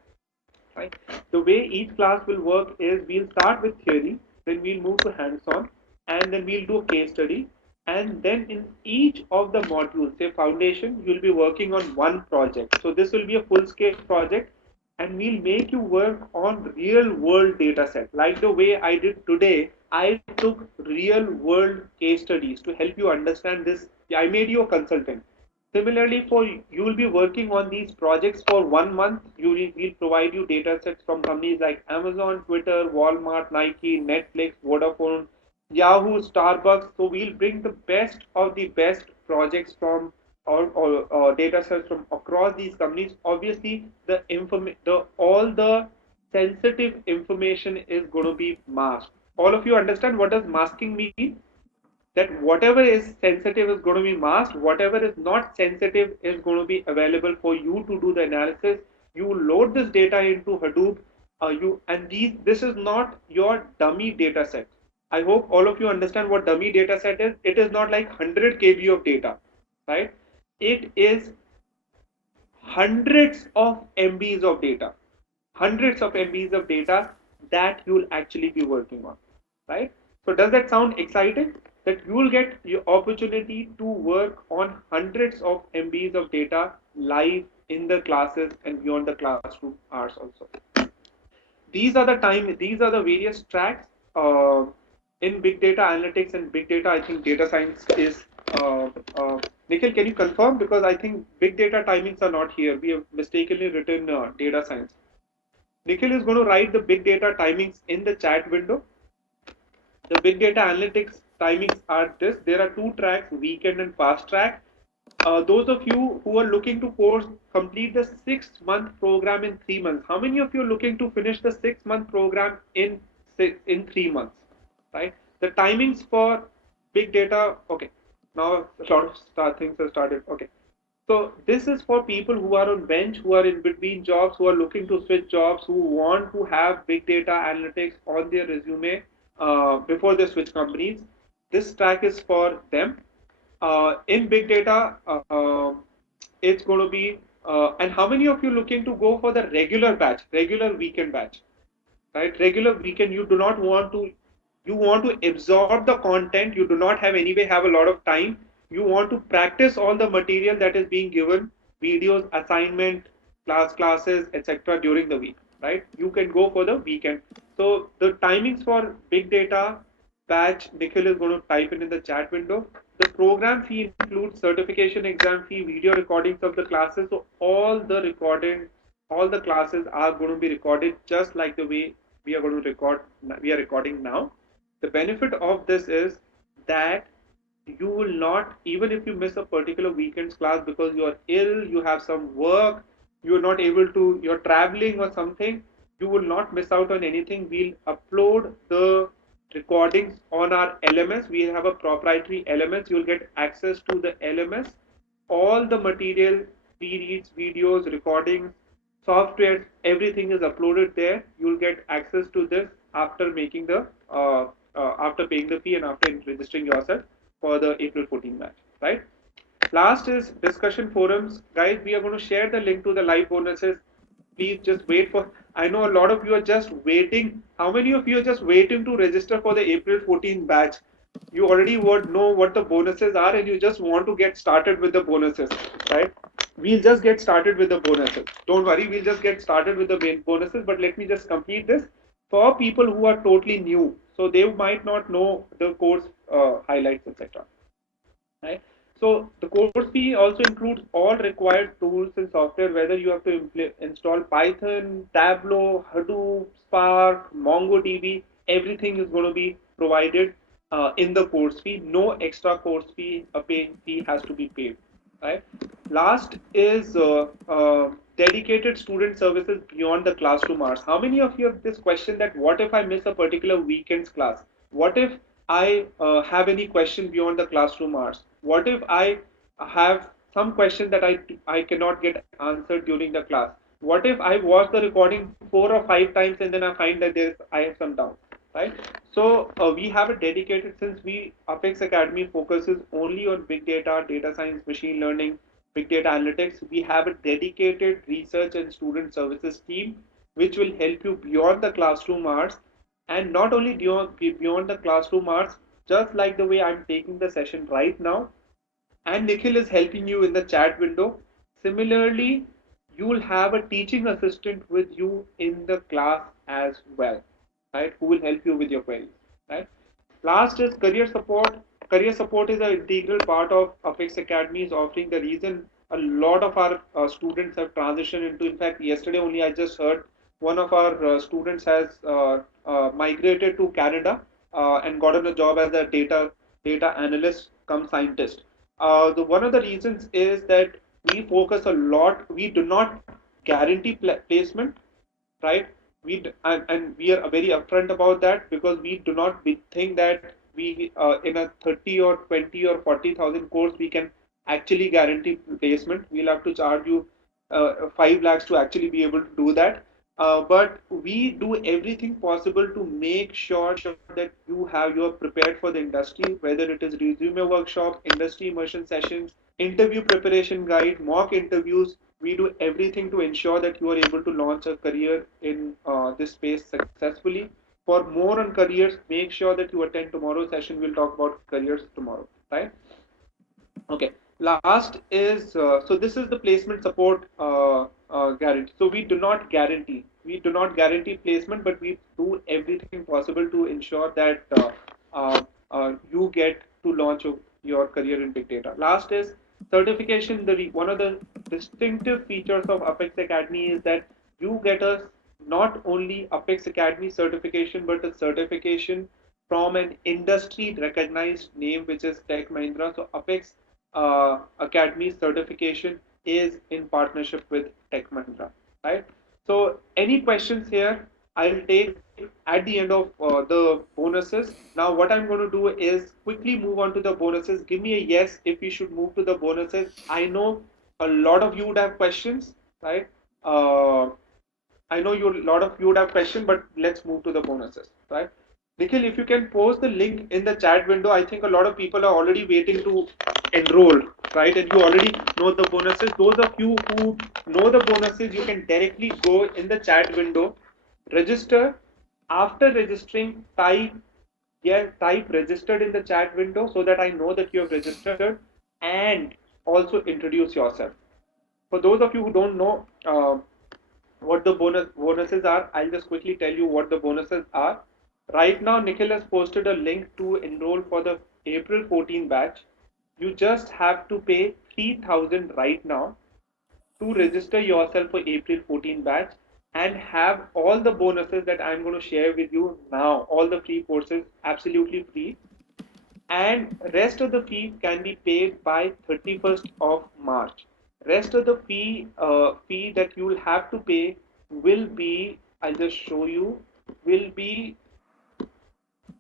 Right? The way each class will work is we'll start with theory, then we'll move to hands-on, and then we'll do a case study. And then in each of the modules, say foundation, you'll be working on one project. So this will be a full-scale project, and we'll make you work on real-world data set. Like the way I did today, I took real-world case studies to help you understand this. I made you a consultant. Similarly, for you will be working on these projects for 1 month. We'll provide you data sets from companies like Amazon, Twitter, Walmart, Nike, Netflix, Vodafone, Yahoo, Starbucks. So we'll bring the best of the best projects from or data sets from across these companies. Obviously, all the sensitive information is going to be masked. All of you understand what does masking mean? That whatever is sensitive is going to be masked, whatever is not sensitive is going to be available for you to do the analysis. You load this data into Hadoop, this is not your dummy data set. I hope all of you understand what dummy data set is. It is not like 100 KB of data, right? It is hundreds of MBs of data, hundreds of MBs of data that you'll actually be working on, right? So does that sound exciting? That you will get your opportunity to work on hundreds of MBs of data live in the classes and beyond the classroom hours also. These are the various tracks in big data analytics and big data. I think data science is Nikhil, can you confirm, because I think big data timings are not here, we have mistakenly written data science. Nikhil is going to write the big data timings in the chat window. The big data analytics timings are this. There are two tracks, weekend and fast track. Those of you who are looking to complete the 6 month program in 3 months. How many of you are looking to finish the 6 month program in 3 months? Right. The timings for big data. Okay. Now a lot of things have started. Okay. So this is for people who are on bench, who are in between jobs, who are looking to switch jobs, who want to have big data analytics on their resume before they switch companies. This track is for them. In big data, it's going to be, and how many of you looking to go for the regular batch, regular weekend batch, right? Regular weekend, you want to absorb the content. You do not have anyway have a lot of time. You want to practice all the material that is being given, videos, assignment, classes, etc. during the week, right? You can go for the weekend. So the timings for big data batch, Nikhil is going to type in the chat window. The program fee includes certification exam fee, video recordings of the classes. So all the classes are going to be recorded just like the way we are going to record. We are recording now. The benefit of this is that you will not, even if you miss a particular weekend's class because you are ill, you have some work, you are not able to, you're traveling or something, you will not miss out on anything. We'll upload the recordings on our LMS. We have a proprietary LMS. You'll get access to the LMS. All the material, reads, videos, recordings, software, everything is uploaded there. You'll get access to this after making the after paying the fee and after registering yourself for the April 14 match, right? Last is discussion forums. Guys, we are going to share the link to the live bonuses. Please just wait for, I know a lot of you are just waiting. How many of you are just waiting to register for the April 14 batch? You already would know what the bonuses are and you just want to get started with the bonuses, right? We'll just get started with the bonuses. Don't worry, we'll just get started with the bonuses, but let me just complete this. For people who are totally new, so they might not know the course highlights, etc. Right? So the course fee also includes all required tools and software, whether you have to install Python, Tableau, Hadoop, Spark, MongoDB, everything is going to be provided in the course fee. No extra course fee, fee has to be paid. Right? Last is dedicated student services beyond the classroom hours. How many of you have this question that what if I miss a particular weekend's class? What if I have any question beyond the classroom hours? What if I have some question that I cannot get answered during the class? What if I watch the recording 4 or 5 times and then I find that I have some doubt, right? So we have a dedicated, since Apex Academy focuses only on big data, data science, machine learning, big data analytics. We have a dedicated research and student services team which will help you beyond the classroom hours, and not only beyond the classroom hours, just like the way I'm taking the session right now, and Nikhil is helping you in the chat window. Similarly, you will have a teaching assistant with you in the class as well, right? Who will help you with your queries, right? Last is career support. Career support is an integral part of Apex Academy is offering. The reason a lot of our students have transitioned into, in fact, yesterday only I just heard one of our students has migrated to Canada and gotten a job as a data analyst come scientist. One of the reasons is that we focus a lot. We do not guarantee placement, right? And we are very upfront about that, because we do not think that we in a 30 or 20 or 40,000 course we can actually guarantee placement. We'll have to charge you 5 lakhs to actually be able to do that. but we do everything possible to make sure that you are prepared for the industry, whether it is resume workshop, industry immersion sessions, interview preparation guide, mock interviews. We do everything to ensure that you are able to launch a career in this space successfully. For more on careers, make sure that you attend tomorrow's session. We'll talk about careers tomorrow, right? Okay. Last is so this is the placement support guarantee. So we do not guarantee placement, but we do everything possible to ensure that you get to launch your career in big data. Last is certification. One of the distinctive features of Apex Academy is that you get a not only Apex Academy certification, but a certification from an industry recognized name, which is Tech Mahindra. So Apex Academy certification is in partnership with Tech Mahindra, right? So any questions here, I'll take at the end of the bonuses. Now what I'm going to do is quickly move on to the bonuses. Give me a yes if we should move to the bonuses. I know a lot of you would have questions, right? I know a lot of you would have questions, but let's move to the bonuses, right? Nikhil, if you can post the link in the chat window, I think a lot of people are already waiting to enroll, right? And you already know the bonuses. Those of you who know the bonuses, you can directly go in the chat window, register. After registering, type registered in the chat window so that I know that you have registered, and also introduce yourself. For those of you who don't know what the bonuses are, I'll just quickly tell you what the bonuses are. Right now, Nikhil has posted a link to enroll for the April 14 batch. You just have to pay 3,000 right now to register yourself for April 14 batch and have all the bonuses that I'm going to share with you now, all the free courses absolutely free, and rest of the fee can be paid by 31st of March. Rest of the fee that you will have to pay will be, I'll just show you, will be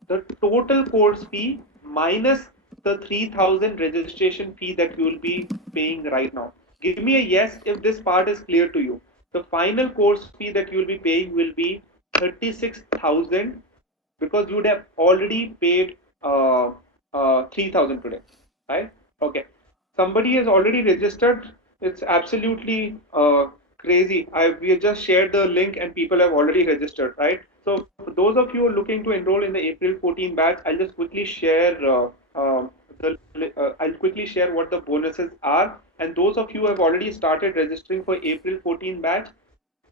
the total course fee minus the 3,000 registration fee that you will be paying right now. Give me a yes if this part is clear to you. The final course fee that you will be paying will be 36,000 because you would have already paid 3,000 today, right? Okay. Somebody has already registered. It's absolutely crazy. We have just shared the link and people have already registered, right? So for those of you who are looking to enroll in the April 14 batch, I'll just quickly share I'll quickly share what the bonuses are. And those of you who have already started registering for April 14 batch,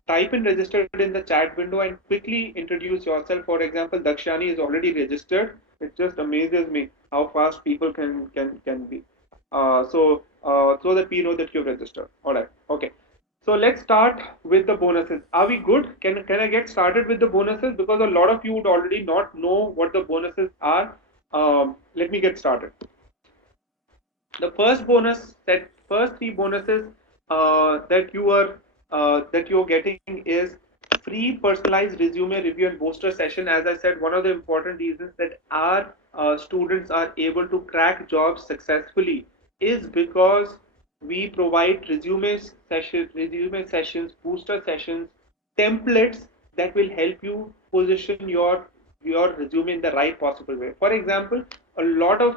type in registered in the chat window and quickly introduce yourself. For example, Dakshani is already registered. It just amazes me how fast people can be. So that we know that you've registered. All right. Okay. So let's start with the bonuses. Are we good? Can I get started with the bonuses? Because a lot of you would already not know what the bonuses are. Let me get started. The first three bonuses that you're getting is free personalized resume review and booster session. As I said, one of the important reasons that our students are able to crack jobs successfully is because we provide resume sessions, booster sessions, templates that will help you position your resume in the right possible way. For example, a lot of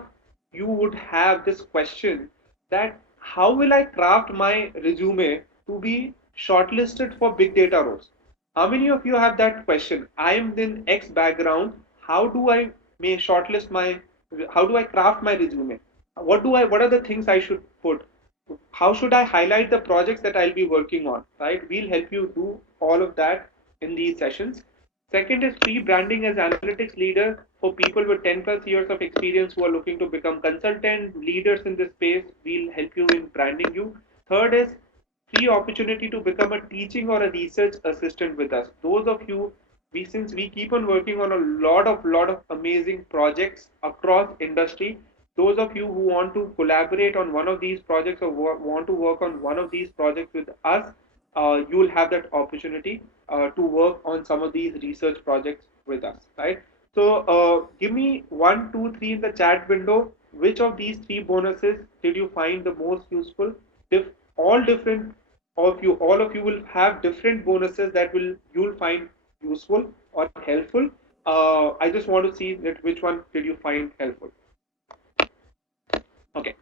you would have this question that how will I craft my resume to be shortlisted for big data roles? How many of you have that question? I am in X background. How do I may shortlist my? How do I craft my resume? What are the things I should put? How should I highlight the projects that I'll be working on? Right? We'll help you do all of that in these sessions. Second is free branding as analytics leader for people with 10 plus years of experience who are looking to become consultant leaders in this space. We'll help you in branding you. Third is free opportunity to become a teaching or a research assistant with us. Those of you, since we keep on working on a lot of amazing projects across industry, those of you who want to collaborate on one of these projects or want to work on one of these projects with us, you will have that opportunity to work on some of these research projects with us, right? So give me 1, 2, 3 in the chat window. Which of these three bonuses did you find the most useful? All different all of you will have different bonuses that you'll find useful or helpful. I just want to see that which one did you find helpful. Okay.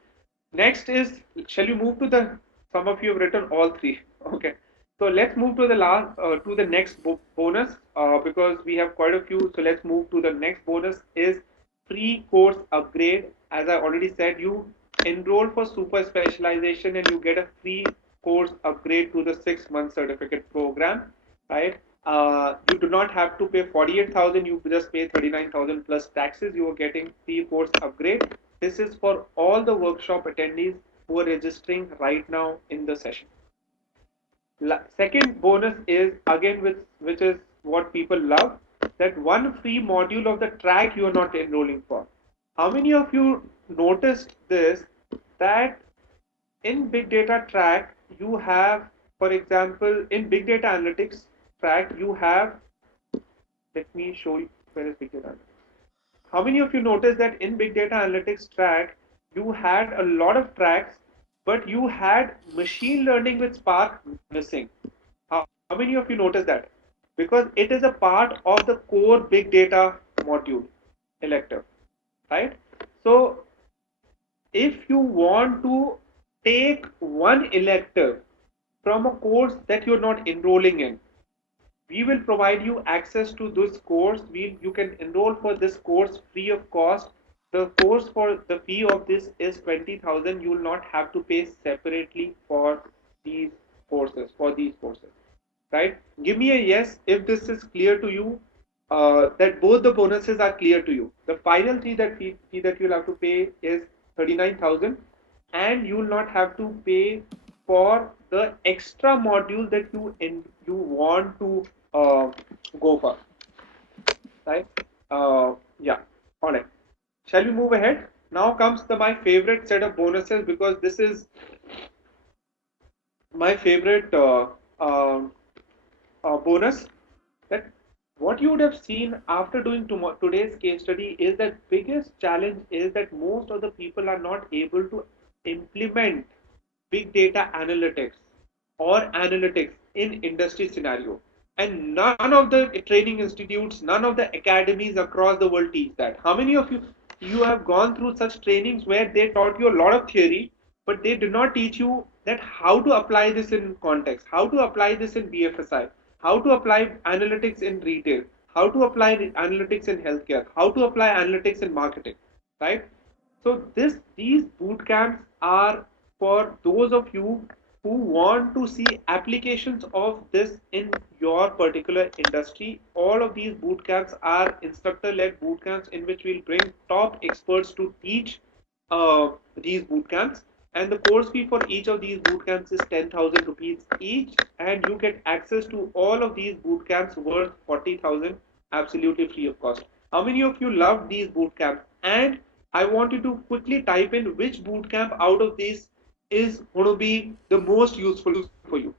Next is, shall you move to the, some of you have written all three. Okay. So let's move to the to the next bonus because we have quite a few. So let's move to the next bonus is free course upgrade. As I already said, you enroll for super specialization and you get a free course upgrade to the 6-month certificate program, right? You do not have to pay 48,000. You just pay 39,000 plus taxes. You are getting free course upgrade. This is for all the workshop attendees who are registering right now in the session. Second bonus is again which is what people love, that one free module of the track you are not enrolling for. How many of you noticed this, that in big data track you have, for example, in big data analytics track you have, let me show you where is big data analytics. How many of you noticed that in big data analytics track you had a lot of tracks but you had machine learning with Spark missing? How many of you noticed that? Because it is a part of the core big data module elective, right? So if you want to take one elective from a course that you're not enrolling in, we will provide you access to this course. You can enroll for this course free of cost. The course for the fee of this is 20,000. You will not have to pay separately for these courses, right? Give me a yes if this is clear to you, that both the bonuses are clear to you. The final fee that you'll have to pay is 39,000, and you will not have to pay for the extra module that you want to go for, right? Yeah. All right. Shall we move ahead? Now comes my favorite set of bonuses, because this is my favorite bonus. That what you would have seen after doing today's case study is that biggest challenge is that most of the people are not able to implement big data analytics or analytics in industry scenario, and none of the training institutes, none of the academies across the world teach that. How many of you have gone through such trainings where they taught you a lot of theory but they did not teach you that how to apply this in context, how to apply this in BFSI, how to apply analytics in retail, how to apply analytics in healthcare, how to apply analytics in marketing, right? So these boot camps are for those of you who want to see applications of this in your particular industry. All of these boot camps are instructor-led boot camps in which we'll bring top experts to teach these boot camps. And the course fee for each of these boot camps is 10,000 rupees each, and you get access to all of these boot camps worth 40,000 absolutely free of cost. How many of you love these boot camps? And I want you to quickly type in which boot camp out of these is going to be the most useful for you.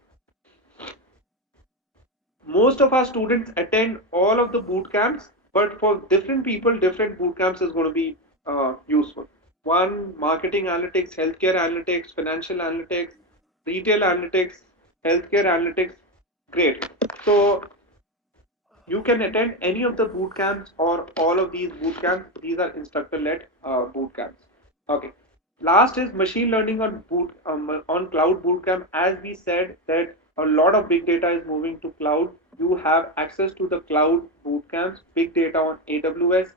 Most of our students attend all of the boot camps, but for different people, different boot camps is going to be useful. One, marketing analytics, healthcare analytics, financial analytics, retail analytics, healthcare analytics. Great. So you can attend any of the boot camps or all of these boot camps. These are instructor-led boot camps. Okay. Last is machine learning on cloud bootcamp. As we said that a lot of big data is moving to cloud. You have access to the cloud bootcamps. Big data on AWS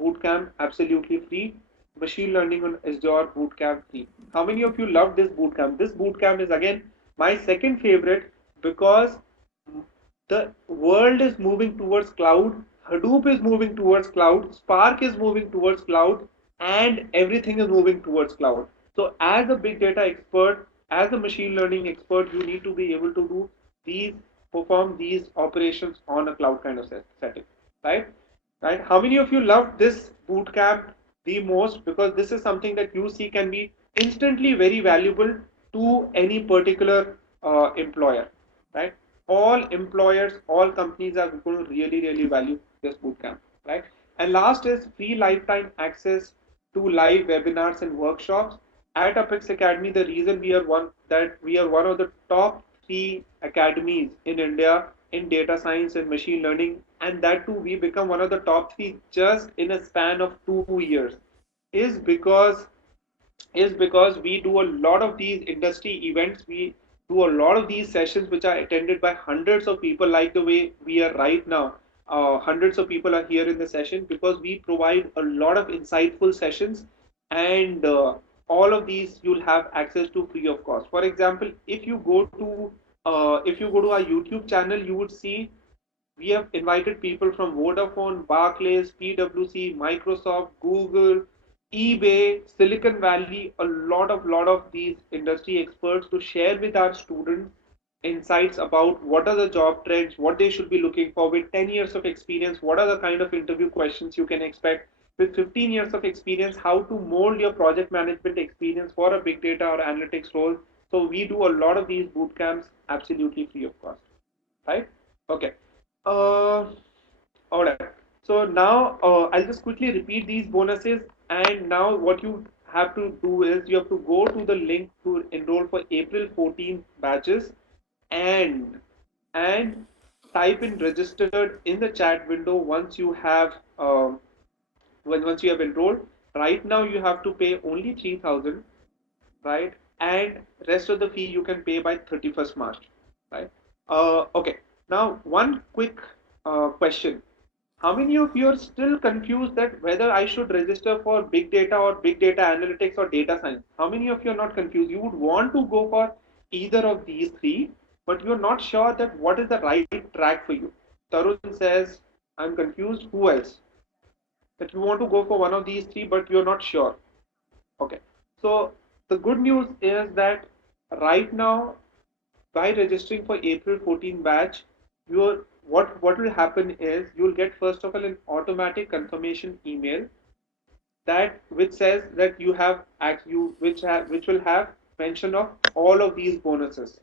bootcamp absolutely free. Machine learning on Azure bootcamp free. How many of you love this bootcamp? This bootcamp is again my second favorite because the world is moving towards cloud. Hadoop is moving towards cloud. Spark is moving towards cloud, and everything is moving towards cloud. So as a big data expert, as a machine learning expert, you need to be able to do perform these operations on a cloud kind of setting, right? Right? How many of you love this bootcamp the most? Because this is something that you see can be instantly very valuable to any particular employer, right? All employers, all companies are going to really, really value this bootcamp, right? And last is free lifetime access to live webinars and workshops. at Apex Academy, the reason we are one of the top three academies in India in data science and machine learning, and that too we become one of the top three just in a span of 2 years, is because we do a lot of these industry events. We do a lot of these sessions which are attended by hundreds of people, like the way we are right now. Hundreds of people are here in the session because we provide a lot of insightful sessions, and all of these you'll have access to free of cost. For example, if you go to our YouTube channel, you would see we have invited people from Vodafone, Barclays, PwC, Microsoft, Google, eBay, Silicon Valley, a lot of these industry experts to share with our students insights about what are the job trends, what they should be looking for with 10 years of experience, what are the kind of interview questions you can expect with 15 years of experience, how to mold your project management experience for a big data or analytics role. So we do a lot of these boot camps absolutely free of cost, right? Okay. Uh, all right. So now I'll just quickly repeat these bonuses. And now what you have to do is you have to go to the link to enroll for April 14th batches, and and type in registered in the chat window once you have once you have enrolled. Right now you have to pay only 3,000, right? And rest of the fee you can pay by 31st March, right? Okay. Now one quick question. How many of you are still confused that whether I should register for big data or big data analytics or data science? How many of you are not confused? You would want to go for either of these three, but you're not sure that what is the right track for you. Tarun says, I'm confused. Who else? That you want to go for one of these three, but you're not sure. Okay. So the good news is that right now, by registering for April 14 batch, your what will happen is you'll get first of all an automatic confirmation email that which says that you have which will have mention of all of these bonuses.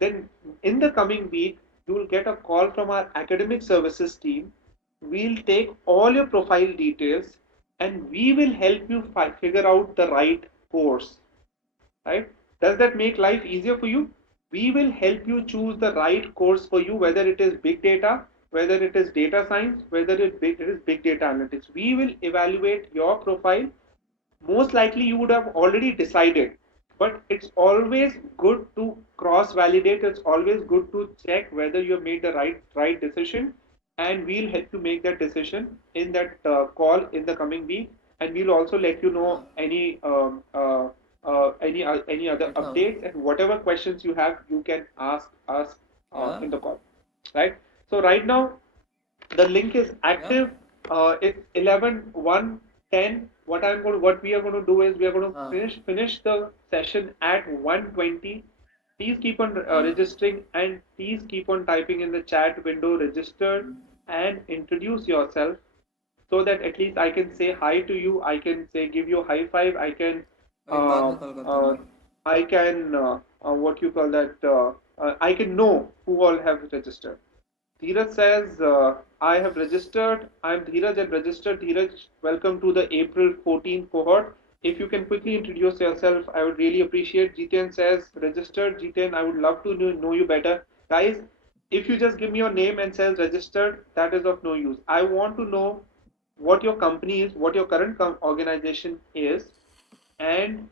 Then in the coming week, you will get a call from our academic services team. We'll take all your profile details and we will help you figure out the right course, right? Does that make life easier for you? We will help you choose the right course for you, whether it is big data, whether it is data science, whether it is big data analytics. We will evaluate your profile. Most likely you would have already decided, but it's always good to cross validate. It's always good to check whether you have made the right decision, and we'll help you make that decision in that call in the coming week. And we'll also let you know any other updates, and whatever questions you have you can ask us Yeah, in the call, right? So right now the link is yeah, active. It's 11:1:10. What we are going to do is we are going to uh, finish the session at 1:20. Please keep on uh, registering, and please keep on typing in the chat window registered and introduce yourself, so that at least I can say hi to you. I can say give you a high five. अभी बाद Uh, में call करता हूँ uh, मैं. I can what you call that. I can know who all have registered. Dheeraj says, I have registered. I'm Dheeraj and registered. Dheeraj, welcome to the April 14th cohort. If you can quickly introduce yourself, I would really appreciate. Jiten says, registered. Jiten, I would love to know you better. Guys, if you just give me your name and says registered, that is of no use. I want to know what your company is, what your current organization is, and